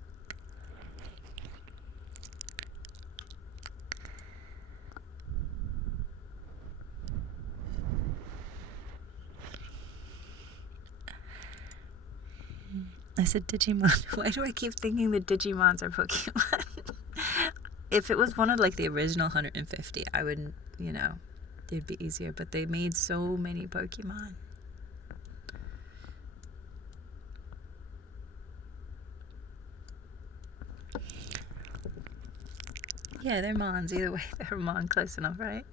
I said Digimon. Why do I keep thinking the Digimons are Pokemon? If it was one of like the original 150, I would, it'd be easier. But they made so many Pokemon. Yeah, they're Mons. Either way, they're Mon close enough, right?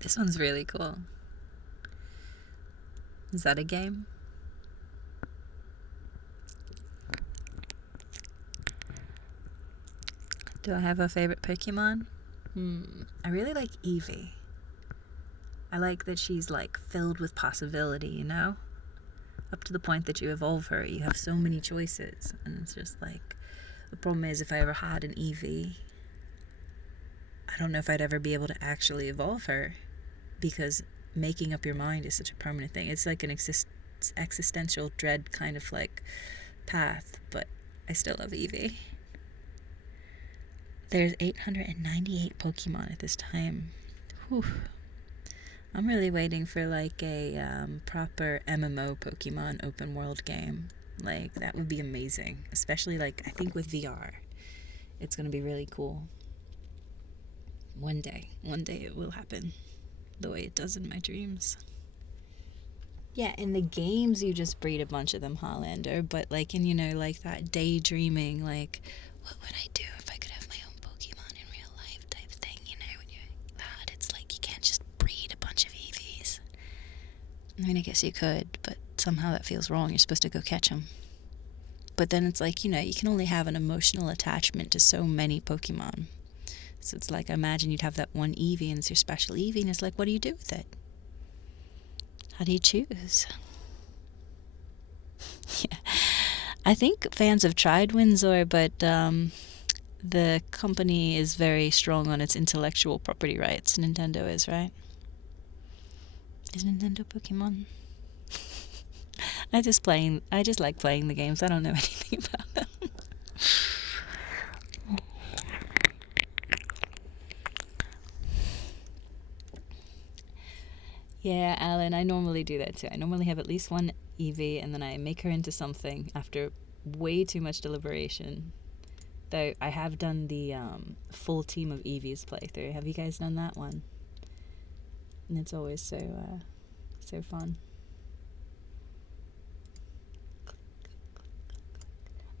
This one's really cool. Is that a game? Do I have a favorite Pokemon? I really like Eevee. I like that she's like filled with possibility, Up to the point that you evolve her, you have so many choices. And it's just like, the problem is if I ever had an Eevee, I don't know if I'd ever be able to actually evolve her, because making up your mind is such a permanent thing. It's like an existential dread kind of like path, but I still love Eevee. There's 898 Pokemon at this time. Whew. I'm really waiting for like a proper MMO Pokemon open world game. Like, that would be amazing. Especially like, I think with VR. It's going to be really cool. One day it will happen. The way it does in my dreams. Yeah, in the games you just breed a bunch of them Hollander, but like in, like that daydreaming, like, What would I do if I could have my own Pokemon in real life type thing, when you're that? It's like you can't just breed a bunch of Eevees. I mean, I guess you could, but somehow that feels wrong. You're supposed to go catch them. But then it's like, you can only have an emotional attachment to so many Pokemon. So it's like, I imagine you'd have that one Eevee and it's your special Eevee, and it's like, what do you do with it? How do you choose? Yeah. I think fans have tried Windsor, but the company is very strong on its intellectual property rights. Nintendo is, right? Is Nintendo Pokemon? I just like playing the games. I don't know anything about them. Yeah, Alan, I normally do that too. I normally have at least one Eevee and then I make her into something after way too much deliberation. Though I have done the full team of Eevees playthrough. Have you guys done that one? And it's always so fun.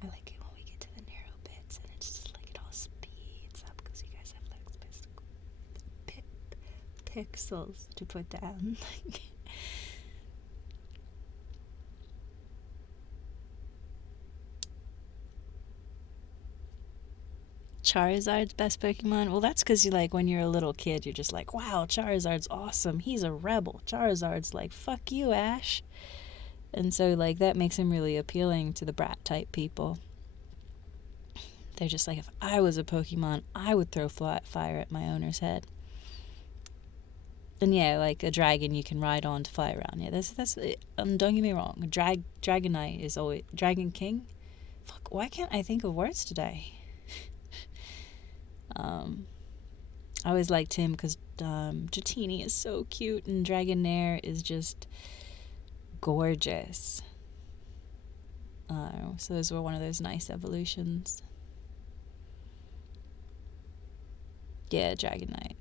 I like it when we get to the narrow bits and it's just like it all speeds up because you guys have like pixels to put down. Charizard's best Pokemon? Well, that's because you like when you're a little kid, you're just like, wow, Charizard's awesome. He's a rebel. Charizard's like, fuck you, Ash. And so like that makes him really appealing to the brat type people. They're just like, if I was a Pokemon, I would throw fire at my owner's head. And yeah, like a dragon you can ride on to fly around. Yeah, that's don't get me wrong. Dragonite is always Dragon King. Fuck, why can't I think of words today? I always liked him because Dratini is so cute and Dragonair is just gorgeous. So those were one of those nice evolutions. Yeah, Dragonite.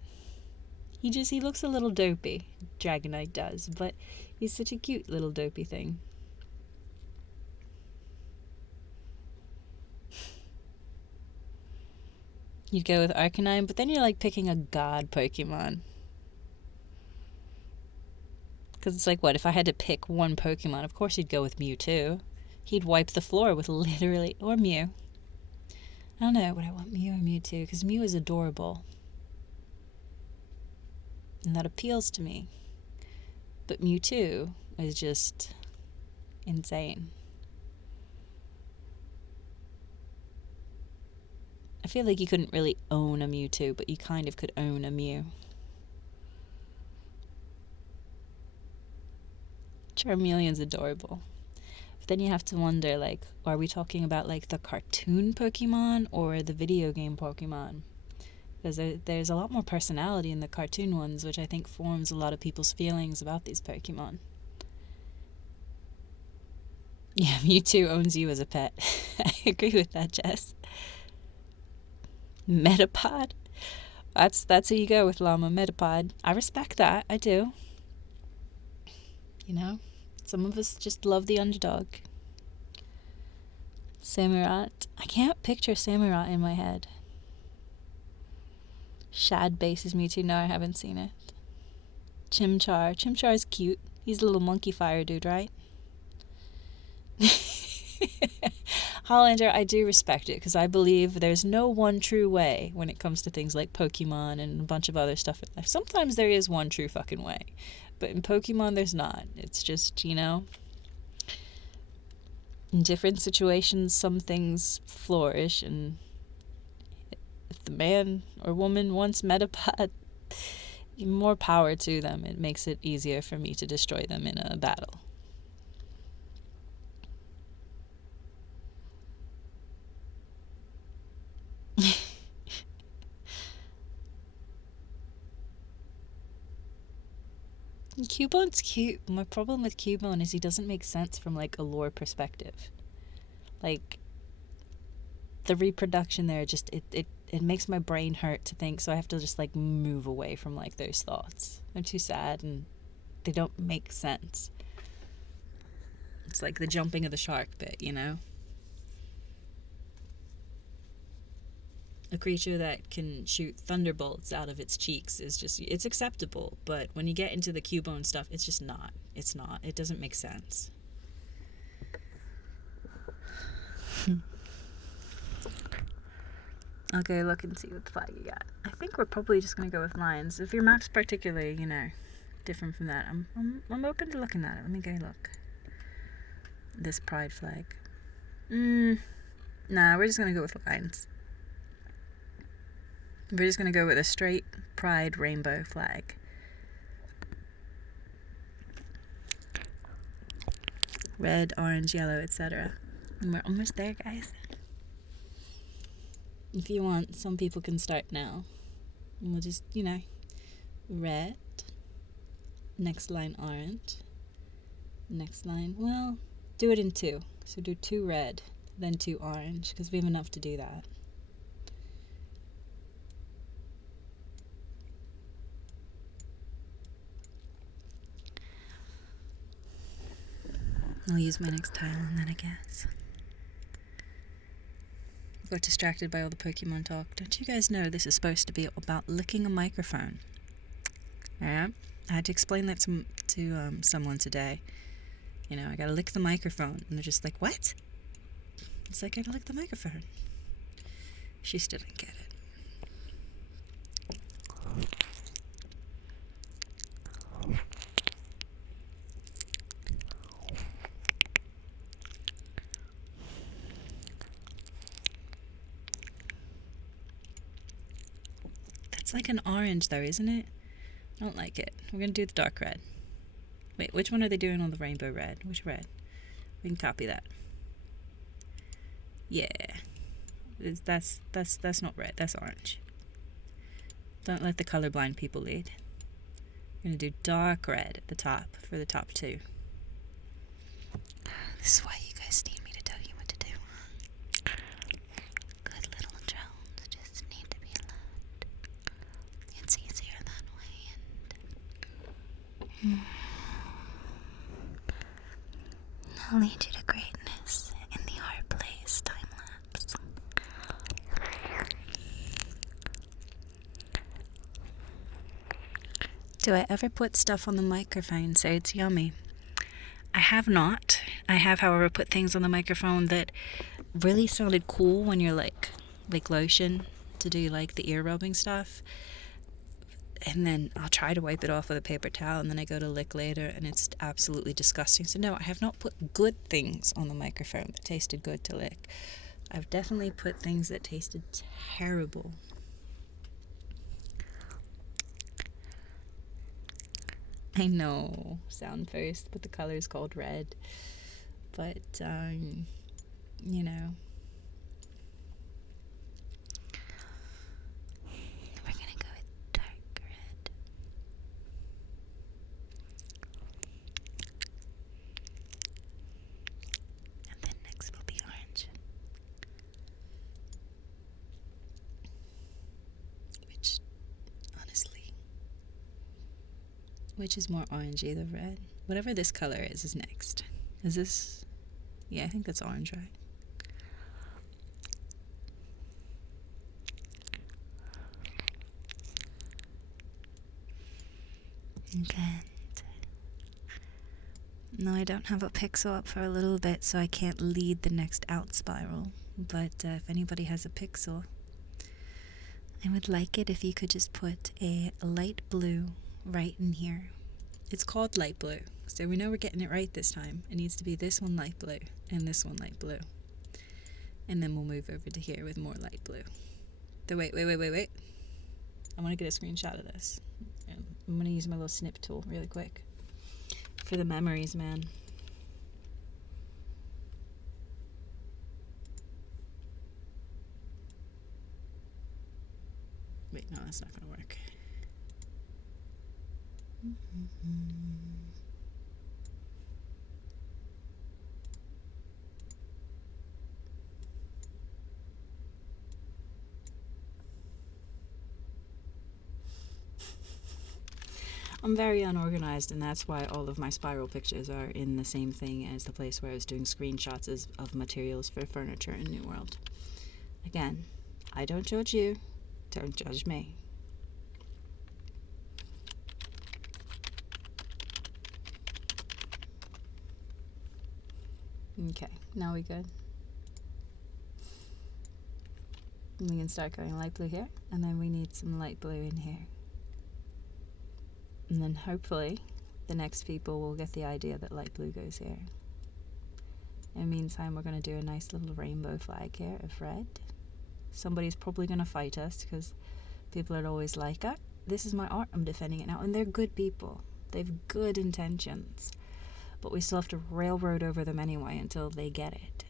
He looks a little dopey, Dragonite does, but he's such a cute little dopey thing. You'd go with Arcanine, but then you're like picking a god Pokemon. Because it's like, what, if I had to pick one Pokemon, of course you'd go with Mewtwo. He'd wipe the floor with literally, or Mew. I don't know, would I want Mew or Mewtwo? Because Mew is adorable. And that appeals to me. But Mewtwo is just insane. I feel like you couldn't really own a Mewtwo, but you kind of could own a Mew. Charmeleon's adorable. But then you have to wonder, like, are we talking about, like, the cartoon Pokemon or the video game Pokemon? Because there's a lot more personality in the cartoon ones, which I think forms a lot of people's feelings about these Pokemon. Yeah, Mewtwo owns you as a pet. I agree with that, Jess. Metapod? That's who you go with, Llama. Metapod. I respect that. I do. You know? Some of us just love the underdog. Samurott. I can't picture Samurott in my head. Shad bases Mewtwo. No, I haven't seen it. Chimchar. Chimchar is cute. He's a little monkey fire dude, right? Hollander, I do respect it because I believe there's no one true way when it comes to things like Pokemon and a bunch of other stuff in life. Sometimes there is one true fucking way, but in Pokemon there's not. It's just, you know, in different situations some things flourish, and if the man or woman wants Metapod, more power to them. It makes it easier for me to destroy them in a battle. Cubone's cute. My problem with Cubone is he doesn't make sense from like a lore perspective. Like the reproduction there just it makes my brain hurt to think, so I have to just like move away from like those thoughts. They're too sad and they don't make sense. It's like the jumping of the shark bit, you know? A creature that can shoot thunderbolts out of its cheeks is just, it's acceptable, but when you get into the Cubone stuff, it's just not. It's not. It doesn't make sense. Okay, look and see what the flag you got. I think we're probably just going to go with lions. If your map's particularly, you know, different from that. I'm open to looking at it. Let me go look. This pride flag. Nah, we're just gonna go with lines. We're just gonna go with a straight pride rainbow flag. Red, orange, yellow, etc. And we're almost there, guys. If you want, some people can start now. And we'll just, red. Next line, orange. Next line, well, do it in 2. So do 2 red, then 2 orange, because we have enough to do that. I'll use my next tile on that, I guess. I got distracted by all the Pokemon talk. Don't you guys know this is supposed to be about licking a microphone? Alright? I had to explain that to someone today. I gotta lick the microphone. And they're just like, what? It's like, I gotta lick the microphone. She still didn't get it. That's like an orange though, isn't it? I don't like it. We're gonna do the dark red. Wait, which one are they doing on the rainbow red? Which red? We can copy that. Yeah. That's not red, that's orange. Don't let the colorblind people lead. We're gonna do dark red at the top for the top 2. This is why you guys need me to tell you what to do. Good little drones just need to be allowed. It's easier that way, and I'll lead you to greatness in the art place time lapse. do I ever put stuff on the microphone so it's yummy? I have not. I have, however, put things on the microphone that really sounded cool when you're like lotion to do like the ear rubbing stuff. And then I'll try to wipe it off with a paper towel, and then I go to lick later, and it's absolutely disgusting. So no, I have not put good things on the microphone that tasted good to lick. I've definitely put things that tasted terrible. I know, sound first, but the color is called red. But, you know. We're gonna go with dark red. And then next will be orange. Which, honestly, which is more orangey, the red? Whatever this color is next. Is this? Yeah, I think that's orange, right? Good. No, I don't have a pixel up for a little bit, so I can't lead the next out spiral. But if anybody has a pixel, I would like it if you could just put a light blue right in here. It's called light blue, so we know we're getting it right this time. It needs to be this one light blue and this one light blue. And then we'll move over to here with more light blue. Wait. I want to get a screenshot of this. I'm going to use my little snip tool really quick. For the memories, man. Wait, no, that's not going to work. I'm very unorganized, and that's why all of my spiral pictures are in the same thing as the place where I was doing screenshots of materials for furniture in New World. Again, I don't judge you, don't judge me. Okay, now we good. We can start going light blue here, and then we need some light blue in here. And then hopefully the next people will get the idea that light blue goes here. In the meantime, we're going to do a nice little rainbow flag here of red. Somebody's probably going to fight us because people are always like, oh, this is my art, I'm defending it now. And they're good people. They have good intentions. But we still have to railroad over them anyway until they get it.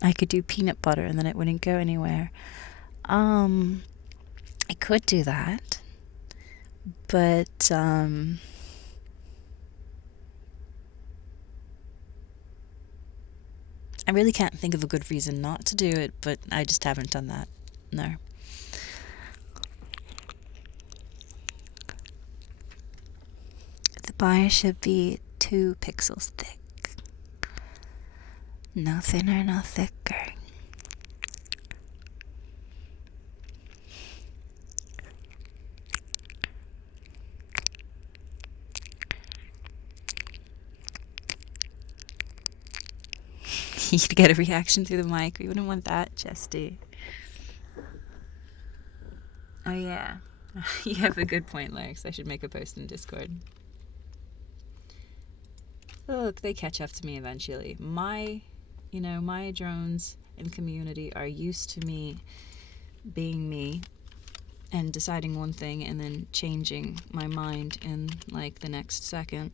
I could do peanut butter and then it wouldn't go anywhere. I could do that. But, I really can't think of a good reason not to do it, but I just haven't done that. No. The bar should be 2 pixels thick. No thinner, no thicker. You'd get a reaction through the mic. We wouldn't want that, Chesty. Oh, yeah. You have a good point, Lex. I should make a post in Discord. Look, they catch up to me eventually. My drones and community are used to me being me and deciding one thing and then changing my mind in like the next second.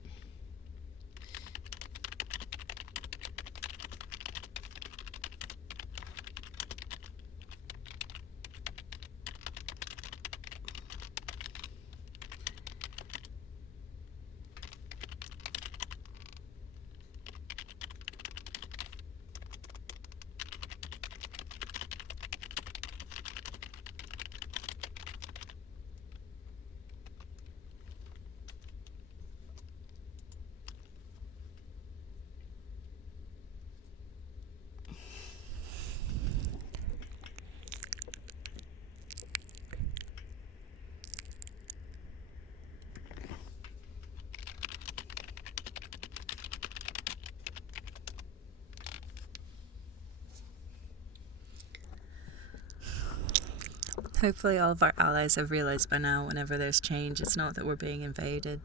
Hopefully all of our allies have realized by now whenever there's change, it's not that we're being invaded.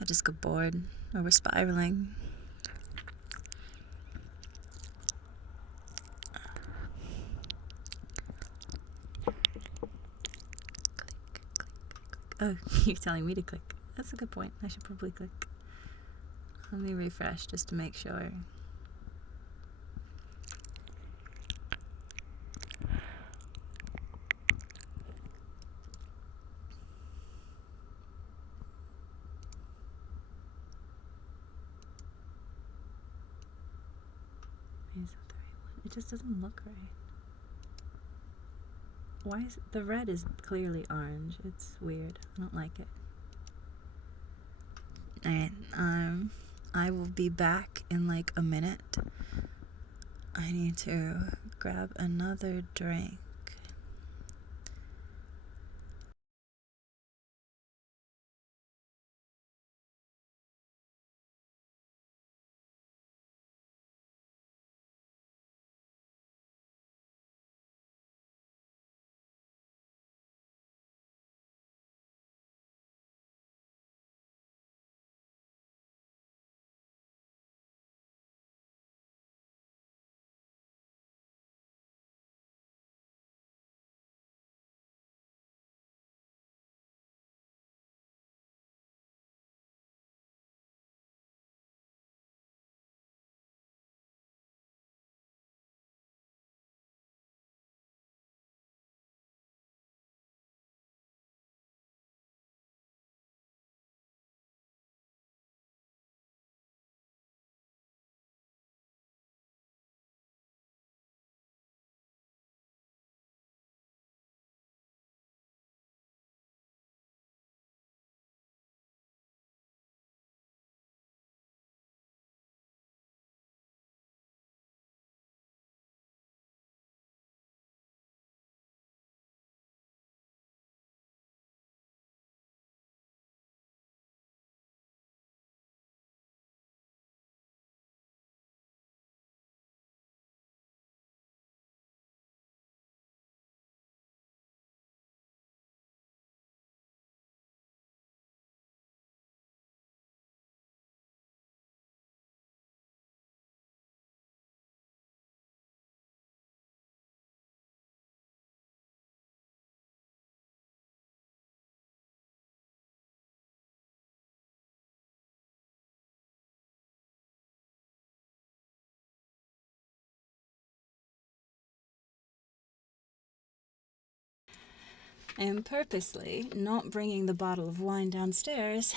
I just got bored, or we're spiraling. Oh, you're telling me to click. That's a good point. I should probably click. Let me refresh just to make sure. Is that the right one? It just doesn't look right. Why is the red is clearly orange? It's weird. I don't like it. Alright, I will be back in like a minute. I need to grab another drink. I am purposely not bringing the bottle of wine downstairs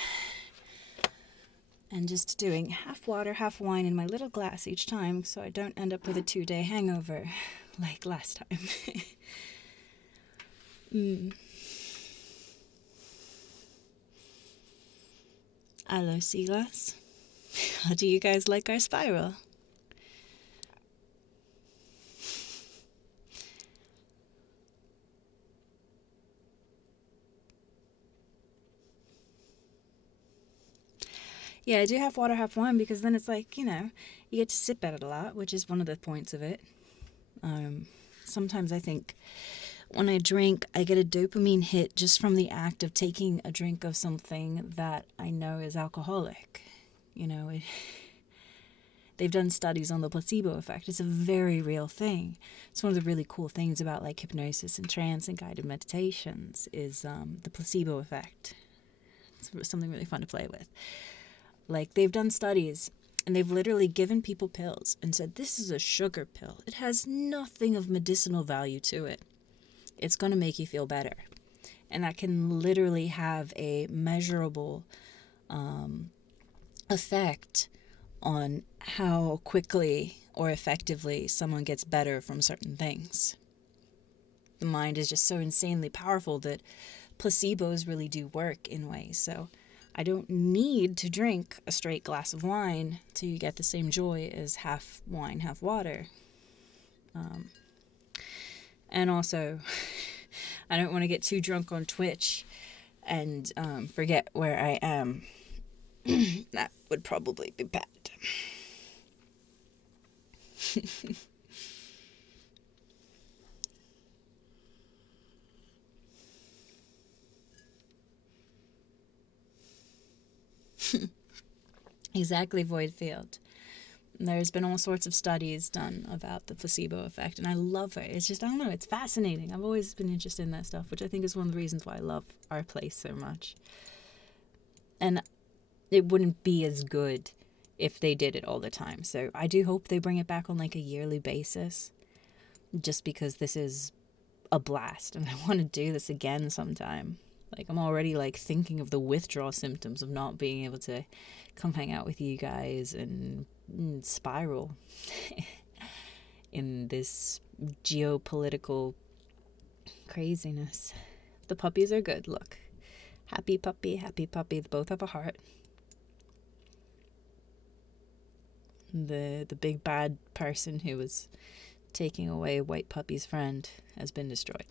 and just doing half water, half wine in my little glass each time so I don't end up with a 2-day hangover like last time. Hello, seaglass. How do you guys like our spiral? Yeah, I do half water, half wine because then it's like, you get to sip at it a lot, which is one of the points of it. Sometimes I think when I drink, I get a dopamine hit just from the act of taking a drink of something that I know is alcoholic. They've done studies on the placebo effect. It's a very real thing. It's one of the really cool things about like hypnosis and trance and guided meditations is the placebo effect. It's something really fun to play with. Like, they've done studies and they've literally given people pills and said, this is a sugar pill. It has nothing of medicinal value to it. It's going to make you feel better. And that can literally have a measurable effect on how quickly or effectively someone gets better from certain things. The mind is just so insanely powerful that placebos really do work in ways. So I don't need to drink a straight glass of wine to get the same joy as half wine, half water. And also, I don't want to get too drunk on Twitch and forget where I am. That would probably be bad. Exactly, Voidfield. There's been all sorts of studies done about the placebo effect, and I love it. It's just, I don't know, it's fascinating. I've always been interested in that stuff, which I think is one of the reasons why I love our place so much. And it wouldn't be as good if they did it all the time. So I do hope they bring it back on like a yearly basis, just because this is a blast, and I want to do this again sometime. Like, I'm already like thinking of the withdrawal symptoms of not being able to come hang out with you guys and spiral in this geopolitical craziness. The puppies are good. Look, happy puppy, happy puppy. They both have a heart. The big bad person who was taking away White Puppy's friend has been destroyed.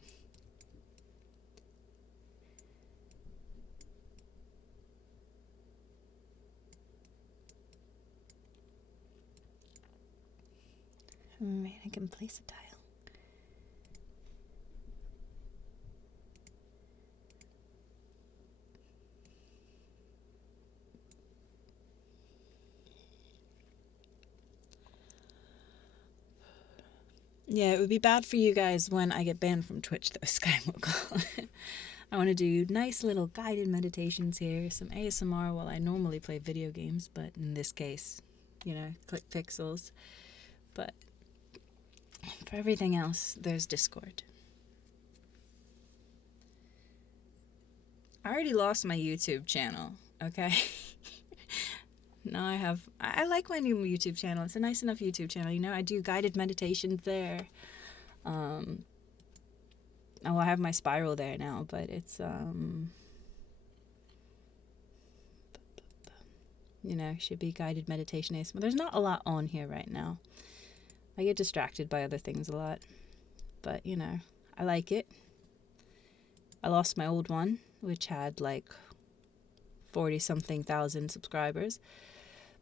Maybe I can place a tile. Yeah, it would be bad for you guys when I get banned from Twitch, though, Skywalker. I want to do nice little guided meditations here, some ASMR while I normally play video games, but in this case, click pixels. But for everything else, there's Discord. I already lost my YouTube channel, okay? Now I like my new YouTube channel. It's a nice enough YouTube channel. I do guided meditations there. I have my spiral there now, but it's, should be guided meditation ASMR. There's not a lot on here right now. I get distracted by other things a lot, but, I like it. I lost my old one, which had like 40-something thousand subscribers.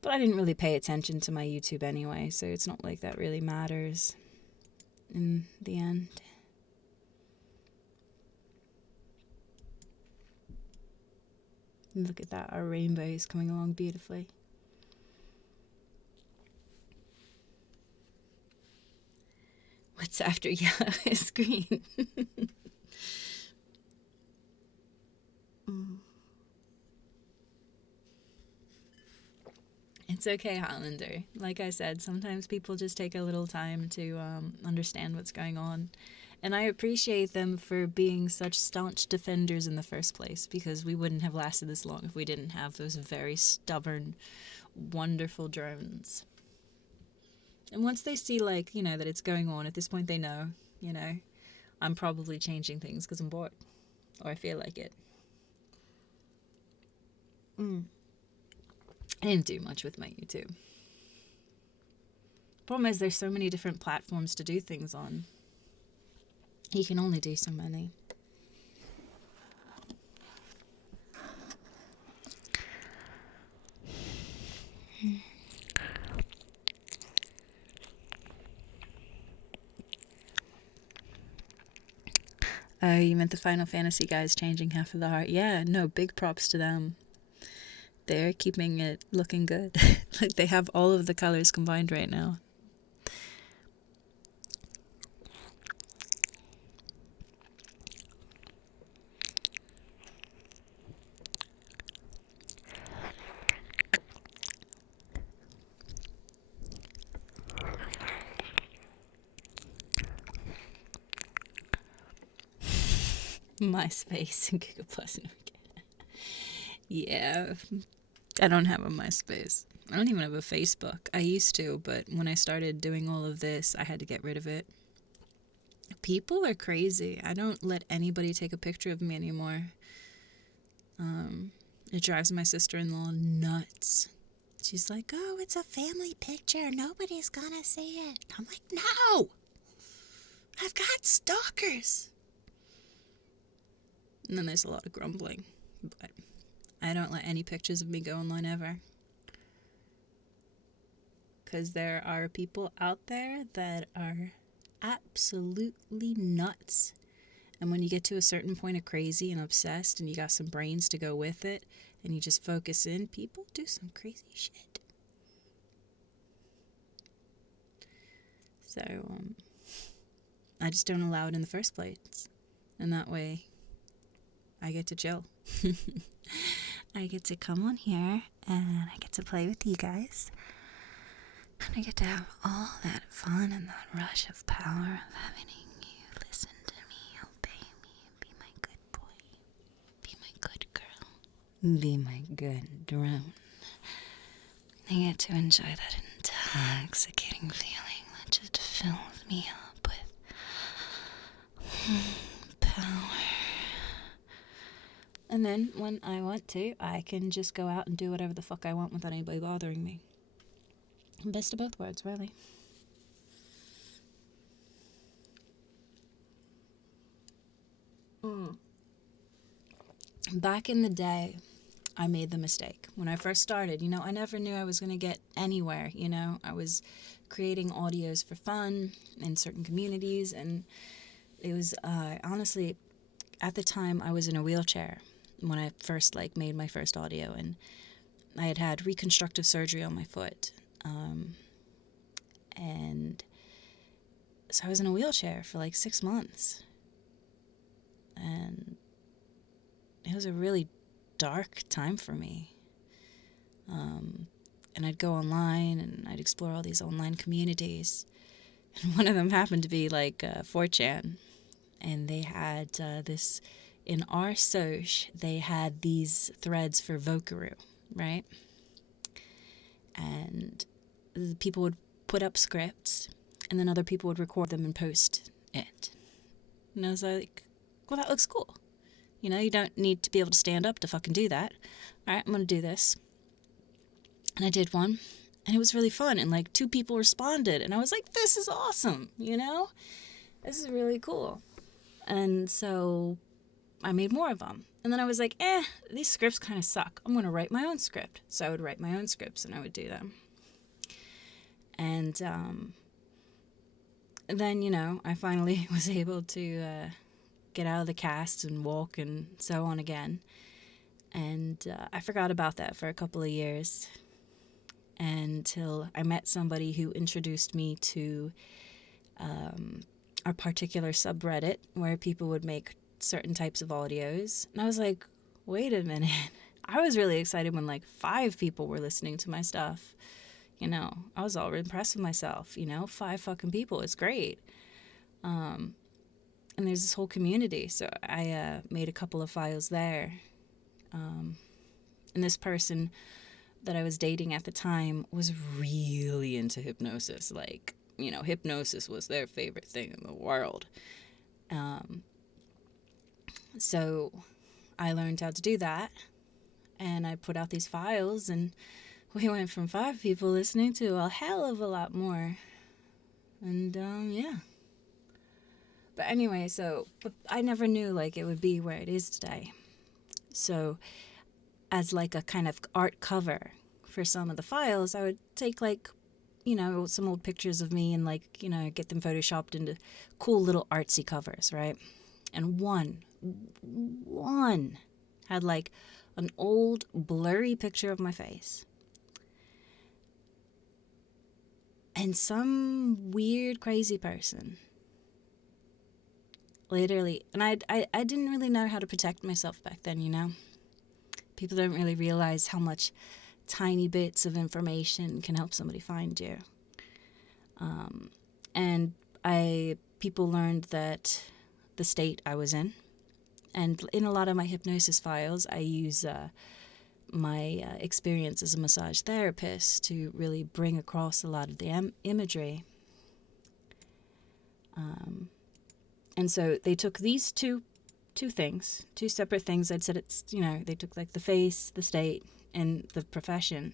But I didn't really pay attention to my YouTube anyway, so it's not like that really matters in the end. And look at that, our rainbow is coming along beautifully. What's after yellow is green. It's okay, Highlander. Like I said, sometimes people just take a little time to understand what's going on. And I appreciate them for being such staunch defenders in the first place, because we wouldn't have lasted this long if we didn't have those very stubborn, wonderful drones. And once they see, like, you know, that it's going on, at this point they know, you know, I'm probably changing things because I'm bored. Or I feel like it. I didn't do much with my YouTube. Problem is, there's so many different platforms to do things on. You can only do so many. Oh, you meant the Final Fantasy guys changing half of the art? Yeah, no, big props to them. They're keeping it looking good. Like, they have all of the colors combined right now. MySpace and Google Plus and yeah, I don't have a MySpace. I don't even have a Facebook. I used to, but when I started doing all of this, I had to get rid of it. People are crazy. I don't let anybody take a picture of me anymore. It drives my sister-in-law nuts. She's like, oh, it's a family picture. Nobody's gonna see it. I'm like, no! I've got stalkers. And then there's a lot of grumbling. But I don't let any pictures of me go online ever. Because there are people out there that are absolutely nuts. And when you get to a certain point of crazy and obsessed and you got some brains to go with it and you just focus in, people do some crazy shit. So, I just don't allow it in the first place. And that way, I get to chill. I get to come on here and I get to play with you guys. And I get to have all that fun and that rush of power of having you listen to me, obey me, be my good boy, be my good girl, be my good drone. I get to enjoy that intoxicating feeling that just fills me up with power. And then when I want to, I can just go out and do whatever the fuck I want without anybody bothering me. Best of both worlds, really. Back in the day, I made the mistake. When I first started, I never knew I was going to get anywhere, I was creating audios for fun in certain communities, and it was, honestly, at the time, I was in a wheelchair when I first, made my first audio, and I had had reconstructive surgery on my foot. And so I was in a wheelchair for 6 months. And it was a really dark time for me. And I'd go online and I'd explore all these online communities. And one of them happened to be 4chan. And they had this, in our Soch, they had these threads for Vocaroo, right? And people would put up scripts, and then other people would record them and post it. And I was like, well, that looks cool. You don't need to be able to stand up to fucking do that. All right, I'm going to do this. And I did one, and it was really fun, and 2 people responded, and I was like, this is awesome, This is really cool. And so I made more of them. And then I was like, these scripts kind of suck. I'm going to write my own script. So I would write my own scripts and I would do them. And then, I finally was able to get out of the cast and walk and so on again. And I forgot about that for a couple of years until I met somebody who introduced me to our particular subreddit where people would make certain types of audios. And I was like, wait a minute. I was really excited when 5 people were listening to my stuff. I was all impressed with myself, 5 fucking people. It's great. And there's this whole community. So I made a couple of files there. And this person that I was dating at the time was really into hypnosis. Like, you know, hypnosis was their favorite thing in the world. So I learned how to do that. And I put out these files, and we went from 5 people listening to a hell of a lot more. And, yeah. But anyway, but I never knew, like, it would be where it is today. So, as, like, a kind of art cover for some of the files, I would take, like, you know, some old pictures of me and, like, you know, get them photoshopped into cool little artsy covers, right? And one had, like, an old blurry picture of my face. And some weird, crazy person literally, and I didn't really know how to protect myself back then, you know? People don't really realize how much tiny bits of information can help somebody find you. And people learned that the state I was in, and in a lot of my hypnosis files, I use my experience as a massage therapist to really bring across a lot of the imagery. And so they took these two separate things. I'd said it's, you know, they took like the face, the state, and the profession.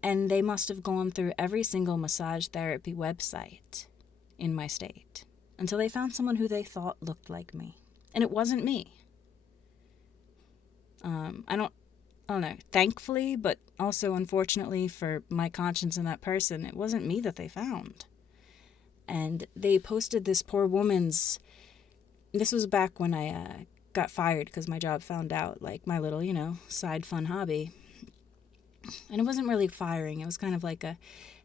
And they must have gone through every single massage therapy website in my state until they found someone who they thought looked like me. And it wasn't me. I don't know, thankfully, but also unfortunately for my conscience and that person, it wasn't me that they found. And they posted this poor woman's, this was back when I got fired because my job found out, like, my little, you know, side fun hobby. And it wasn't really firing. It was kind of like a,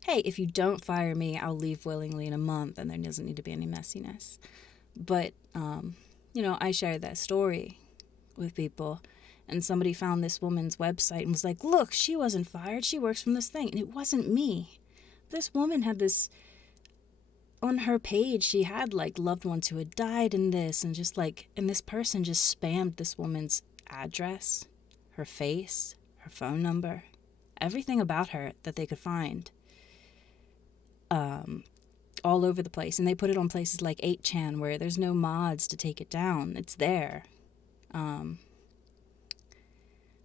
hey, if you don't fire me, I'll leave willingly in a month and there doesn't need to be any messiness. But, you know, I shared that story with people, and somebody found this woman's website and was like, look, she wasn't fired. She works from this thing. And it wasn't me. This woman had this, on her page, she had, like, loved ones who had died in this, and just, like, and this person just spammed this woman's address, her face, her phone number, everything about her that they could find, all over the place. And they put it on places like 8chan where there's no mods to take it down. It's there.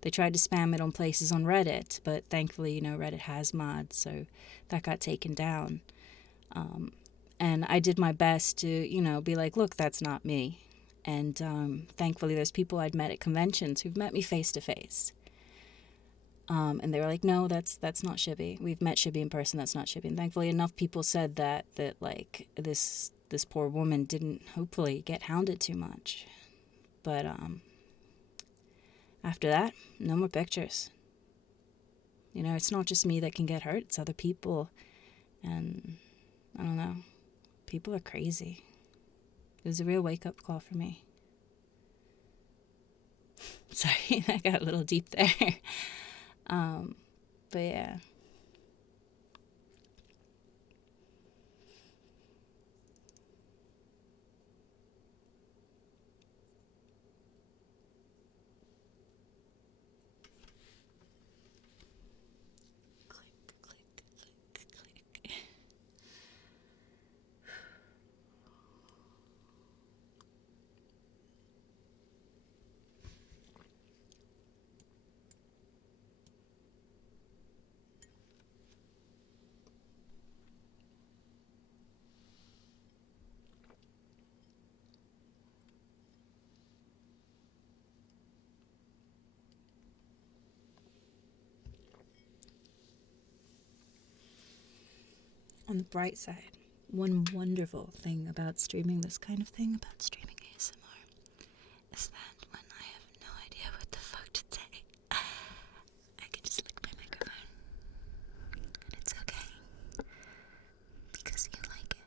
They tried to spam it on places on Reddit, but thankfully, you know, Reddit has mods, so that got taken down. And I did my best to, you know, be like, look, that's not me. And thankfully, there's people I'd met at conventions who've met me face to face. And they were like, no, that's not Shibby. We've met Shibby in person. That's not Shibby. And thankfully, enough people said that like this poor woman didn't hopefully get hounded too much. But after that, no more pictures. You know, it's not just me that can get hurt. It's other people. And I don't know. People are crazy. It was a real wake-up call for me. Sorry, I got a little deep there. But yeah. On the bright side, one wonderful thing about streaming this kind of thing, about streaming ASMR, is that when I have no idea what the fuck to say, I can just lick my microphone. And it's okay. Because you like it.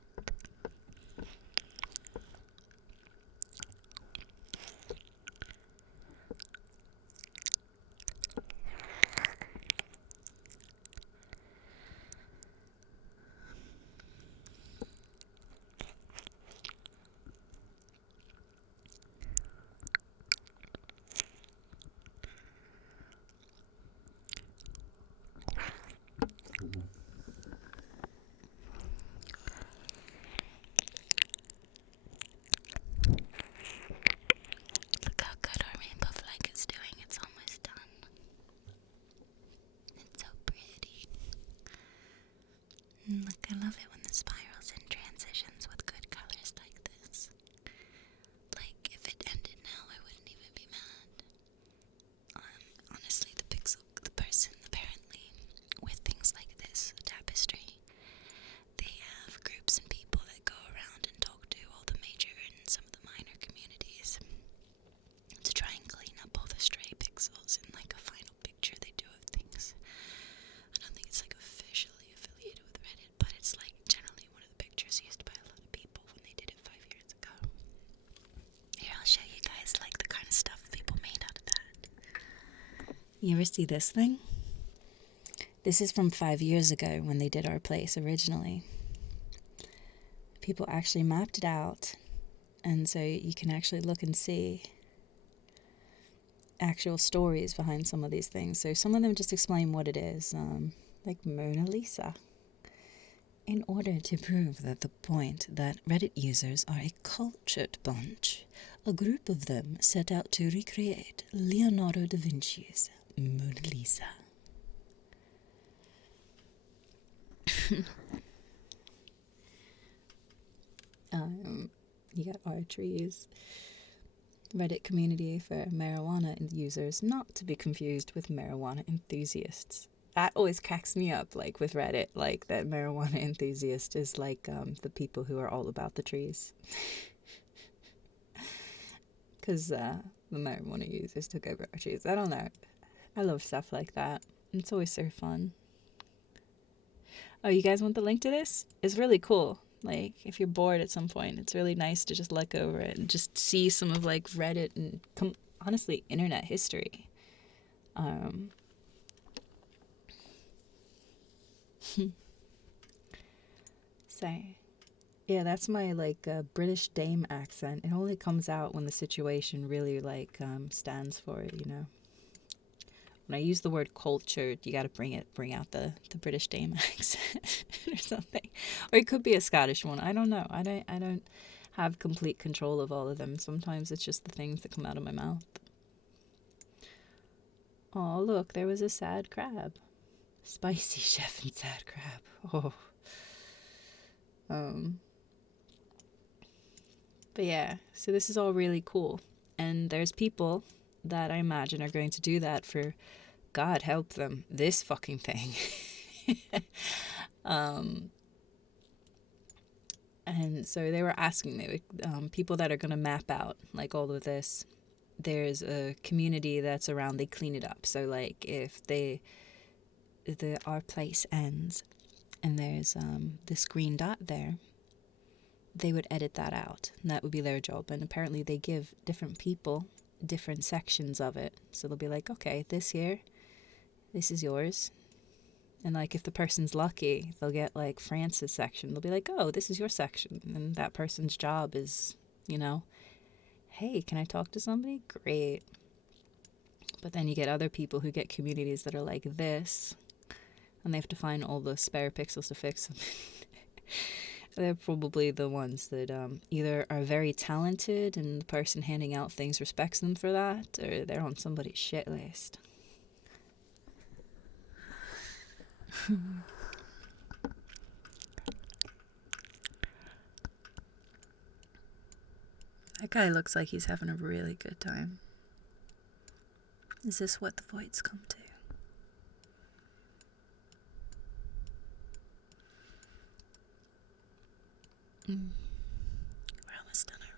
You ever see this thing? This is from 5 years ago when they did our place originally. People actually mapped it out, and so you can actually look and see actual stories behind some of these things. So some of them just explain what it is, like Mona Lisa. In order to prove that the point that Reddit users are a cultured bunch, a group of them set out to recreate Leonardo da Vinci's Mona Lisa. You got our trees. Reddit community for marijuana users, not to be confused with marijuana enthusiasts. That always cracks me up, like with Reddit, like that marijuana enthusiast is like the people who are all about the trees. Because the marijuana users took over our trees. I don't know. I love stuff like that. It's always so fun. Oh, you guys want the link to this? It's really cool. Like, if you're bored at some point, it's really nice to just look over it and just see some of, like, Reddit and, honestly, internet history. So, yeah, that's my, like, British dame accent. It only comes out when the situation really, like, stands for it, you know? When I use the word cultured, you got to bring out the British dame accent or something, or it could be a Scottish one. I don't know. I don't have complete control of all of them. Sometimes it's just the things that come out of my mouth. Oh, look, there was a sad crab, spicy chef and sad crab. Oh, but yeah. So this is all really cool, and there's people that I imagine are going to do that for, God help them, this fucking thing. And so they were asking me, people that are going to map out like all of this. There's a community that's around, they clean it up. So like if our place ends and there's this green dot there, they would edit that out, and that would be their job. And apparently they give different people different sections of it. So they'll be like, okay, this here, this is yours. And like if the person's lucky, they'll get like France's section. They'll be like, oh, this is your section. And that person's job is, you know, hey, can I talk to somebody? Great. But then you get other people who get communities that are like this, and they have to find all the spare pixels to fix them. They're probably the ones that either are very talented and the person handing out things respects them for that, or they're on somebody's shit list. That guy looks like he's having a really good time. Is this what the voids come to? We're almost done our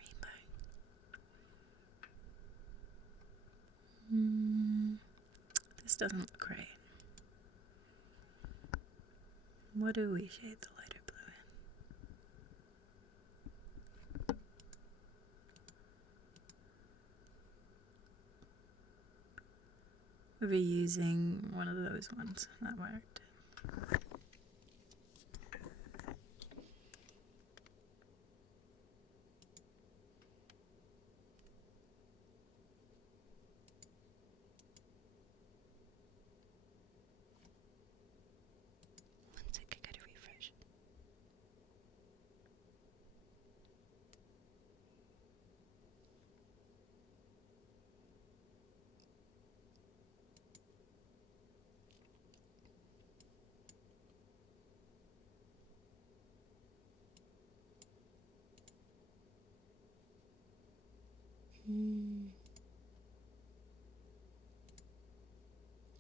rainbow. This doesn't look great. What do we shade the lighter blue in? Reusing one of those ones. That worked. One sec, I gotta refresh.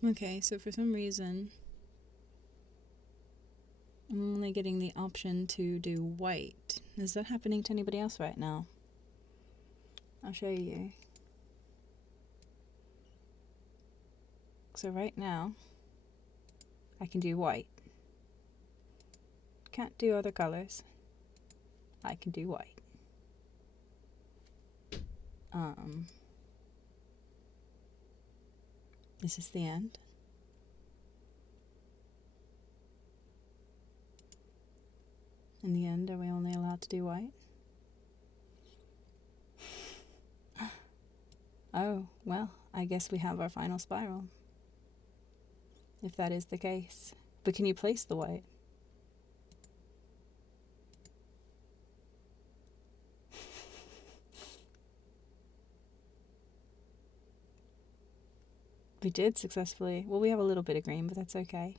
Okay, so for some reason, I'm only getting the option to do white. Is that happening to anybody else right now? I'll show you. So right now, I can do white. Can't do other colors. I can do white. Is this the end? In the end, are we only allowed to do white? Oh, well, I guess we have our final spiral. If that is the case. But can you place the white? We did successfully. Well, we have a little bit of green, but that's okay.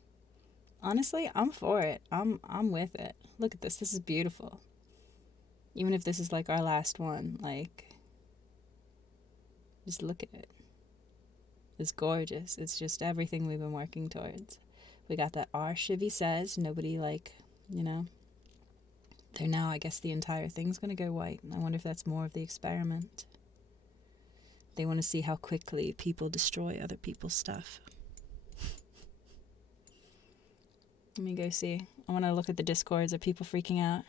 Honestly, I'm for it. I'm with it. Look at this. This is beautiful. Even if this is like our last one, like, just look at it. It's gorgeous. It's just everything we've been working towards. We got that ShibbySays. Nobody, like, you know. There now, I guess the entire thing's going to go white. I wonder if that's more of the experiment. They want to see how quickly people destroy other people's stuff. Let me go see. I want to look at the discords. Are people freaking out?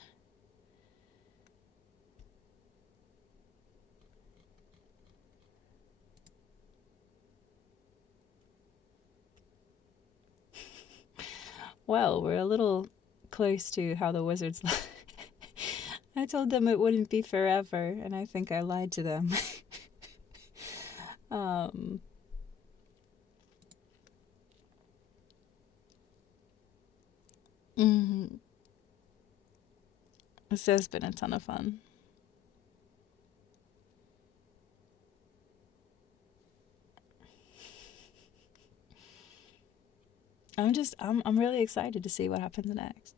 Well, we're a little close to how the wizards... I told them it wouldn't be forever, and I think I lied to them. This has been a ton of fun. I'm really excited to see what happens next.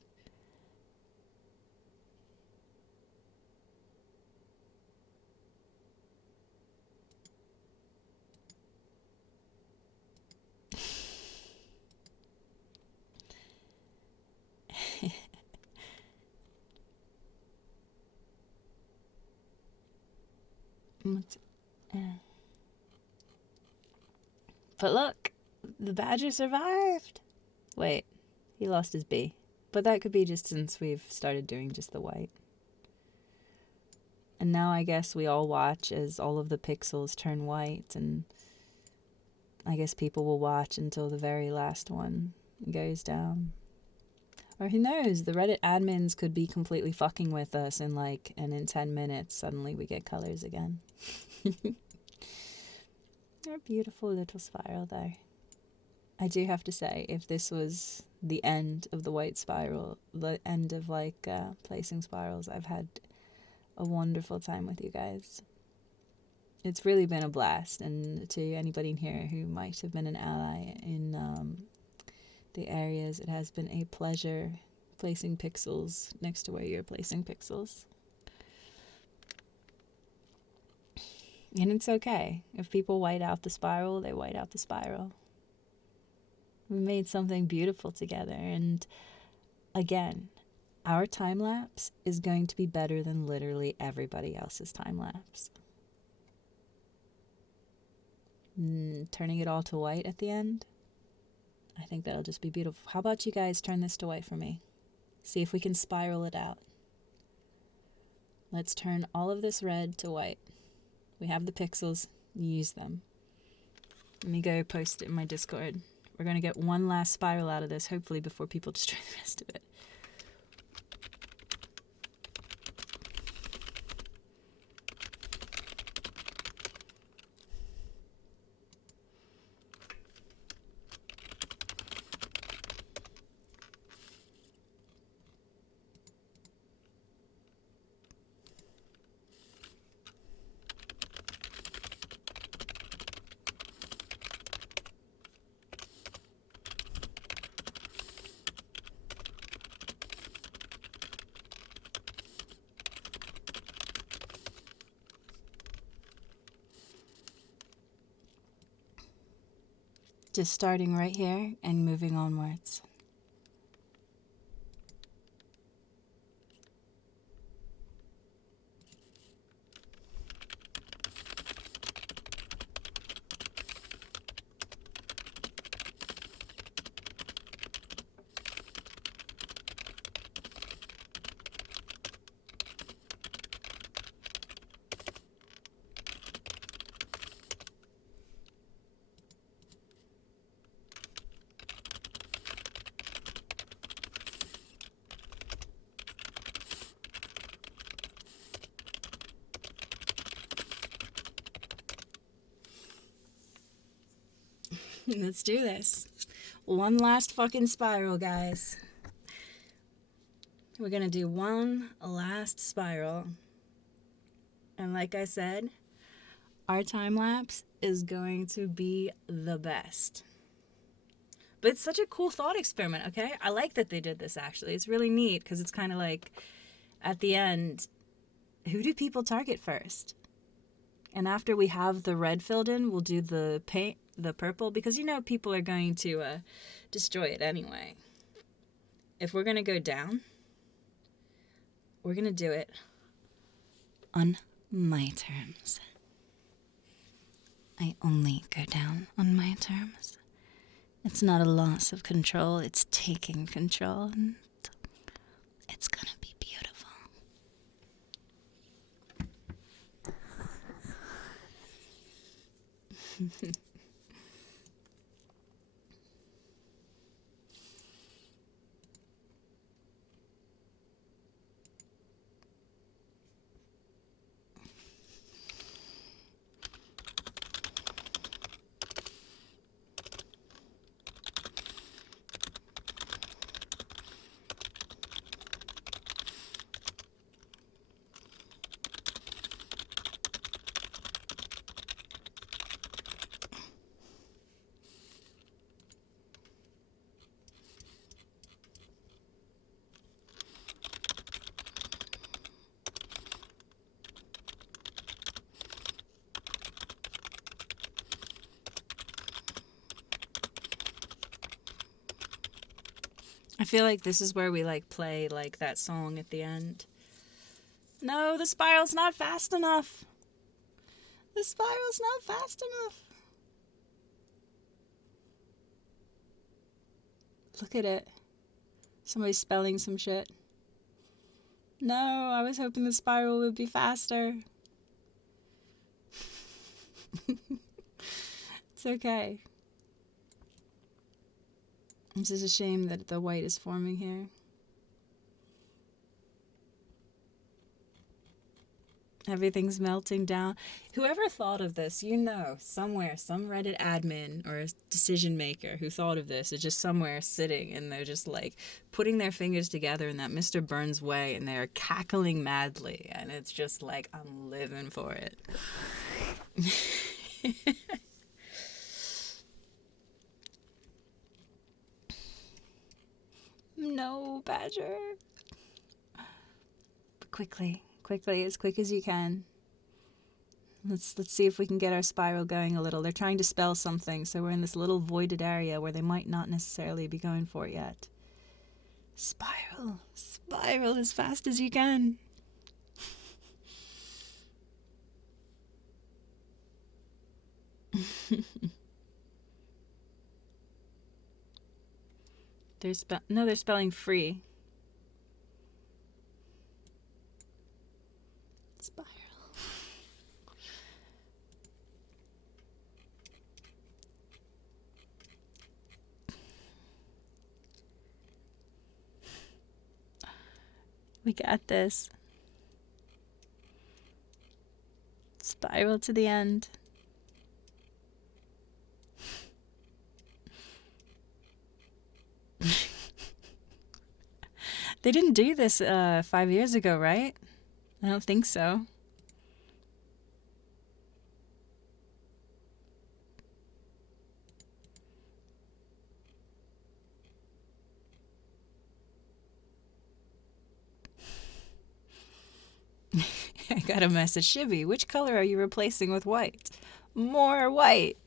But look, the badger survived. Wait, he lost his bee. But that could be just since we've started doing just the white. And now I guess we all watch as all of the pixels turn white, and I guess people will watch until the very last one goes down. Or who knows, the Reddit admins could be completely fucking with us and in 10 minutes suddenly we get colors again. Our beautiful little spiral there. I do have to say, if this was the end of the white spiral, the end of placing spirals, I've had a wonderful time with you guys. It's really been a blast, and to anybody in here who might have been an ally in the areas, it has been a pleasure placing pixels next to where you're placing pixels. And it's okay. If people white out the spiral, they white out the spiral. We made something beautiful together, and again, our time lapse is going to be better than literally everybody else's time lapse. Turning it all to white at the end, I think that'll just be beautiful. How about you guys turn this to white for me? See if we can spiral it out. Let's turn all of this red to white. We have the pixels, use them. Let me go post it in my Discord. We're going to get one last spiral out of this, hopefully before people destroy the rest of it. Just starting right here and moving onwards. Let's do this. One last fucking spiral, guys. We're gonna do one last spiral. And like I said, our time lapse is going to be the best. But it's such a cool thought experiment, okay? I like that they did this, actually. It's really neat because it's kind of like, at the end, who do people target first? And after we have the red filled in, we'll do the paint, the purple, because you know people are going to destroy it anyway. If we're going to go down, we're going to do it on my terms. I only go down on my terms. It's not a loss of control, it's taking control, and it's gonna be beautiful. I feel like this is where we like play like that song at the end. No, the spiral's not fast enough. The spiral's not fast enough. Look at it. Somebody's spelling some shit. No, I was hoping the spiral would be faster. It's okay. It's just a shame that the white is forming here. Everything's melting down. Whoever thought of this, you know, somewhere, some Reddit admin or a decision maker who thought of this is just somewhere sitting and they're just like putting their fingers together in that Mr. Burns way and they're cackling madly. And it's just like, I'm living for it. No, Badger. Quickly, as quick as you can. Let's see if we can get our spiral going a little. They're trying to spell something, so we're in this little voided area where they might not necessarily be going for it yet. Spiral as fast as you can. They're spelling free. Spiral. We got this. Spiral to the end. They didn't do this 5 years ago, right? I don't think so. I got a message. Shibby, which color are you replacing with white? More white.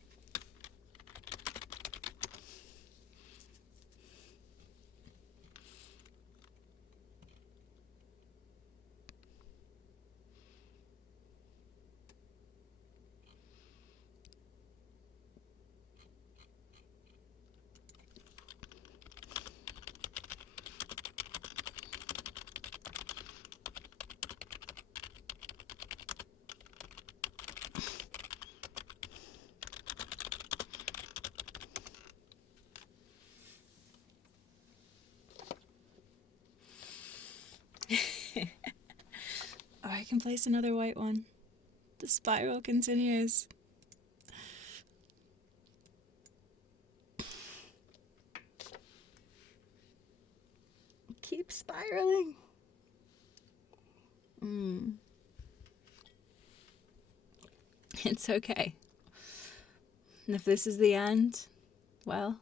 Or I can place another white one. The spiral continues. keep spiraling. It's okay. And if this is the end, well,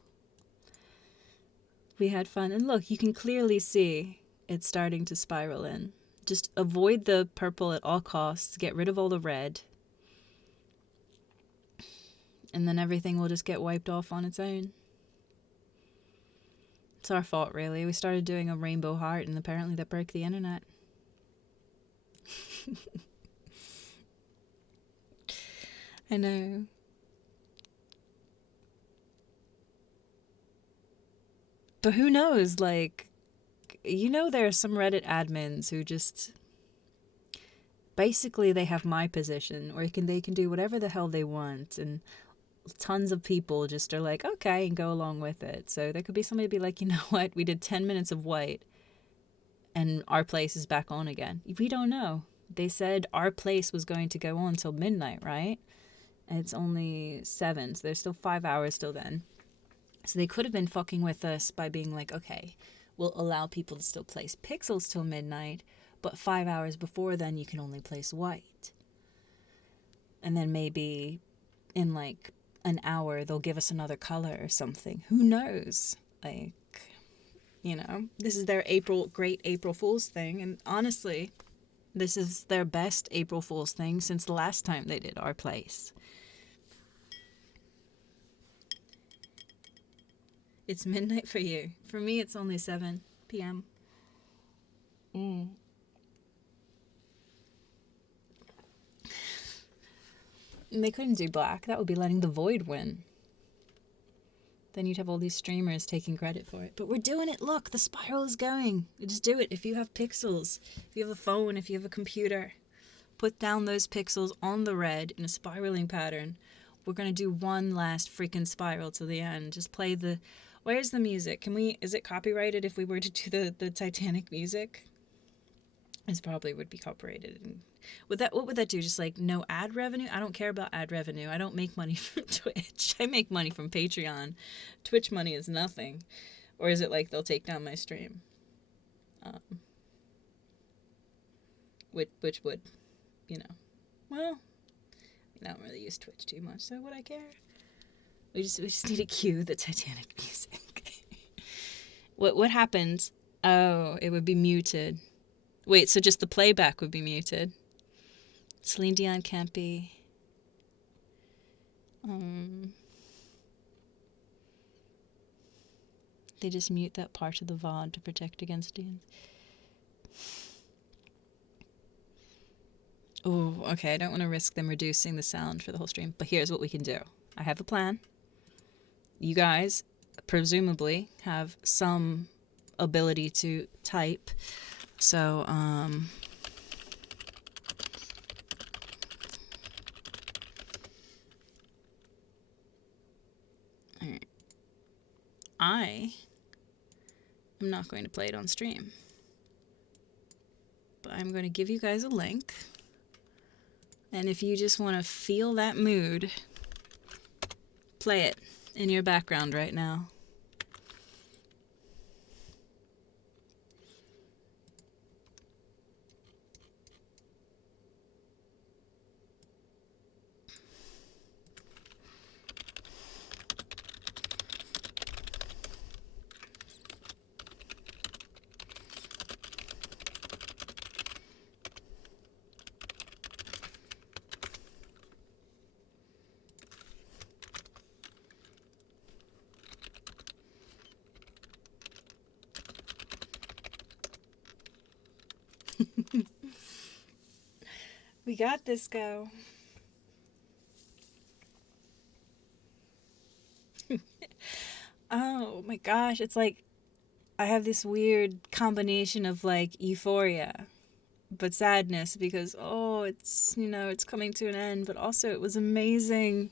we had fun. And look, you can clearly see it's starting to spiral in. Just avoid the purple at all costs. Get rid of all the red. And then everything will just get wiped off on its own. It's our fault, really. We started doing a rainbow heart, and apparently that broke the internet. I know. But who knows? Like, there are some Reddit admins who just basically they have my position, or they can do whatever the hell they want, and tons of people just are like, okay, and go along with it. So there could be somebody be like, you know what? We did 10 minutes of white, and our place is back on again. We don't know. They said our place was going to go on till midnight, right? And it's only 7, so there's still 5 hours till then. So they could have been fucking with us by being like, okay, we'll allow people to still place pixels till midnight, but 5 hours before then you can only place white. And then maybe in like an hour they'll give us another color or something. Who knows? Like, this is their great April Fool's thing, and honestly, this is their best April Fool's thing since the last time they did our place. It's midnight for you. For me, it's only 7 p.m. And they couldn't do black. That would be letting the void win. Then you'd have all these streamers taking credit for it. But we're doing it. Look, the spiral is going. You just do it. If you have pixels, if you have a phone, if you have a computer, put down those pixels on the red in a spiraling pattern. We're going to do one last freaking spiral to the end. Just play the... Where's the music? Is it copyrighted if we were to do the Titanic music? It probably would be copyrighted. And what would that do? Just like no ad revenue? I don't care about ad revenue. I don't make money from Twitch. I make money from Patreon. Twitch money is nothing. Or is it like they'll take down my stream? Which would, well, I don't really use Twitch too much, so would I care? We just need to cue the Titanic music. What happens? Oh, it would be muted. Wait, so just the playback would be muted. Celine Dion can't be. They just mute that part of the VOD to protect against DNs. Oh, okay, I don't want to risk them reducing the sound for the whole stream, but here's what we can do. I have a plan. You guys presumably have some ability to type. So, all right. I am not going to play it on stream, but I'm going to give you guys a link. And if you just want to feel that mood, play it in your background right now. We got this, go. Oh my gosh, it's like I have this weird combination of like euphoria but sadness because it's it's coming to an end, but also it was amazing.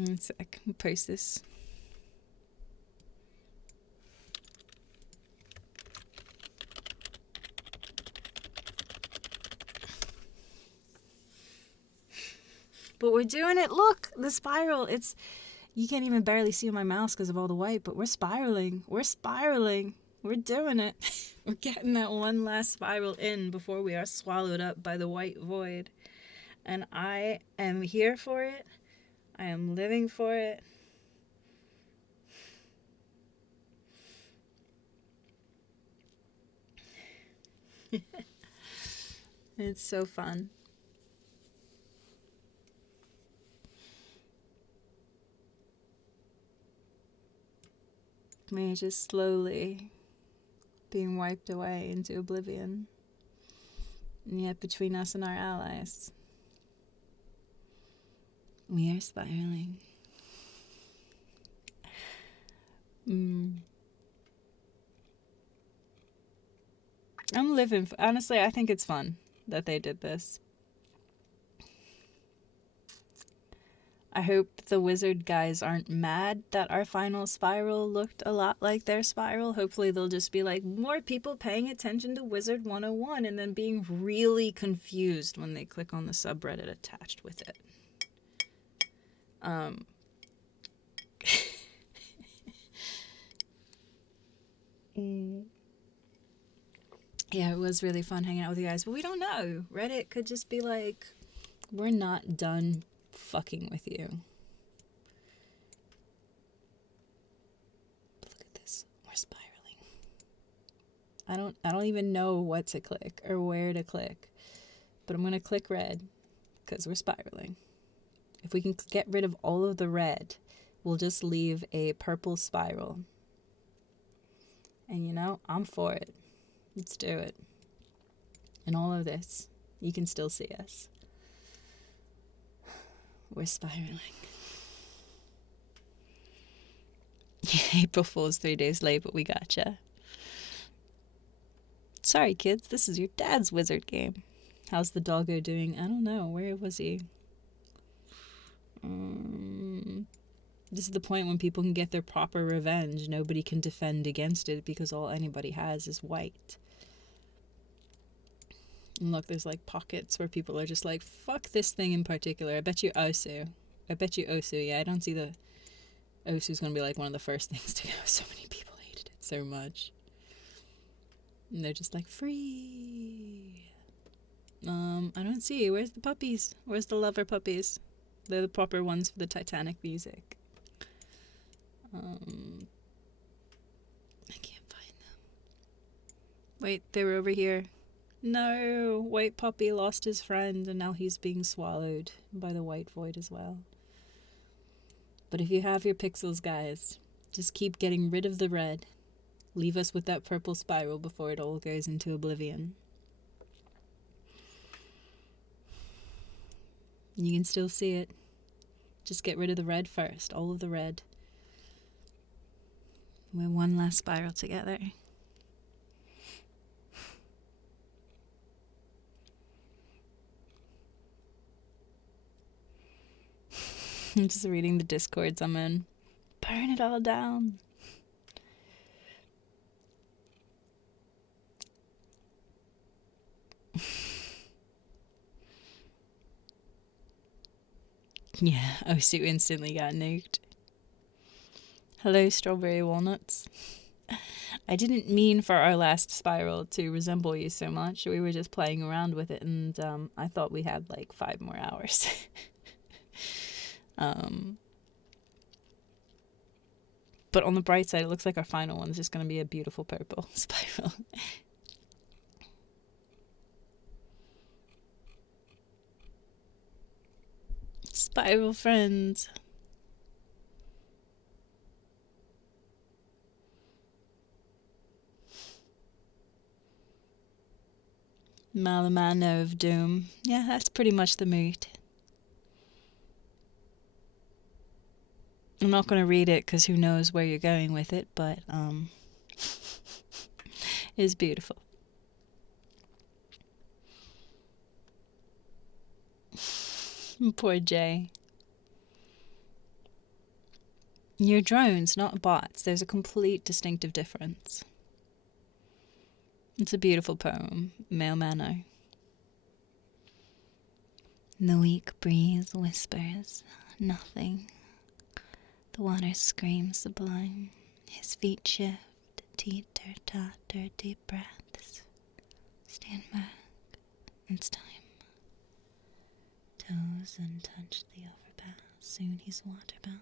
I can post this. But we're doing it. Look, the spiral. It's You can't even barely see my mouse because of all the white, but we're spiraling. We're spiraling. We're doing it. We're getting that one last spiral in before we are swallowed up by the white void. And I am here for it. I am living for it. It's so fun. We're just slowly being wiped away into oblivion. And yet between us and our allies, we are spiraling. I'm living. Honestly, I think it's fun that they did this. I hope the wizard guys aren't mad that our final spiral looked a lot like their spiral. Hopefully they'll just be like, more people paying attention to Wizard 101 and then being really confused when they click on the subreddit attached with it. Yeah, it was really fun hanging out with you guys, but we don't know. Reddit could just be like, we're not done fucking with you. But look at this. We're spiraling. I don't even know what to click or where to click. But I'm going to click red because we're spiraling. If we can get rid of all of the red, we'll just leave a purple spiral. And you know, I'm for it. Let's do it. And all of this, you can still see us. We're spiraling. April Fool's 3 days late, but we gotcha. Sorry, kids, this is your dad's wizard game. How's the doggo doing? I don't know. Where was he? This is the point when people can get their proper revenge. Nobody can defend against it because all anybody has is white. And look, there's like pockets where people are just like, fuck this thing in particular. I bet you Osu. Yeah, I don't see the... Osu's gonna be like one of the first things to go. So many people hated it so much. And they're just like, free. I don't see. Where's the puppies? Where's the lover puppies? They're the proper ones for the Titanic music. I can't find them. Wait, they were over here. No, white puppy lost his friend and now he's being swallowed by the white void as well. But if you have your pixels, guys, just keep getting rid of the red. Leave us with that purple spiral before it all goes into oblivion. You can still see it. Just get rid of the red first, all of the red. We're one last spiral together. I'm just reading the discords I'm in. Burn it all down. Yeah, Osu instantly got nuked. Hello, strawberry walnuts. I didn't mean for our last spiral to resemble you so much. We were just playing around with it, and I thought we had like 5 more hours. But on the bright side, it looks like our final one is just going to be a beautiful purple spiral. Spiral friends. Malamano of Doom. Yeah, that's pretty much the mood. I'm not going to read it because who knows where you're going with it, but it's beautiful. Poor Jay. You're drones, not bots. There's a complete distinctive difference. It's a beautiful poem, Male Mano. The weak breeze whispers nothing. The water screams sublime. His feet shift, teeter-totter, deep breaths. Stand back. It's time. Toes untouch the overpass. Soon he's waterbound.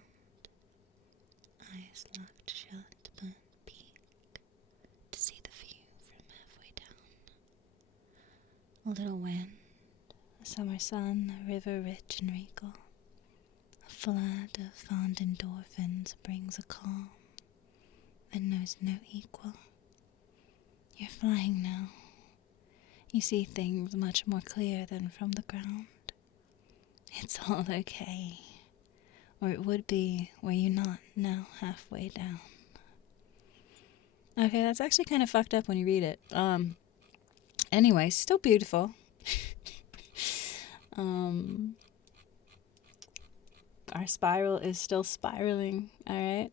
Eyes locked shut, but peek to see the view from halfway down. A little wind, a summer sun, a river rich and regal. A flood of fond endorphins brings a calm that knows no equal. You're flying now. You see things much more clear than from the ground. It's all okay. Or it would be were you not now halfway down. Okay, that's actually kind of fucked up when you read it. Anyway, still beautiful. Our spiral is still spiraling, alright?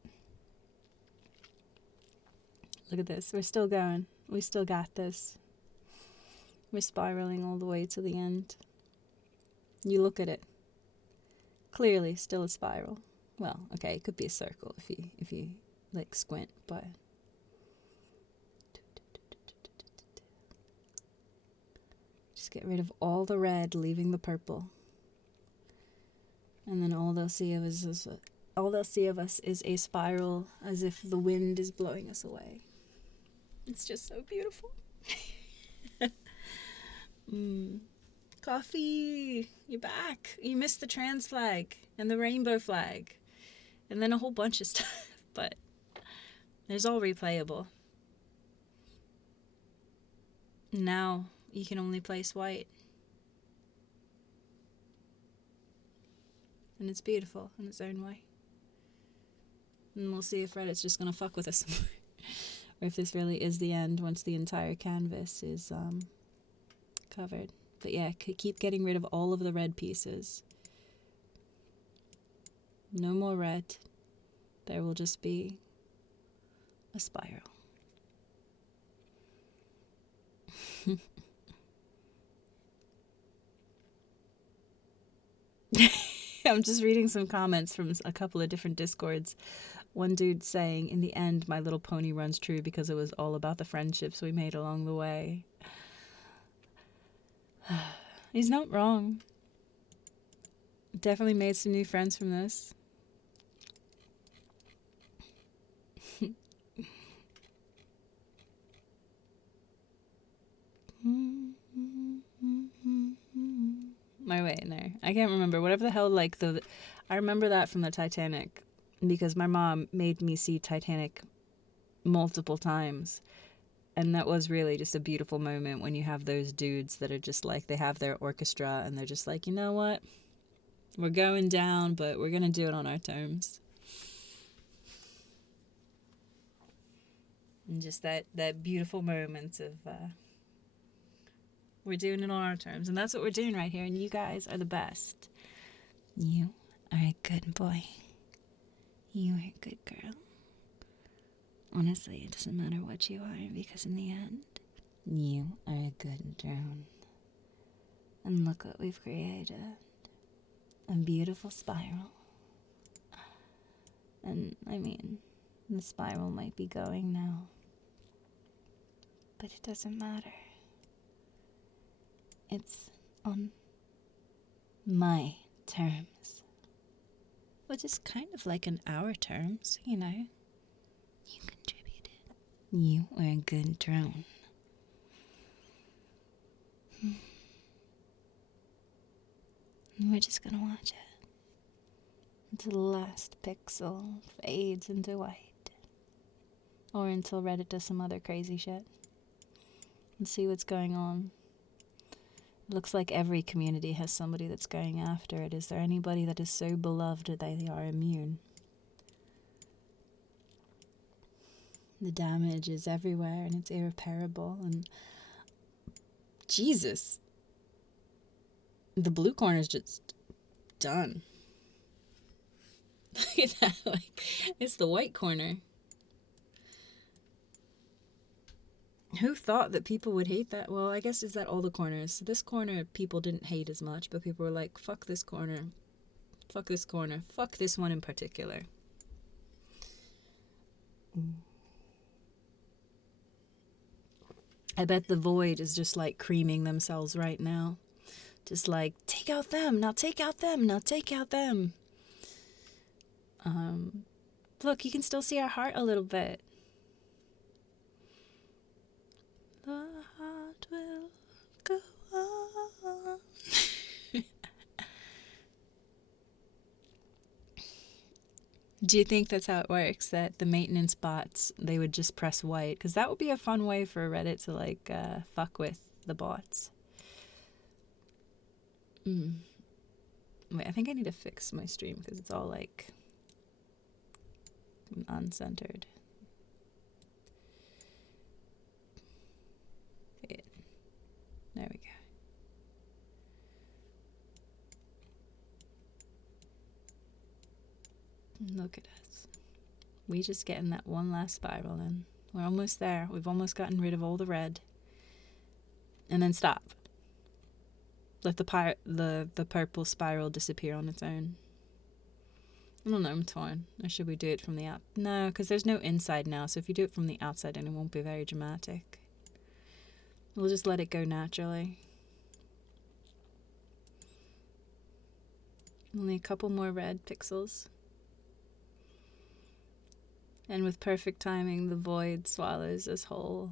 Look at this. We're still going. We still got this. We're spiraling all the way to the end. You look at it. Clearly still a spiral. Well, okay, it could be a circle if you like squint, but just get rid of all the red, leaving the purple. And then all they'll see of us is a spiral, as if the wind is blowing us away. It's just so beautiful. Coffee, you're back. You missed the trans flag and the rainbow flag, and then a whole bunch of stuff. But it's all replayable. Now you can only place white. And it's beautiful in its own way. And we'll see if Reddit's just gonna fuck with us some more. Or if this really is the end once the entire canvas is covered. But yeah, keep getting rid of all of the red pieces. No more red. There will just be a spiral. I'm just reading some comments from a couple of different Discords. One dude saying, in the end, My Little Pony runs true because it was all about the friendships we made along the way. He's not wrong. Definitely made some new friends from this. My way in there. I can't remember. Whatever the hell, like, I remember that from the Titanic because my mom made me see Titanic multiple times. And that was really just a beautiful moment when you have those dudes that are just like, they have their orchestra and they're just like, you know what? We're going down, but we're going to do it on our terms. And just that beautiful moment of, we're doing it on our terms. And that's what we're doing right here. And you guys are the best. You are a good boy. You are a good girl. Honestly, it doesn't matter what you are, because in the end, you are a good drone. And look what we've created. A beautiful spiral. And, I mean, the spiral might be going now. But it doesn't matter. It's on my terms. Which is kind of like in our terms, you know. You contributed. You are a good drone. And we're just gonna watch it until the last pixel fades into white. Or until Reddit does some other crazy shit. And see what's going on. It looks like every community has somebody that's going after it. Is there anybody that is so beloved that they are immune? The damage is everywhere and it's irreparable. And Jesus, the blue corner is just done. Look at that, like, it's the white corner. Who thought that people would hate that? Well, I guess it's that all the corners. So this corner people didn't hate as much, but people were like, fuck this corner. Fuck this corner. Fuck this one in particular. I bet the void is just like creaming themselves right now. Just like, take out them, now take out them, now take out them. Look, you can still see our heart a little bit. The heart will go on. Do you think that's how it works? That the maintenance bots, they would just press white? Because that would be a fun way for Reddit to like fuck with the bots. Wait, I think I need to fix my stream because it's all like uncentered. Wait. There we go. Look at us. We just getting that one last spiral in. We're almost there. We've almost gotten rid of all the red. And then stop. Let the purple spiral disappear on its own. I don't know, I'm torn. Or should we do it from the out? No, because there's no inside now, so if you do it from the outside, then it won't be very dramatic. We'll just let it go naturally. Only a couple more red pixels. And with perfect timing, the void swallows us whole.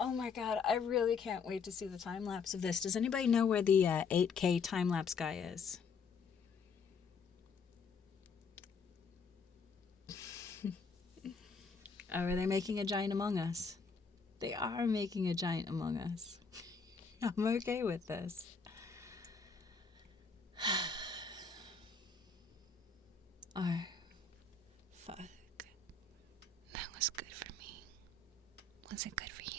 Oh my god, I really can't wait to see the time-lapse of this. Does anybody know where the 8K time-lapse guy is? Oh, are they making a giant Among Us? They are making a giant Among Us. I'm okay with this. Oh, fuck. That was good for me. Was it good for you?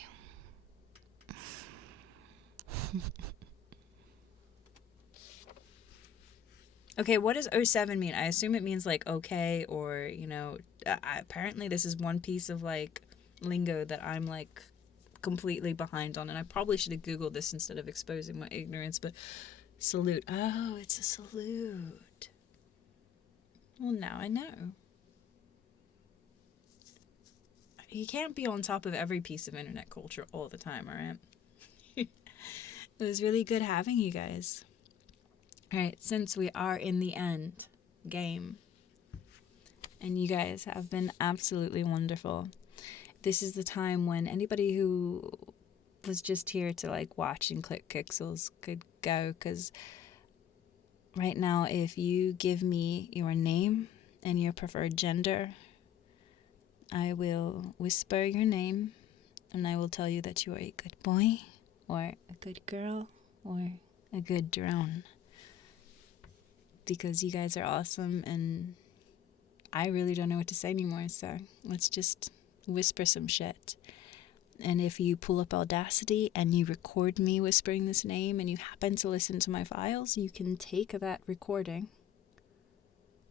Okay, what does 07 mean? I assume it means like okay, or, you know, apparently this is one piece of like lingo that I'm like completely behind on, and I probably should have Googled this instead of exposing my ignorance, but salute. Oh, it's a salute. Well, now I know. You can't be on top of every piece of internet culture all the time, alright? It was really good having you guys. Alright, since we are in the end game, and you guys have been absolutely wonderful, this is the time when anybody who was just here to like watch and click pixels could go, because right now, if you give me your name and your preferred gender, I will whisper your name and I will tell you that you are a good boy or a good girl or a good drone. Because you guys are awesome and I really don't know what to say anymore, so let's just whisper some shit. And if you pull up Audacity and you record me whispering this name and you happen to listen to my files, you can take that recording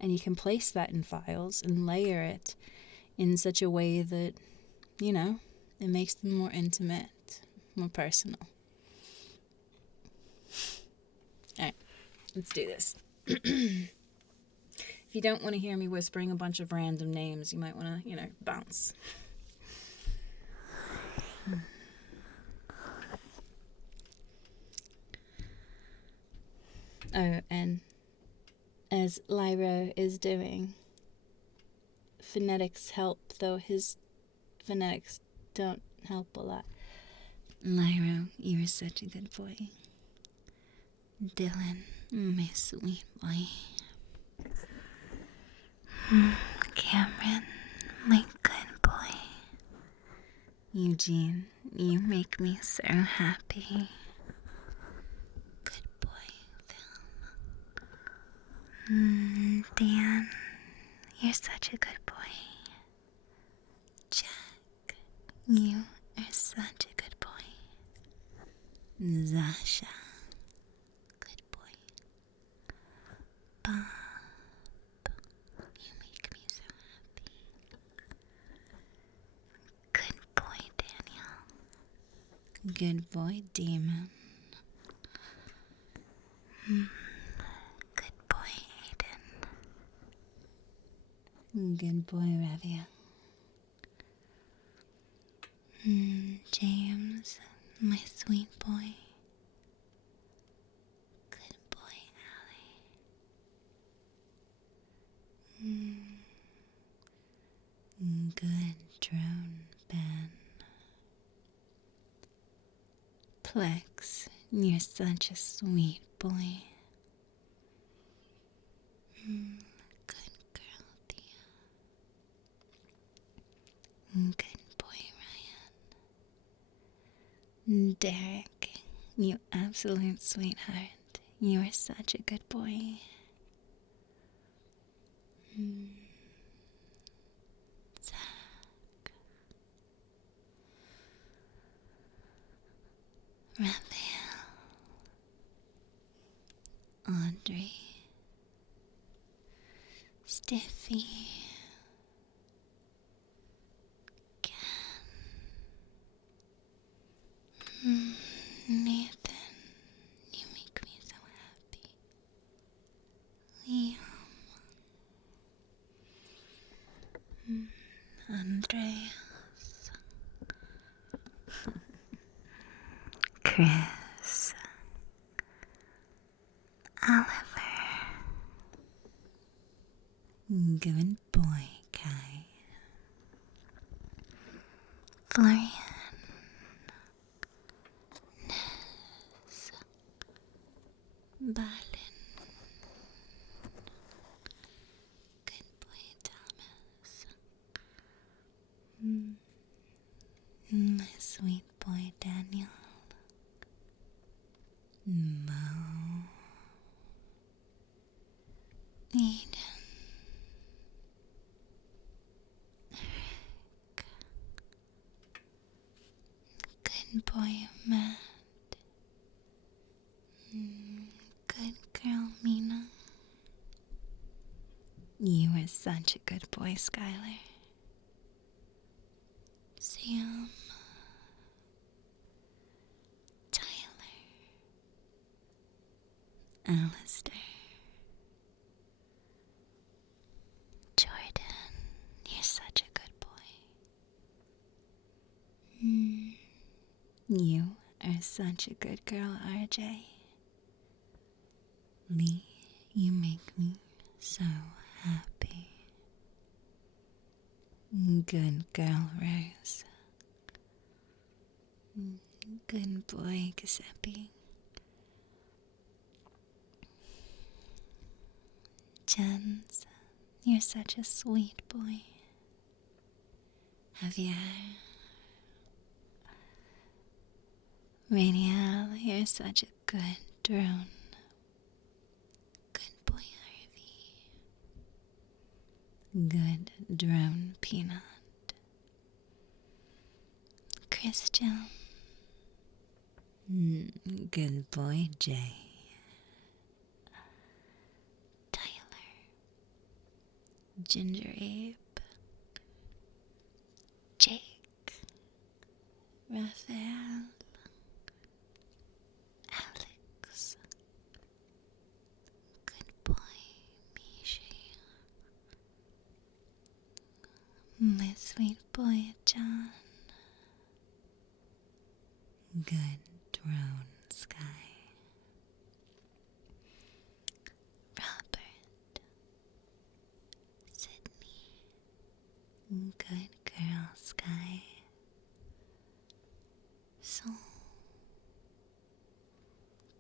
and you can place that in files and layer it in such a way that, you know, it makes them more intimate, more personal. Alright, let's do this. If you don't want to hear me whispering a bunch of random names, you might want to, you know, bounce. Oh, and as Lyra is doing, phonetics help, though his phonetics don't help a lot. Lyra, you're such a good boy. Dylan, my sweet boy. Cameron, my good boy. Eugene, you make me so happy. Good boy, Phil. Dan, you're such a good boy. Jack, you are such a good boy. Zasha, Good boy. Bob, you make me so happy. Good boy, Daniel. good boy, Demon. Good boy, Aiden. Good boy, Ravia. James, my sweet boy. Good boy, Allie. Good drone, Ben. Plex, you're such a sweet boy. Good girl, Thea. Good boy, Ryan. Derek, you absolute sweetheart. You are such a good boy. Zach. Raphael. Audrey. Stiffy. Nathan, you make me so happy. Liam. Andreas. Chris. Oliver. Good boy, Kai. Florian. Ness. Balin. Good boy, Thomas. My sweet boy, Daniel. Mo. Eden. Rick. Good boy, Matt. Good girl, Mina. You are such a good boy, Skylar. Sam. Tyler. Alistair. Jordan, you're such a good boy. You are such a good girl, RJ. Lee, you make me so happy. Good girl, Rose. Good boy, Giuseppe. Jens, you're such a sweet boy. Javier. Radial, you're such a good drone. Good boy, Harvey. Good drone, Peanut. Christian. Good boy, Jay. Tyler. Ginger Abe. Jake. Raphael. Alex. Good boy, Mishi. My sweet boy, John. Good drone, Sky. Robert. Sydney. Good girl, Sky. Soul.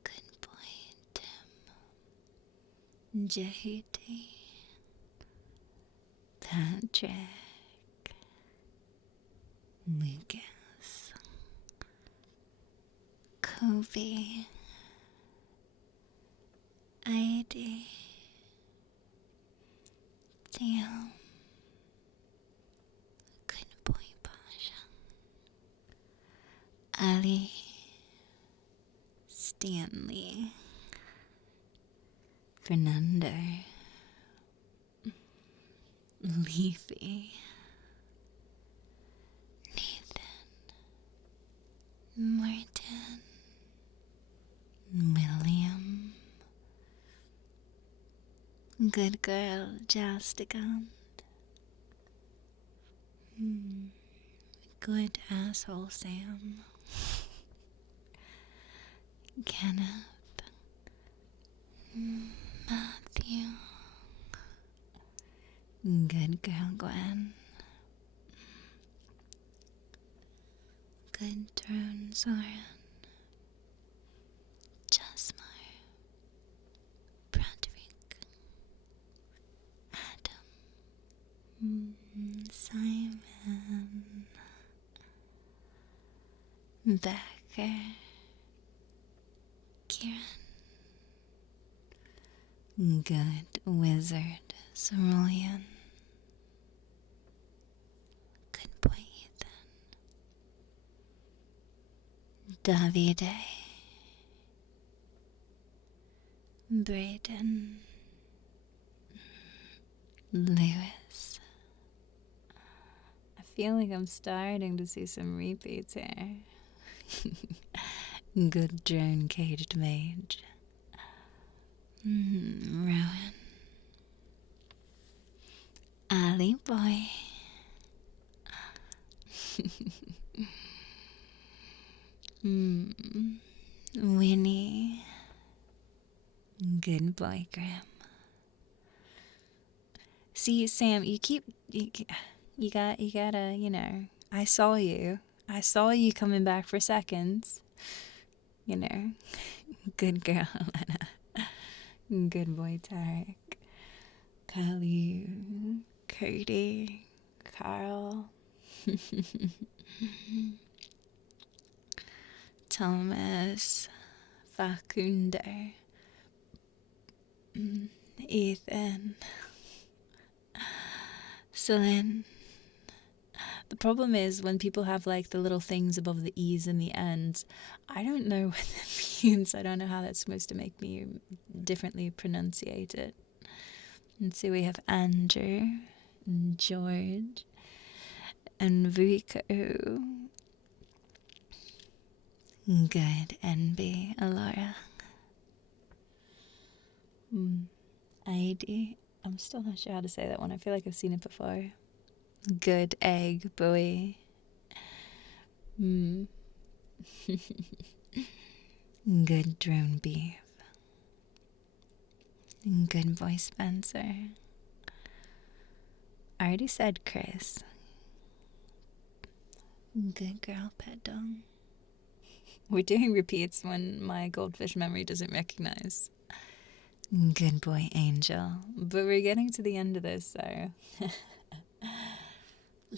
Good boy, Tim. Jehudi. Patrick. Lucas. Kobe. Heidi. Sam. Good boy, Pasha. Ali. Stanley. Fernando. Leafy. Nathan. Martin. William. Good girl, Jasticant. good asshole Sam. Kenneth. Matthew. Good girl Gwen. Good drone Soren. Jasmine. Broderick. Adam. Simon. Becker. Kieran. Good wizard Cerulean. Good boy Ethan. Davide. Brayden. Lewis. I feel like I'm starting to see some repeats here. Good drone caged mage. Rowan. Ali boy. Winnie. Good boy Graham. See, Sam, you gotta, I saw you coming back for seconds. Good girl, Elena. Good boy, Tarek. Khalil, Cody, Carl. Thomas, Facundo, Ethan, Celine. The problem is when people have like the little things above the E's in the end, I don't know what that means. I don't know how that's supposed to make me differently pronunciate it. And so we have Andrew, and George, and Rico. Good NB Alora. ID. I'm still not sure how to say that one. I feel like I've seen it before. Good egg, boy. Good drone beef. Good boy Spencer. I already said Chris. Good girl Pet Dong. We're doing repeats when my goldfish memory doesn't recognize. Good boy Angel. But we're getting to the end of this, so.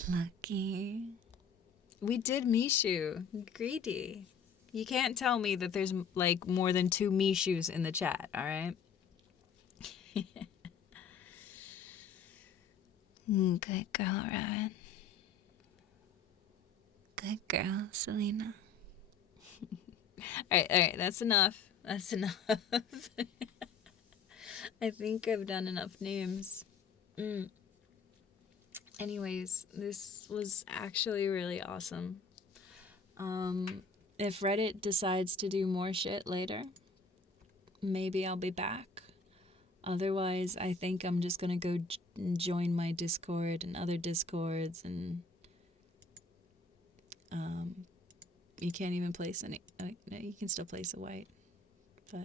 Lucky. We did Mishu. Greedy. You can't tell me that there's like more than 2 Mishus in the chat, alright? Good girl Rowan. Good girl Selena. Alright, that's enough. That's enough. I think I've done enough names. Anyways, this was actually really awesome. If Reddit decides to do more shit later, maybe I'll be back. Otherwise, I think I'm just gonna go join my Discord and other Discords, and you can't even place any. Oh, no, you can still place a white, but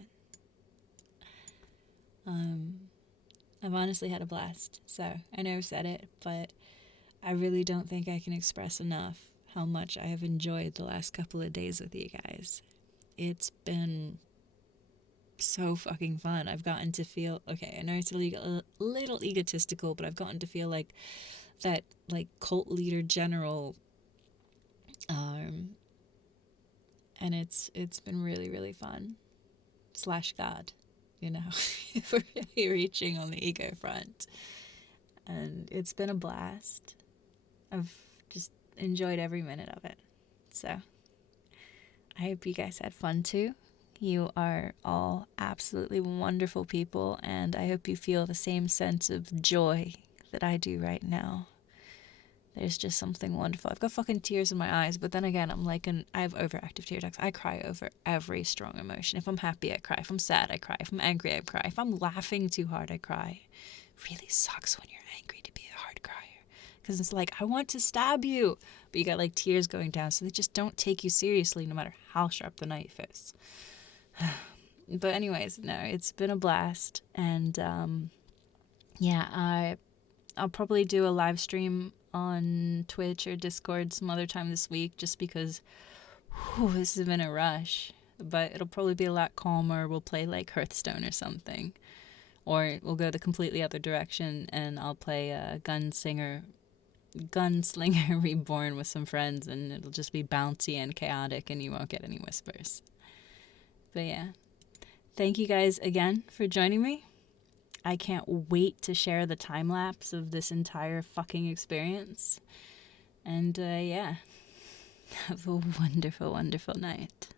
I've honestly had a blast. So I know I've said it, but I really don't think I can express enough how much I have enjoyed the last couple of days with you guys. It's been so fucking fun. I've gotten to feel, okay, I know it's a little egotistical, but I've gotten to feel like that, like, cult leader general, and it's been really, really fun. / God, if we're really reaching on the ego front. And it's been a blast. I've just enjoyed every minute of it. So I hope you guys had fun too. You are all absolutely wonderful people, and I hope you feel the same sense of joy that I do right now. There's just something wonderful. I've got fucking tears in my eyes, but then again, I have overactive tear ducts. I cry over every strong emotion. If I'm happy, I cry. If I'm sad, I cry. If I'm angry, I cry. If I'm laughing too hard, I cry. It really sucks when you're angry to be a hard crier, because it's like, I want to stab you, but you got like tears going down, so they just don't take you seriously no matter how sharp the knife is. But anyways, no, it's been a blast, and yeah, I'll probably do a live stream on Twitch or Discord some other time this week, just because this has been a rush. But it'll probably be a lot calmer. We'll play like Hearthstone or something, or we'll go the completely other direction and I'll play Gunslinger Reborn with some friends, and it'll just be bouncy and chaotic, and you won't get any whispers. But yeah, thank you guys again for joining me. I can't wait to share the time lapse of this entire fucking experience. And yeah, have a wonderful, wonderful night.